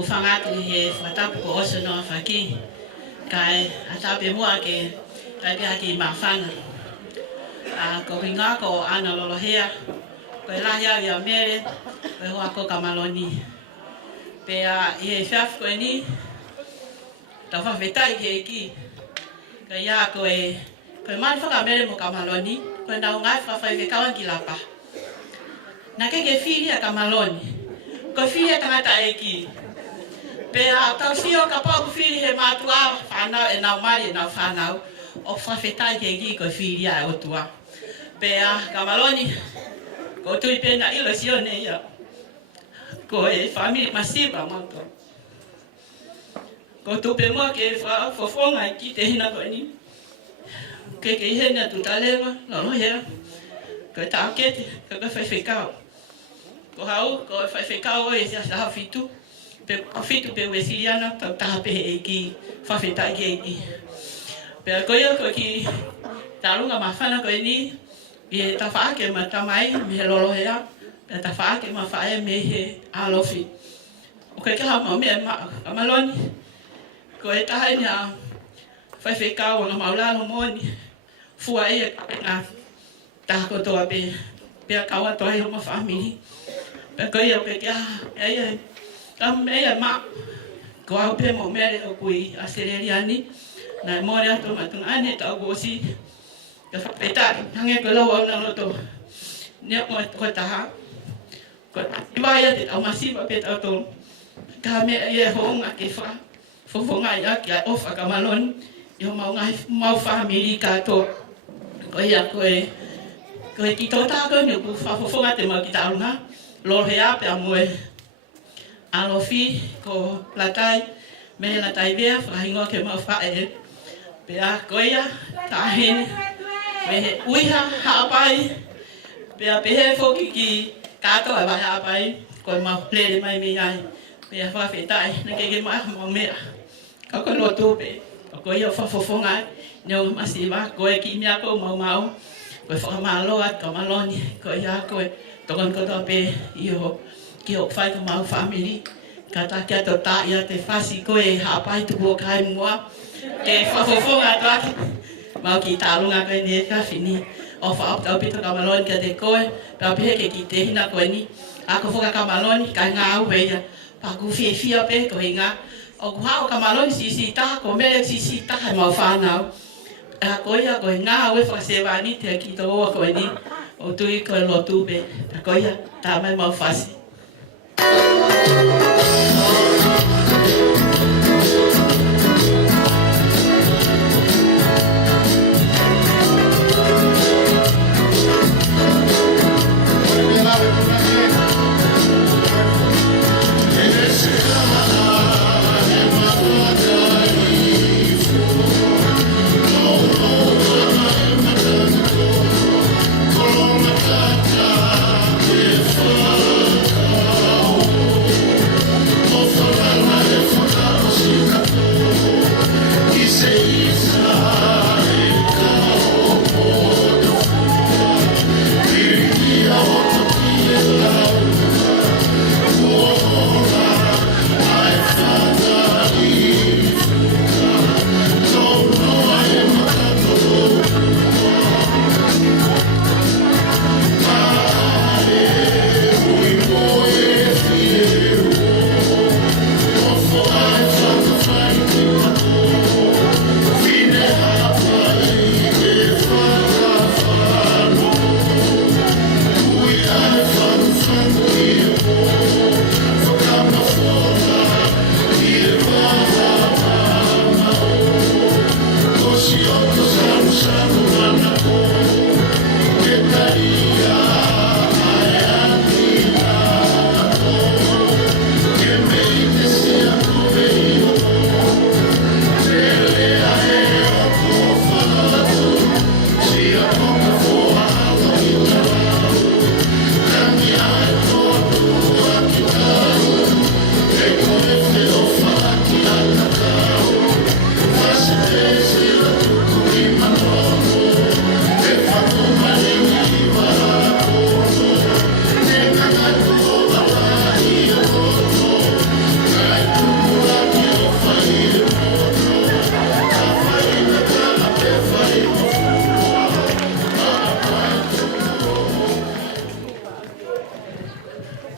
whangatu he whatapu ko oso noa whaki. Kai atape mua ke kai pia ki mawhana. Ko hinga ko ana lolohea. Ko e lahi au ia mere. Ko e hoa ko Kamaloni. Pea i he whiawh koe ni. Ta whawhetai ke e ki. Ka ia ko e mani whakamere mo Kamaloni. Ko e nau ngai whawhai whekawan ki lapa. Na ke whiri a Kamaloni. Ko whiri tangata e ki. Pea tau sio ka pau whiri he mātua whanau e nau mari e nau whanau. O whawhetai ke ki ko whiri a o tua. Pea Kamaloni. Ko tui pena ilo sio ne ia. Ko e family masiva mato. Ko tupe mua ke whafonga i ki te hina koe ni. Ke hena tu talewa, lolo hea. Ko tau kete, ko whaiwhekau. Ko hau, ko whaiwhekau o e sia saha fitu. Fitu pe ue siriana, tau taha pehe e ki whawhetai ke e ki. Pea koe ko ki tarunga mawhana koe ni. I e tawhaake ma tamai, me he lolo hea. Pea tawhaake ma whae me he alofi. O koe kaha mau mea Kamaloni. Ko e taha ni a whaiwhekau o ngā maulalo moni. Fua e ngā taha kotoa pe. Pea kaua toa i homa whamiri. Pea koe au pe kia e kam e ma. Ko au pe mo mere o kui a sereriani. Nai more ato matunga ane tau gosi. Ka whapetari. Hange ko lau au na loto. Nia ko taha. Ko iwaya te tau masipa pe tau tolu. Ka me e honga ke wha. Fofonga ia ki a ofa Kamaloni. I ho mau whamiri kato. Ko ia koe ki tō tāko ni ku whafofonga te mau ki taunga. Lolo hea pe a moe. Alofi ko latai. Me latai bea whahingo ke mau whae. Pe a koe ia tahene. Me he uiha haapai. Pe a pehe foki ki kato a vai haapai. Koe mau lere mai me ai. Pe a whawhetai. Na keke mau mea. Kako lotu pe. Ko ia whafofonga. Neo masiva. Koe ki mea ko mau. Koe whakamaloa Kamaloni. Ko ia koe tokan kotoa pe. Iho ki o whai ka mau whamiri. Ka takia to tā ia te whasi koe haapai tuku o kai mua. Ke whafofonga tuaki. Mau ki tālunga koe ne kawhini. O whaoptau pito Kamaloni ka te koe. Pea pehe ke ki te hina koe ni. Ako whoka Kamaloni kai ngā au heia. Paku whia pe ko hinga. O kuhao Kamaloni sisi taha ko mele sisi taha mau whanau. A koe ia koe ngā au e whakasewani te ki tō oa koe ni. o tui koe lotu be, ta koia, ta mai mau whasi.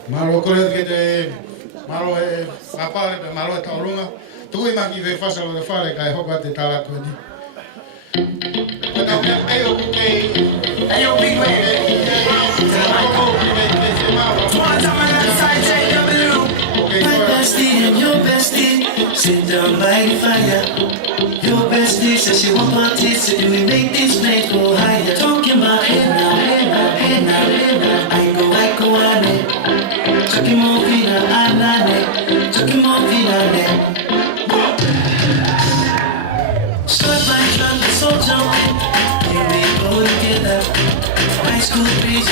Malo kore ke te malo e papale pe malo e taurunga. Tui maki ve fasalo de fare kai hoka te tala tuni. Kona me ayo kukei. Ayo bigwe. My bestie and your bestie sit down by the fire. Your bestie says she wants parties, so we make this place go higher. Talking about hey now, hey now, hey now, hey now. I go, I ne. Talking more fina, I ne. Talking more fina, ne. Start my drum, so jumping. Here we go together. High school breeze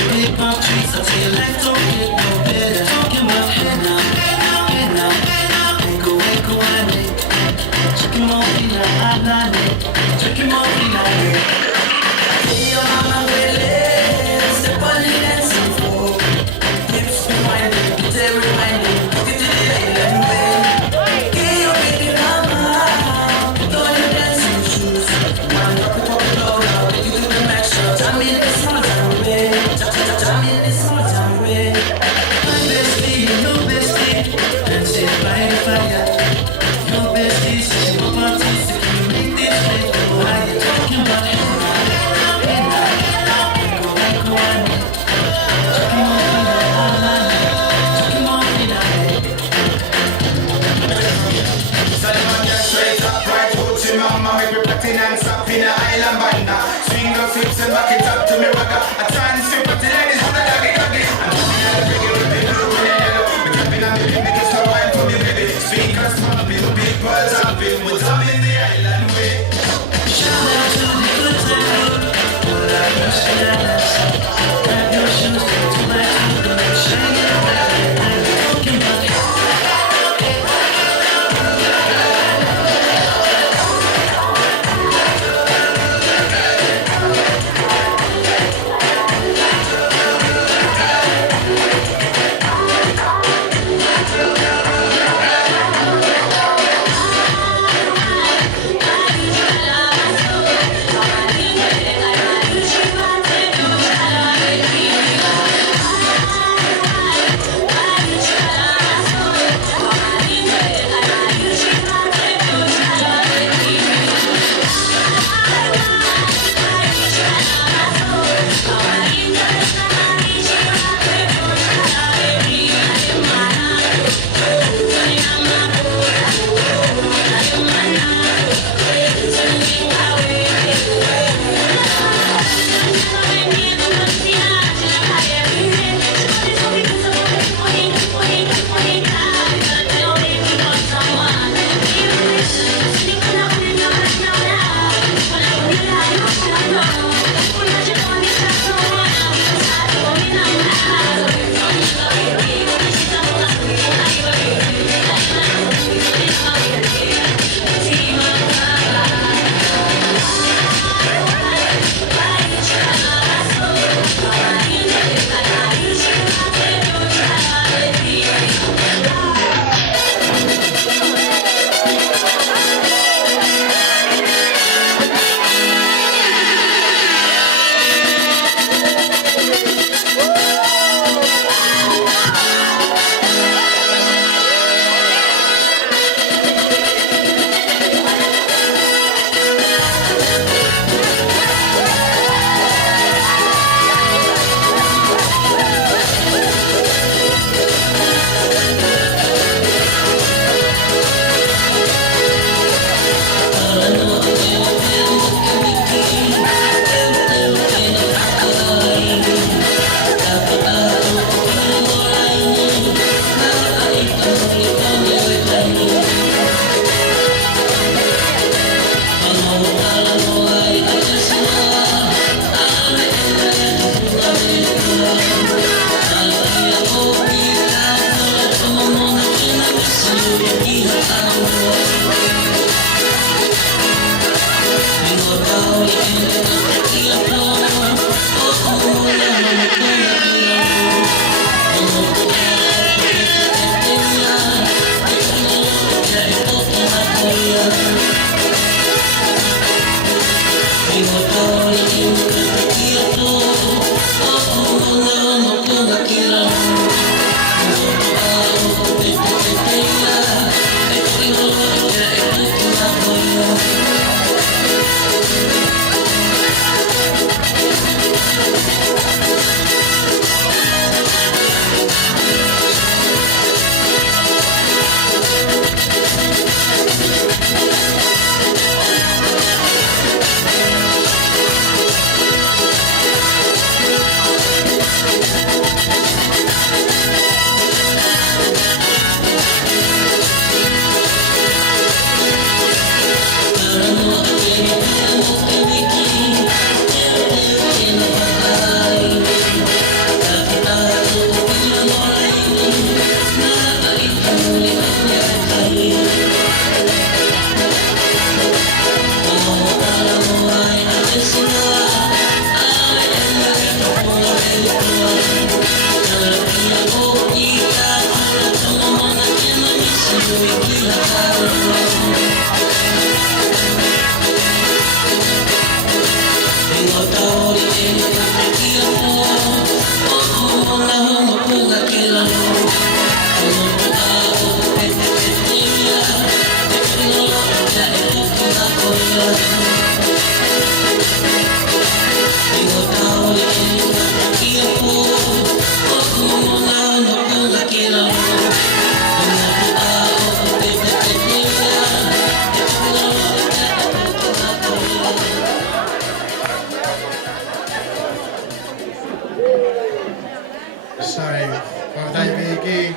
Sai, patai veki,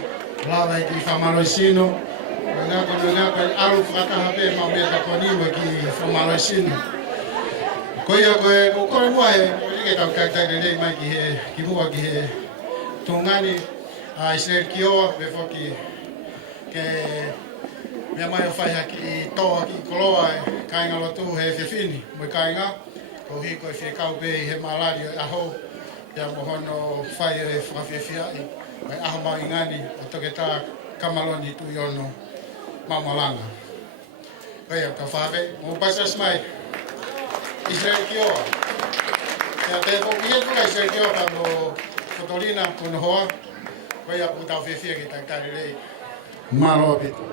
lava ki famaloisino, ngako alu fata pe ma me ta koni ki famaloisino. Koia ko moe, ke ta ka le mai ki mua ki he tungani a Israel ki o be foki ke me mai fai ki to ki Kolo kai nga Latu he fini, mo kai nga ko hi ko fe kau be he malari a ho ya mohono fai e whawhiawhia mai ahama ingani o toke tā Kamaloni Tuiono Mamalanga. Kaya ka whawe, mo pasas mai Israel Kioa. Kaya te pōpia tuka Israel Kioa ka no Kotolina kono hoa. Kaya po tau whiawhia ki taktari rei. Maro pitu.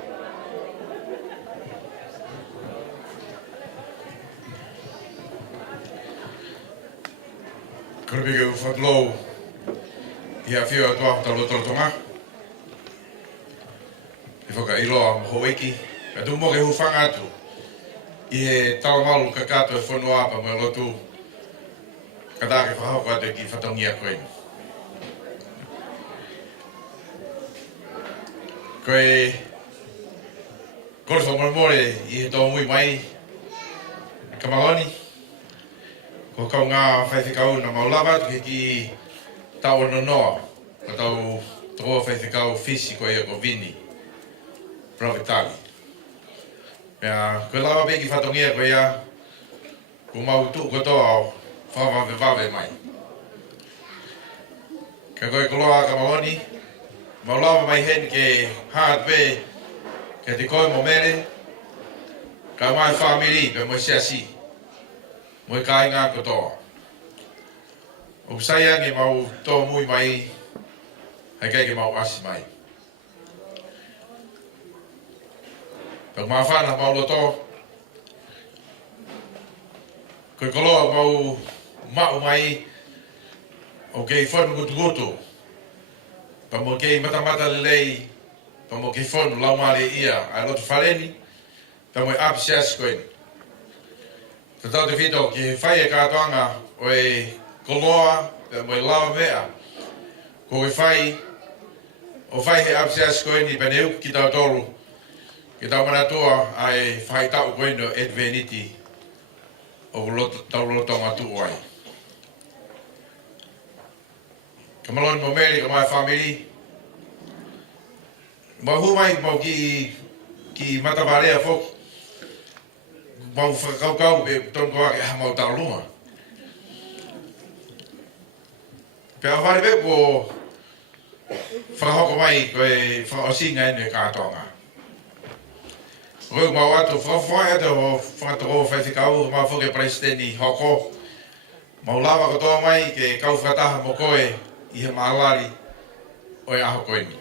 Korbiga whadlo ia whio atua talotonga. I whaka iloa mhoiki. Ka tumo ke hufanga atu. I he talamalu kakato e whanua apa mai lotu. Ka tāke whahoko atu ki whatongia koe. Koe Korso Moimoi I he tō Moimoi Kamaloni. Ko kau ngā whaithikau na maulawa tuke ki tau nonoa. Ko tau toa whaithikau fisi ko ea ko vini. Pravitali. Pea, koe lawa peki whatongia ko ea. Ko mau tu ko toa au whawawe mai. Ka koe koloa Kamaloni. Maulawa mai hen ke hard way. Ke te koe mo mere. Ka mai whamiri pe mo siasi. Moi kai ngā kotoa. O kusaya nge mau tō mui mai, hei kei ke mau asi mai. Pag maa whana mau loto, koe koloa mau mai, o kei whanu gutu. Pa mo kei matamata lelei, pa mo kei whanu laumare ia, ai lotu whareni, pa mo apisiasi koeni. Te tau te whito ki whai e kātoanga o e koloa e mo e lawa mea. Ko e whai, o whai he apsias koe ni pene uki ki tau tolu. Ki tau manatua a e whai tau koe no Edveniti o tau lotonga tu oai. Kamaloni mo meri ka mai whamiri. Mau humai mau ki matawarea whoku. Mau whakakau pe tonko ake ha mau tau lunga. Pea whare pe po whakahoko mai koe whakaosinga ene kātonga. Koe mau atu whakawhai atu o whakatoko whaithikau mau whuke presidenti hoko. Mau lawa katoa mai ke kau whakataha mo koe I he maalari o e aho koeni.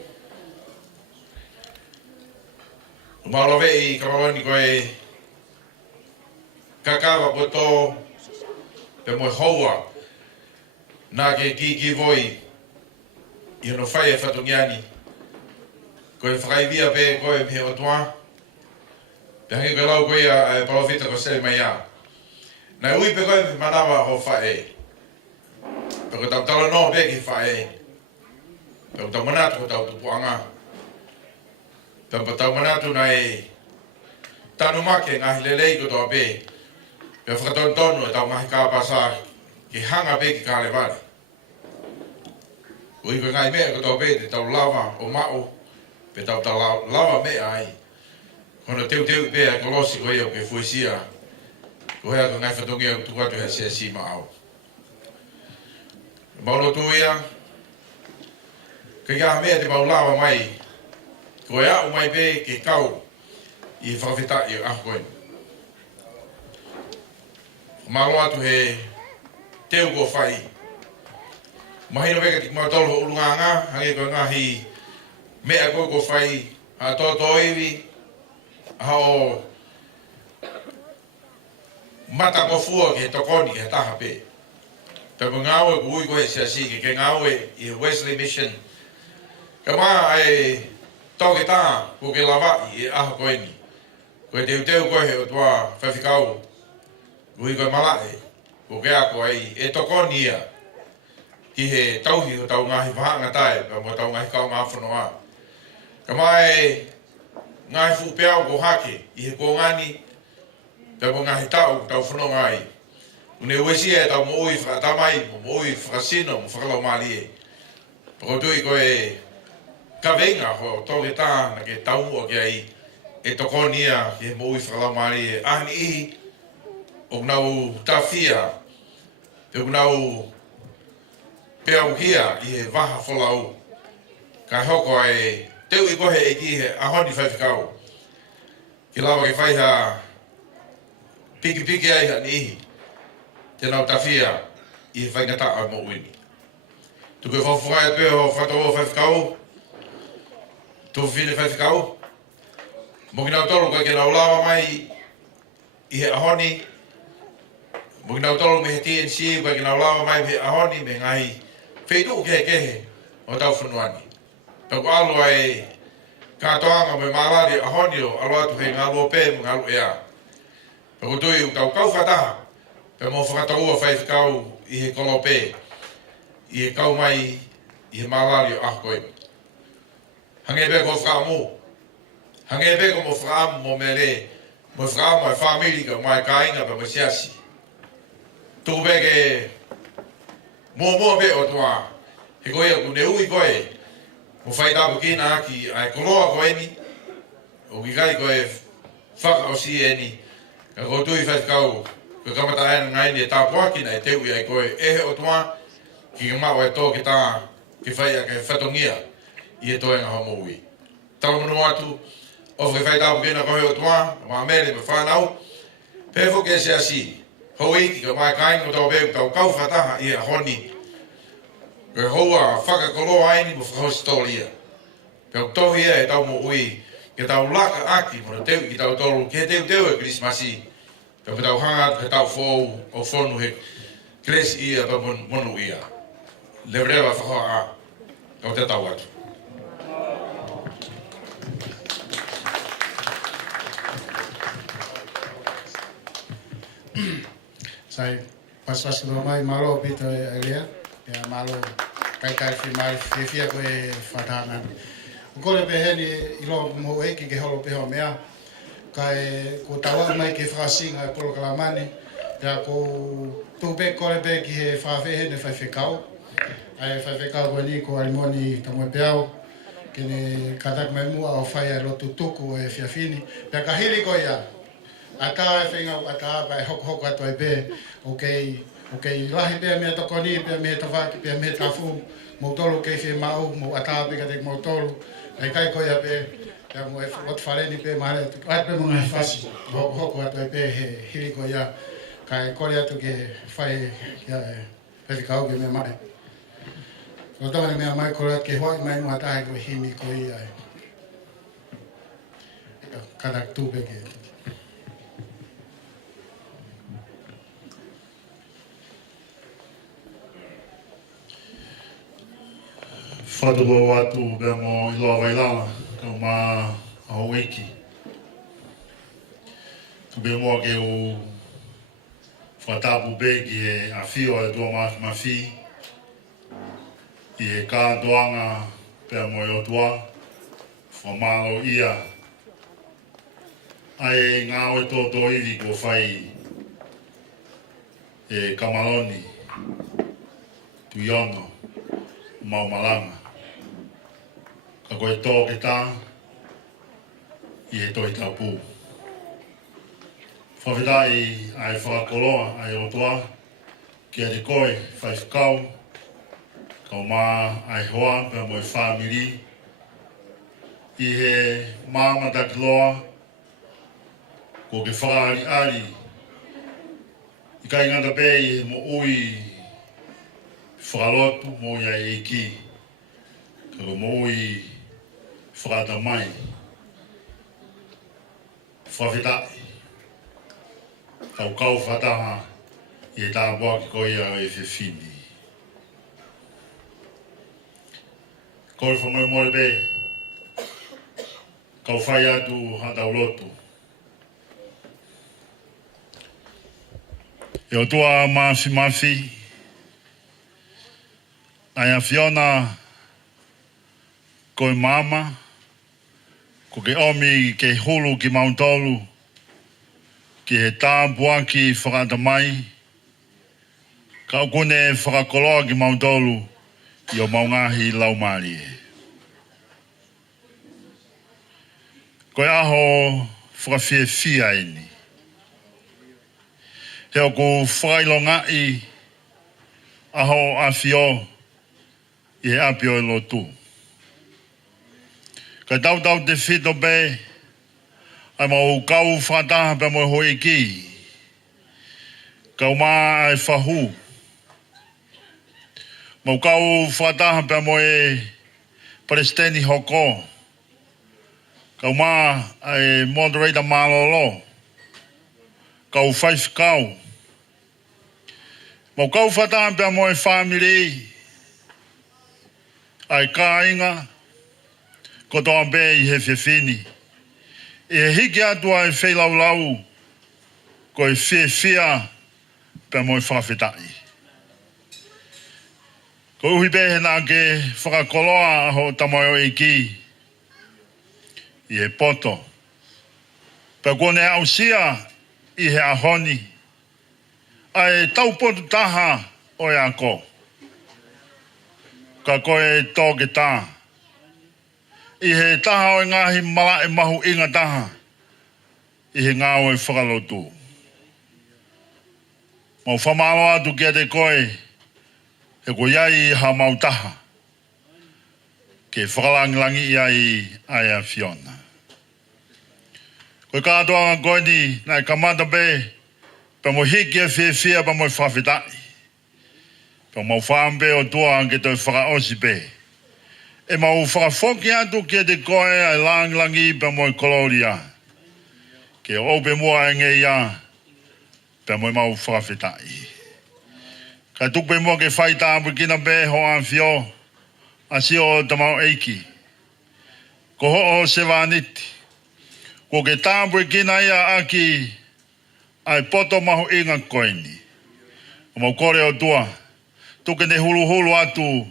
Mau lawe I Kamaloni koe Kakakala po tō pe moe houa nā ke ki voi I hono whai e whatungiani. Koe whakaivia pe koe me o toa. Pe hangi koe lau koe a e palawhita ko sele mai a. Nai ui pe koe me manawa ho whae. Pe ko tau talo no pe ki whae. Pe ko tau manatu ko tau tupuanga. Pe ko tau manatu na e tanu make ngahi lelei ko toa pe. Pe whakatontonu e tau mahi kāpasa ki hanga pe ki kāle wale. Ui koe ngai mea ko tau pe te tau lawa o mao, pe tau lawa mea ai. Kono teu pe a kolosi koe au ke fuisia, ko hea ko ngai whatongi au tukatu hea sia si mao. Maulo tu ia, ke kia mea te mau lawa mai, ko e au mai pe ke kau I whakawhita I aho koe. Malo atu he teu ko whai. Mahino veka tik mau tolo ulunganga hange ko ngahi me ako ko fai a to iwi hao mata ko fuo ke tokoni ke tahape. Pe ngawe ko ui ko sia si ke ngawe I Wesley Mission. Kama ai to ke ta ko ke lava I a ko ni. Ko te ko he o tua fafikau. Ui ko malae. Ko ke ako ai e tokoni ia. Ki he tauhi o tau ngahi wahanga tae, pa mo tau ngahi kau ngā whanua. Ka mai ngahi fupeau ko hake, I he kōngani, pa mo ngahi tau whanua ngai. Une uesi e tau mo ui whakatamai, mo ui whakasino, mo whakalau mali e. Pa ko tui ko e kawenga ho toke tā na ke tau o ke ai, e tokonia ki he mo ui whakalau mali e. Ahani ihi, o nau tawhia, pe o nau Pea hia I he waha wholau. Ka hoko e teu I kohe e ki he ahoni whaiwhikau. Ki lawa ke whaiha piki ai ha nihi. Te nau tawhia I he whaingata a mo uini. Tuku e whawhungai peo ho whatoa whaiwhikau. Tuku whine whaiwhikau. Mo ki nau tolu koe ke nau lawa mai I he ahoni. Mo ki nau tolu me he TNC koe ke nau lawa mai he ahoni me ngahi. Fetu'u kehe o tau whanuani. Pako alo ai kātoanga me mārari ahoni o alo atu hei ngalo pē mo ngalo ea. Pako tui u tau kau whataha. Pe mo whakataua whaiwhikau I he Kolo pē. I he kau mai I he mārari o ahkoe. Hange pe ko whaamu. Hange pe ko mo whaamu mo me re. Mo whaamu ai whamiri ka mai kāinga pa mo siasi. Tuku pe ke Mo be o toa. He koe aku ne ui koe. Mo whai tapu kina aki ai koloa koe ni. O ki kai koe whaka o si e ni. Ka ko tui whaikau. Ka kamata aina ngai ni e tapu aki na e te ui ai koe. Ehe o toa. Ki ka mau e tō ki tā. Ki whai a ke whatongia. I e toenga homo ui. Tau manu atu. O whai tapu kina koe o toa. Ma mere me whanau. Pefo ke se asi. Hoi ki ka mai kainga tau beu tau kau whataha I a honi. Koe hoa whakakoloa aini mo whakaustolia. Peo tohi e tau mo ui. Ke tau laka aki mo teu ki tau tolu. Ke teu e Christmasi. Peo tau hanga ke tau whou o whonu he. Klesi ia tau monu ia. Lebrewa whakoa a. Kau te tau atu. Sai pas do mai malo pito elia ya malo kai fi mai fia ko e fatana ko le beheni ilo mo e ki ke holo pe ho mea kai ko tawa mai ke frasinga ko kalamani ya ko tu be ko le be ki he fa fe ne fa fe kau ai fa fe kau ni ko almoni tamo peao ke ne katak mai mua o fa ya lo tutuku e fia fini pe ka hiri ko ya aka whenga aka vai hoko atu ai pe okay lahi pe me tokoni pe me tawaki pe me tafu mo tolo ke fe mau mo ata pe ka te mo tolo ai kai ko ya pe ya mo e lot fale ni pe mare tu ai pe mo ngai fasi hoko atu ai pe he hiri ko ya kai ko ya tu ke fai ya pe ka o ke me mare o to me mai ko la ke hoi mai mo ata ai ko himi ko ia kada tu pe ke Whatulo atu bea mo iloa wailala, ka ma hauiki. Tu bea moa ke o whatapu begi e a whio e tua mawhi. I e kā doanga bea mo i o tua, whamalo ia. Ai ngā oe tō tō iwi ko whai e Kamaloni, Tuiono, Maumalanga. Ka koe tō ke tā, I he toi tau pū. Whawhitai ai whakakoloa ai o toa, kia te koe whaiwhikau, kau mā ai hoa pia mo I whāmiri, I he māmataki loa, ko ke whaari ari, I kai ngata pē I he mo ui whakalotu mo ia e ki, ka mo I whakata mai, whawhetai, kau whataha I e tā boa ki koe ia e whiwhini. Koe whamai mōre be, kau whai atu hatau lotu. E o tua mafi, ai a Fiona koe mama, ko ke omi ke hulu ki Mautolu, ki he tāpua ki whakata mai, ka okune whakakoloa ki Mautolu, I o maungahi laumari e. Koe aho whakawhiawhia ini. He o ko whakailongai aho awhio I he apio e lotu. Ka tau te whito be, ai mau kau whataha pe mo hoi ki. Kau maa ai whahu. Mau kau whataha pe mo e Palestini hoko. Kau maa ai moderator malolo. Kau whaifkau. Mau kau whataha pe mo e family. Ai kāinga. Ko toa be I he whiwhini. I he hiki atua e whelaulau. Ko e whiwhia pe mo e whawhetai. Ko uhi be he nā ke whakakoloa aho tamoio e ki. I he poto. Pe kone au sia I he ahoni. Ai tau potu taha o e ako. Ka koe tōke tā. I he taha o e ngahi mala e mahu inga taha. I he ngā o e whakalotu. Mau whamalo atu kia te koe. He ko iai ha mau taha. Ke whakalangilangi iai ai a Fiona. Koe kātoanga koe ni nai kamata be. Pa mo hiki e whiwhia pa mo e whawhetai. Pa mau whaambe o tua ke toi whakaosi be. E mau whakafoki atu kia te koe ai langilangi pa mo e koloria. Ke ope mua e nge ia. Pa mo e mau whakawhetai. Ka tupe mua ke whai tāpu kina be ho a whio. A si o tamau eiki. Ko ho o se wāniti. Ko ke tāpu kina ia aki. Ai poto mahu inga koini. O mau kore o tua. Tuke ne hulu atu.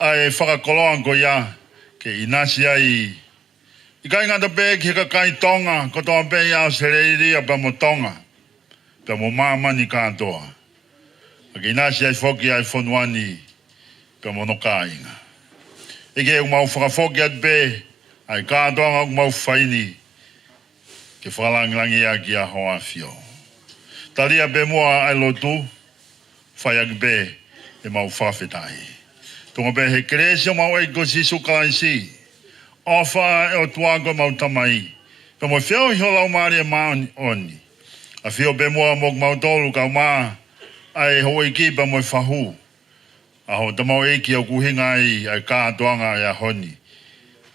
Ai whakakoloa ko ia. Ke inasi ai. I kai ngata pe ki ka kai tonga. Ko toa pe ia o sereiri a pa mo tonga. Pa mo mamani kātoa. Ke inasi ai whoki ai whonuani. Pa mo no kāinga. Ike u mau whakafoki at pe. Ai kātoa u mau whaini. Ke whakalangilangi a ki a hoa whio. Talia be mua ai lotu. Whai aki be. E mau whawhetai. Tunga be he kresia mau e ko sisu kalaisi. Ofa e o tuago mau tamai. Pe mo whio hi holau maari e maoni oni. A whio be mua mok mau tolu kau maa. Ai hoi ki pa mo whahu. A ho tamau e ki au kuhinga ai kātoanga ai a honi.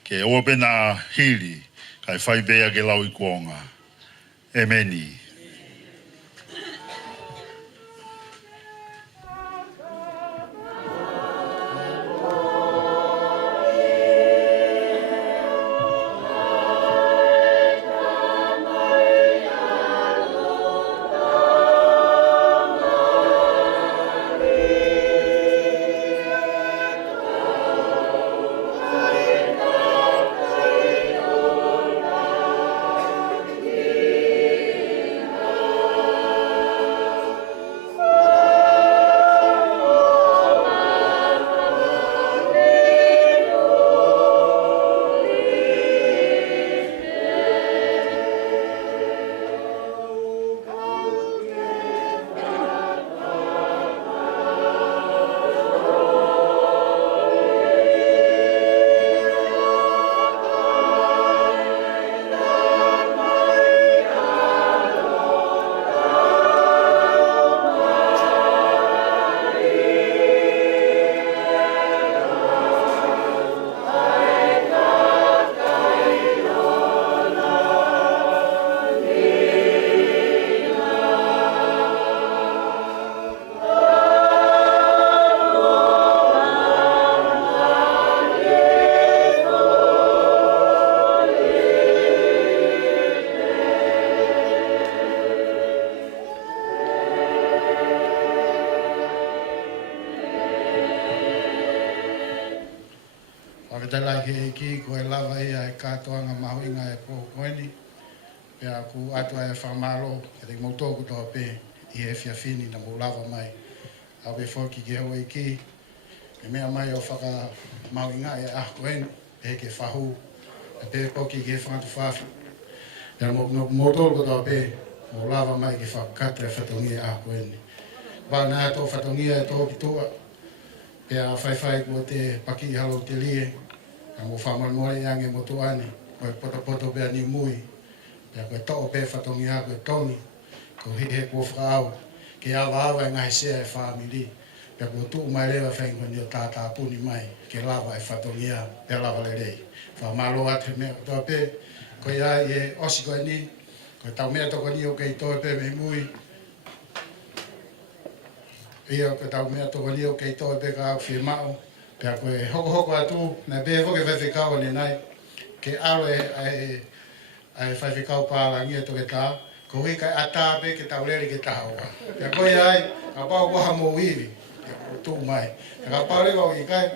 Ke ope na hili. Kai whai bea ke lau I kuonga. Emeni. Wawetala ki ki ko e lava ia e katoanga mahuinga e pokoeni. Pea ku atua e whamalo, e te mautoku toa pe i e whiawhini na mo lava mai. Awe whoki ke hoi ki, e mea mai o whaka mahuinga e ahkoeni, e ke whahu, e pe poki ke whantu whawhi. Pea mautoku toa pe, mo lava mai ke whakata e whatongi e ahkoeni. Wāna ato whatongia e tō kitua, pea whaiwhai kua te paki halo te lie, ka mo whamanore iange mo tuane, koe poto pea ni mui, pea koe tō pe whatongi a koe tongi, ko he kua whakao, ke awa e ngahi sea e whamiri, pea kua tuu mai lewa whaingo ni o tātā puni mai, ke lava e whatongi a, pea lava le rei. Whamalo ate mea toa pe, koe ai e osi koe ni, koe tau mea toko ni o kei tō pe me mui, ia ko tau mea toko ni o kei tō pe ka au whie mao, pea koe hoko atu, na be hoke whaiwhikau ane nai, ke aro e whaiwhikau pārangia toke tā, ko hui kai ata pe ke tau leri ke tahaua. Pea koe ai, ka pau waha mō iwi, ke tū mai. Ka pau rewa i kai,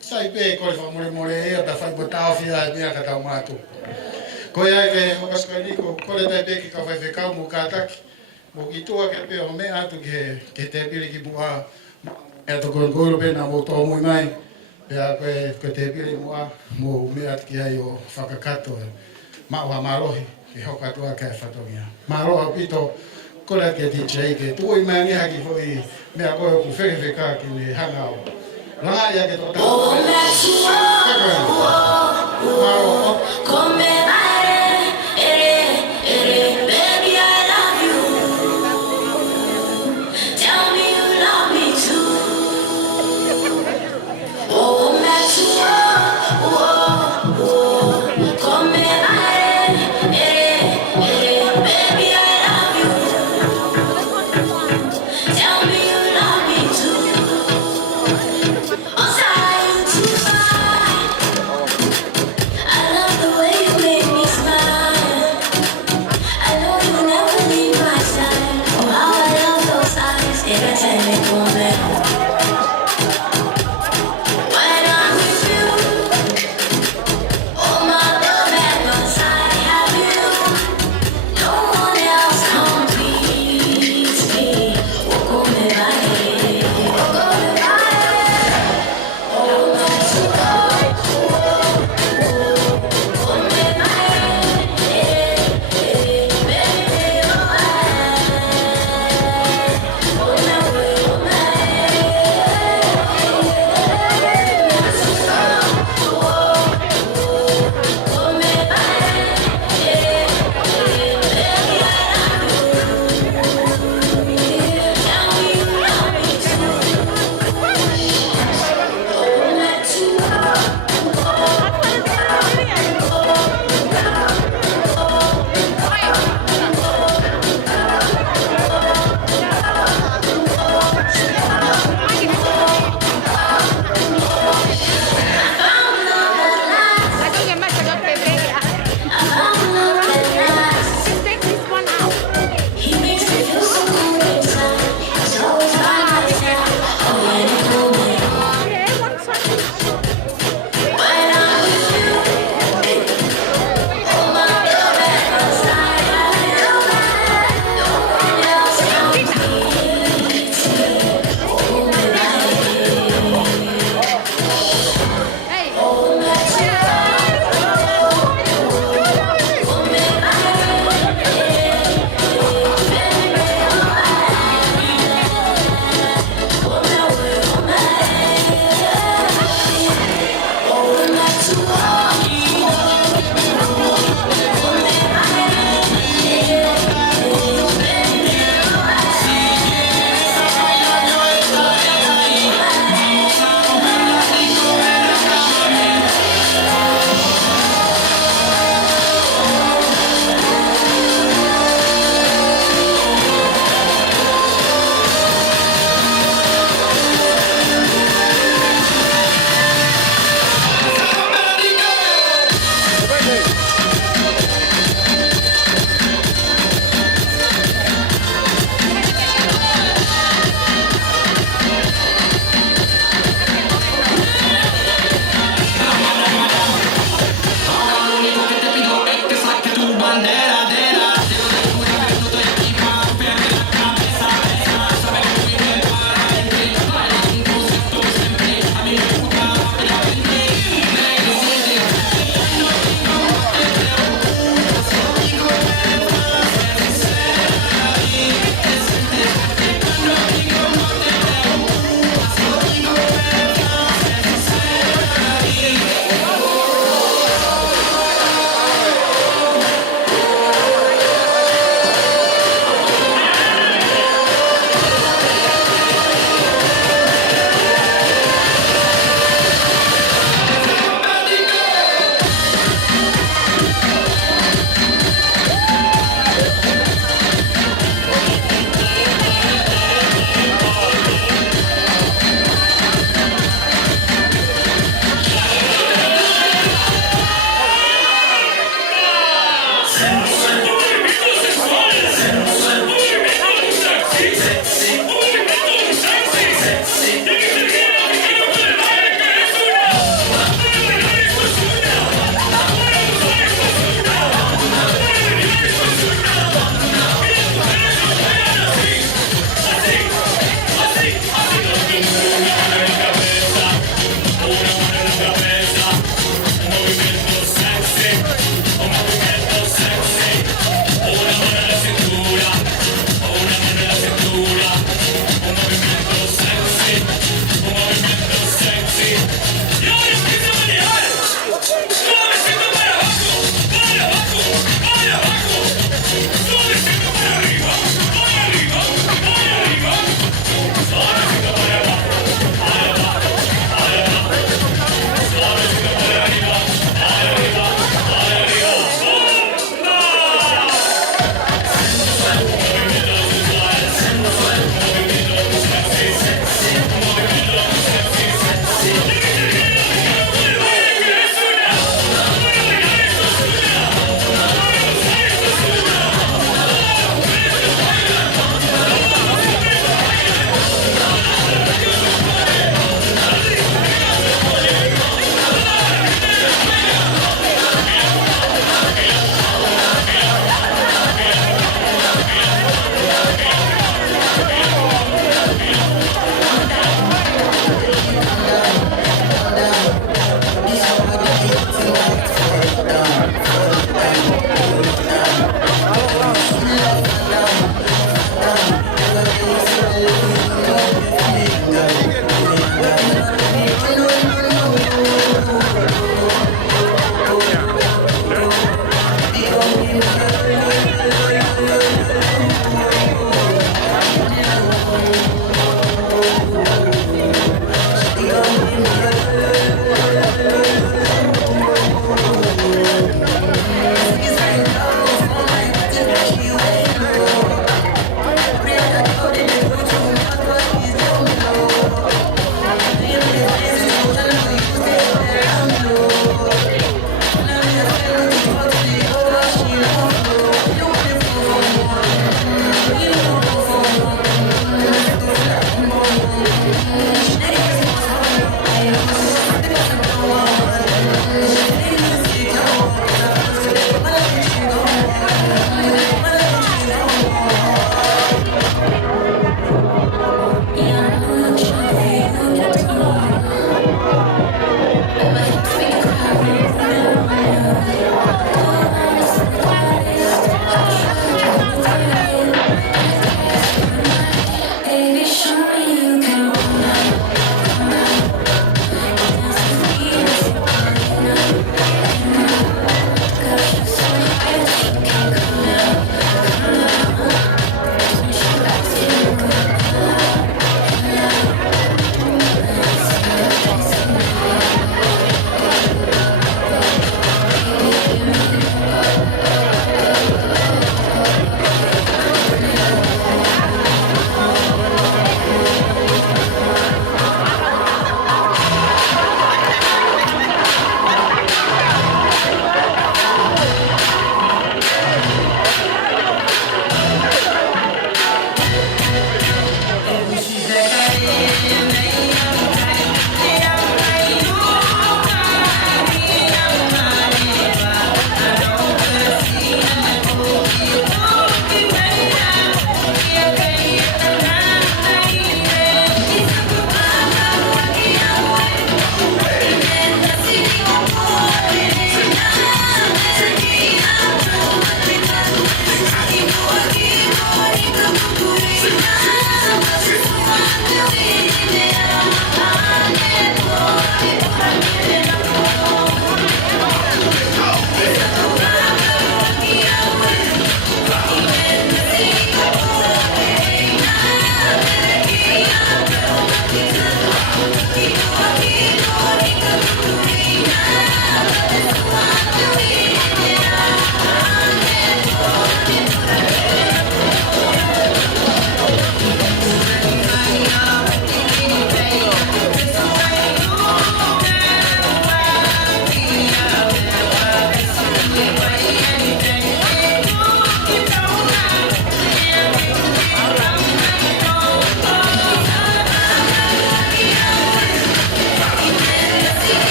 sai pe kore whamore ea, pea whaipo tāo whia e mea ka tau mātu. Koe ai ke hokas kai niko, kore tai pe ke ka whaiwhikau mō kātaki, mō ki tua ke pe o mea atu ke te pili ki mua, mea to koe pe na mō tō mui mai, pea koe te pili mua, mō mea atu ki ai o whakakato, maua marohi, ke hoka tua kai whatongia. Maroha pito, kore ke teacher ke tui mea ngeha ki hoi, mea koe ku whewheka ki ne hangao. Langa ia ke tō tātua.